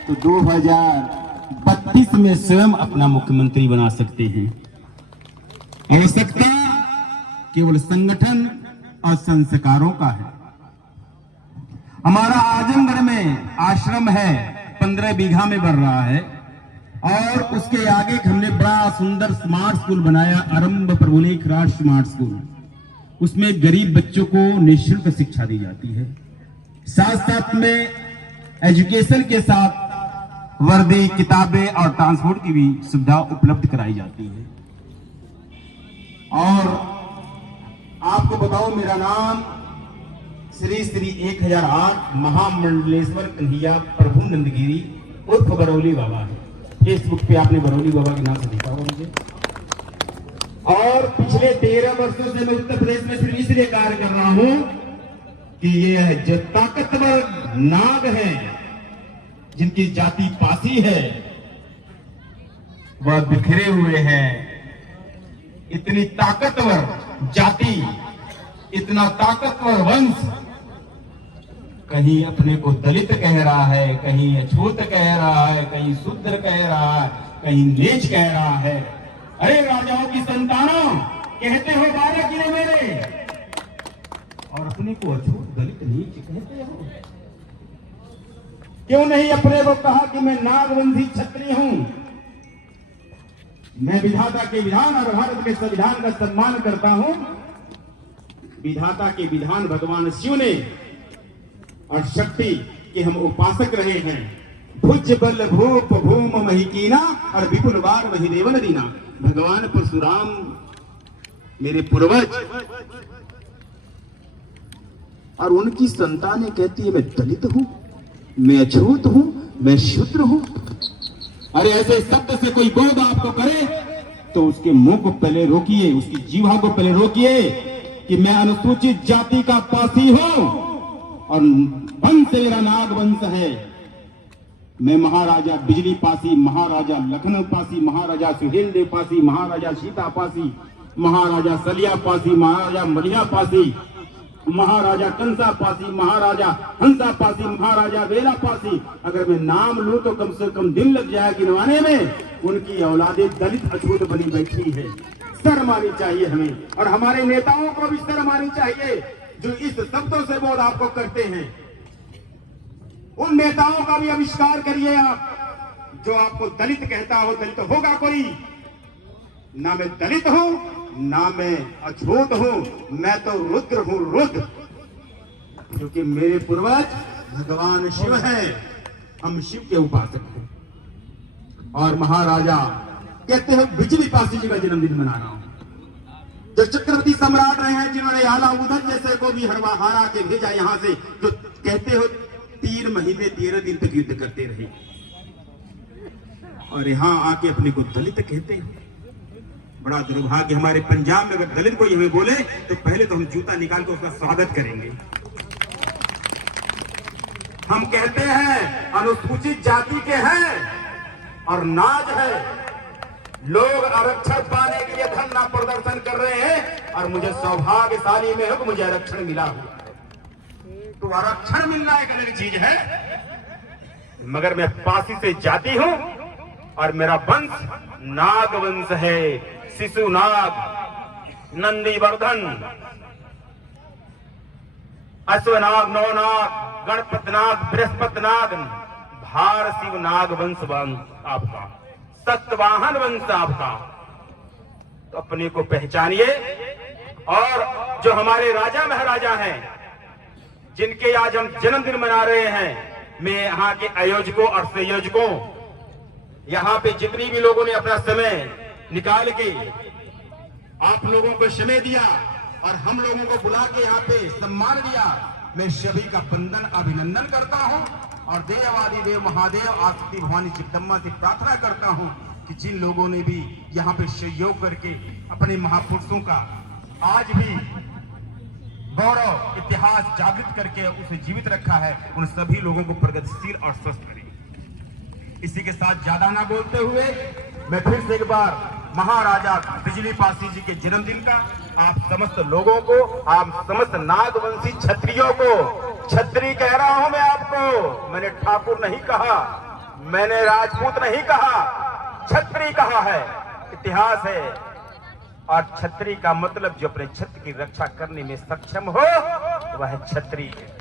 तो 2032 में स्वयं अपना मुख्यमंत्री बना सकते हैं। आवश्यकता केवल संगठन और संस्कारों का है। हमारा आजमगढ़ में आश्रम है, 15 बीघा में बढ़ रहा है, और उसके आगे हमने बड़ा सुंदर स्मार्ट स्कूल बनाया, आरंभ प्रभुलेख राज स्मार्ट स्कूल। उसमें गरीब बच्चों को निःशुल्क शिक्षा दी जाती है। साथ साथ में एजुकेशन के साथ वर्दी, किताबें और ट्रांसपोर्ट की भी सुविधा उपलब्ध कराई जाती है। और आपको बताओ, मेरा नाम श्री श्री 1008 महामंडलेश्वर कन्हैया प्रभु नंदगिरी उर्फ बरौली बाबा है। फेसबुक पे आपने बरौली बाबा के नाम से देखा होगा मुझे। और पिछले 13 वर्षों से मैं उत्तर प्रदेश में सिर्फ इसलिए कार्य कर रहा हूं कि ये जो ताकतवर नाग है, जिनकी जाति पासी है, वह बिखरे हुए हैं। इतनी ताकतवर जाति, इतना ताकतवर वंश कहीं अपने को दलित कह रहा है, कहीं अछूत कह रहा है, कहीं शूद्र कह रहा है, कहीं नीच कह रहा है। अरे राजाओं की संतानों, कहते हो 12 किलो मेरे, और अपने को अछूत दलित नीच कहते हो। क्यों नहीं अपने को कहा कि मैं नागवंशी क्षत्रिय हूं? मैं विधाता के विधान और भारत के संविधान का सम्मान करता हूं। विधाता के विधान भगवान शिव ने और शक्ति के हम उपासक रहे हैं। भुज बल भूप भूम महिकीना और विपुल बार महिदेवन दीना। भगवान परशुराम मेरे पूर्वज, और उनकी संतानें कहती है मैं दलित हूं, मैं अछूत हूं, मैं शूद्र हूं। अरे ऐसे शब्द से कोई बोध आपको करे तो उसके मुंह को पहले रोकिए, उसकी जीवा को पहले रोकिए कि मैं अनुसूचित जाति का पासी हूं और वंश मेरा नाग वंश है। मैं महाराजा बिजली पासी, महाराजा लखनऊ पासी, महाराजा सुहेल देव पासी, महाराजा सीता पासी, महाराजा सलिया पासी, महाराजा मलिया पासी, महाराजा कंसा पासी, महाराजा हंसा पासी, महाराजा वेला पासी। अगर मैं नाम लूं तो कम से कम दिन लग जाए गिनवाने में। उनकी औलादे दलित अछूत बनी बैठी है। शर्म आनी चाहिए हमें, और हमारे नेताओं को भी शर्म आनी चाहिए जो इस शब्दों से बोध आपको करते हैं। उन नेताओं का भी आविष्कार करिए आप जो आपको दलित कहता हो। दलित होगा कोई? ना मैं दलित हूं, ना मैं अछूत हूं, मैं तो रुद्र हूं, रुद्र। क्योंकि मेरे पूर्वज भगवान शिव हैं, हम शिव के उपासक हैं। और महाराजा कहते हैं बिजली पासी जी का जन्मदिन मना रहा हूं, जो चक्रवर्ती सम्राट रहे हैं, जिन्होंने आलाउद्दीन जैसे को भी हरा के भेजा यहां से, जो कहते हो 3 महीने 13 दिन तक युद्ध करते रहे, और यहां आके अपने को दलित कहते हैं। बड़ा दुर्भाग्य। हमारे पंजाब में अगर दलित कोई हमें बोले तो पहले तो हम जूता निकाल कर उसका स्वागत करेंगे। हम कहते हैं अनुसूचित जाति के हैं और नाज है। लोग आरक्षण पाने के लिए धरना प्रदर्शन कर रहे हैं और मुझे सौभाग्यशाली में हो कि मुझे आरक्षण मिला हुआ है। तो आरक्षण मिलना एक अलग चीज है, मगर मैं पासी से जाति हूं और मेरा वंश नाग वंश है। शिशु नाग, नंदीवर्धन, अश्वनाग, नवनाग, गणपत नाग, बृहस्पति नाग, भार शिव नाग वंश आपका, सतवाहन वंश आपका। तो अपने को पहचानिए। और जो हमारे राजा महाराजा हैं, जिनके आज हम जन्मदिन मना रहे हैं, मैं यहाँ के आयोजकों और संयोजकों, यहाँ पे जितनी भी लोगों ने अपना समय निकाल के आप लोगों को समय दिया और हम लोगों को बुला के यहाँ पे सम्मान दिया, मैं सभी का वंदन अभिनंदन करता हूँ। और देवादि देव महादेव आसती भवानी जगदम्बा से प्रार्थना करता हूँ कि जिन लोगों ने भी यहाँ पे सहयोग करके अपने महापुरुषों का आज भी गौरव इतिहास जागृत करके उसे जीवित रखा है, उन सभी लोगों को प्रगतिशील और स्वस्थ करें। इसी के साथ ज्यादा ना बोलते हुए मैं फिर से एक बार महाराजा बिजली पासी जी के जन्मदिन का आप समस्त लोगों को, आप समस्त नागवंशी क्षत्रियों को, क्षत्रिय कह रहा हूं मैं आपको, मैंने ठाकुर नहीं कहा, मैंने राजपूत नहीं कहा, क्षत्रिय कहा है। इतिहास है और छत्री का मतलब जो अपने छत्र की रक्षा करने में सक्षम हो वह छत्री है।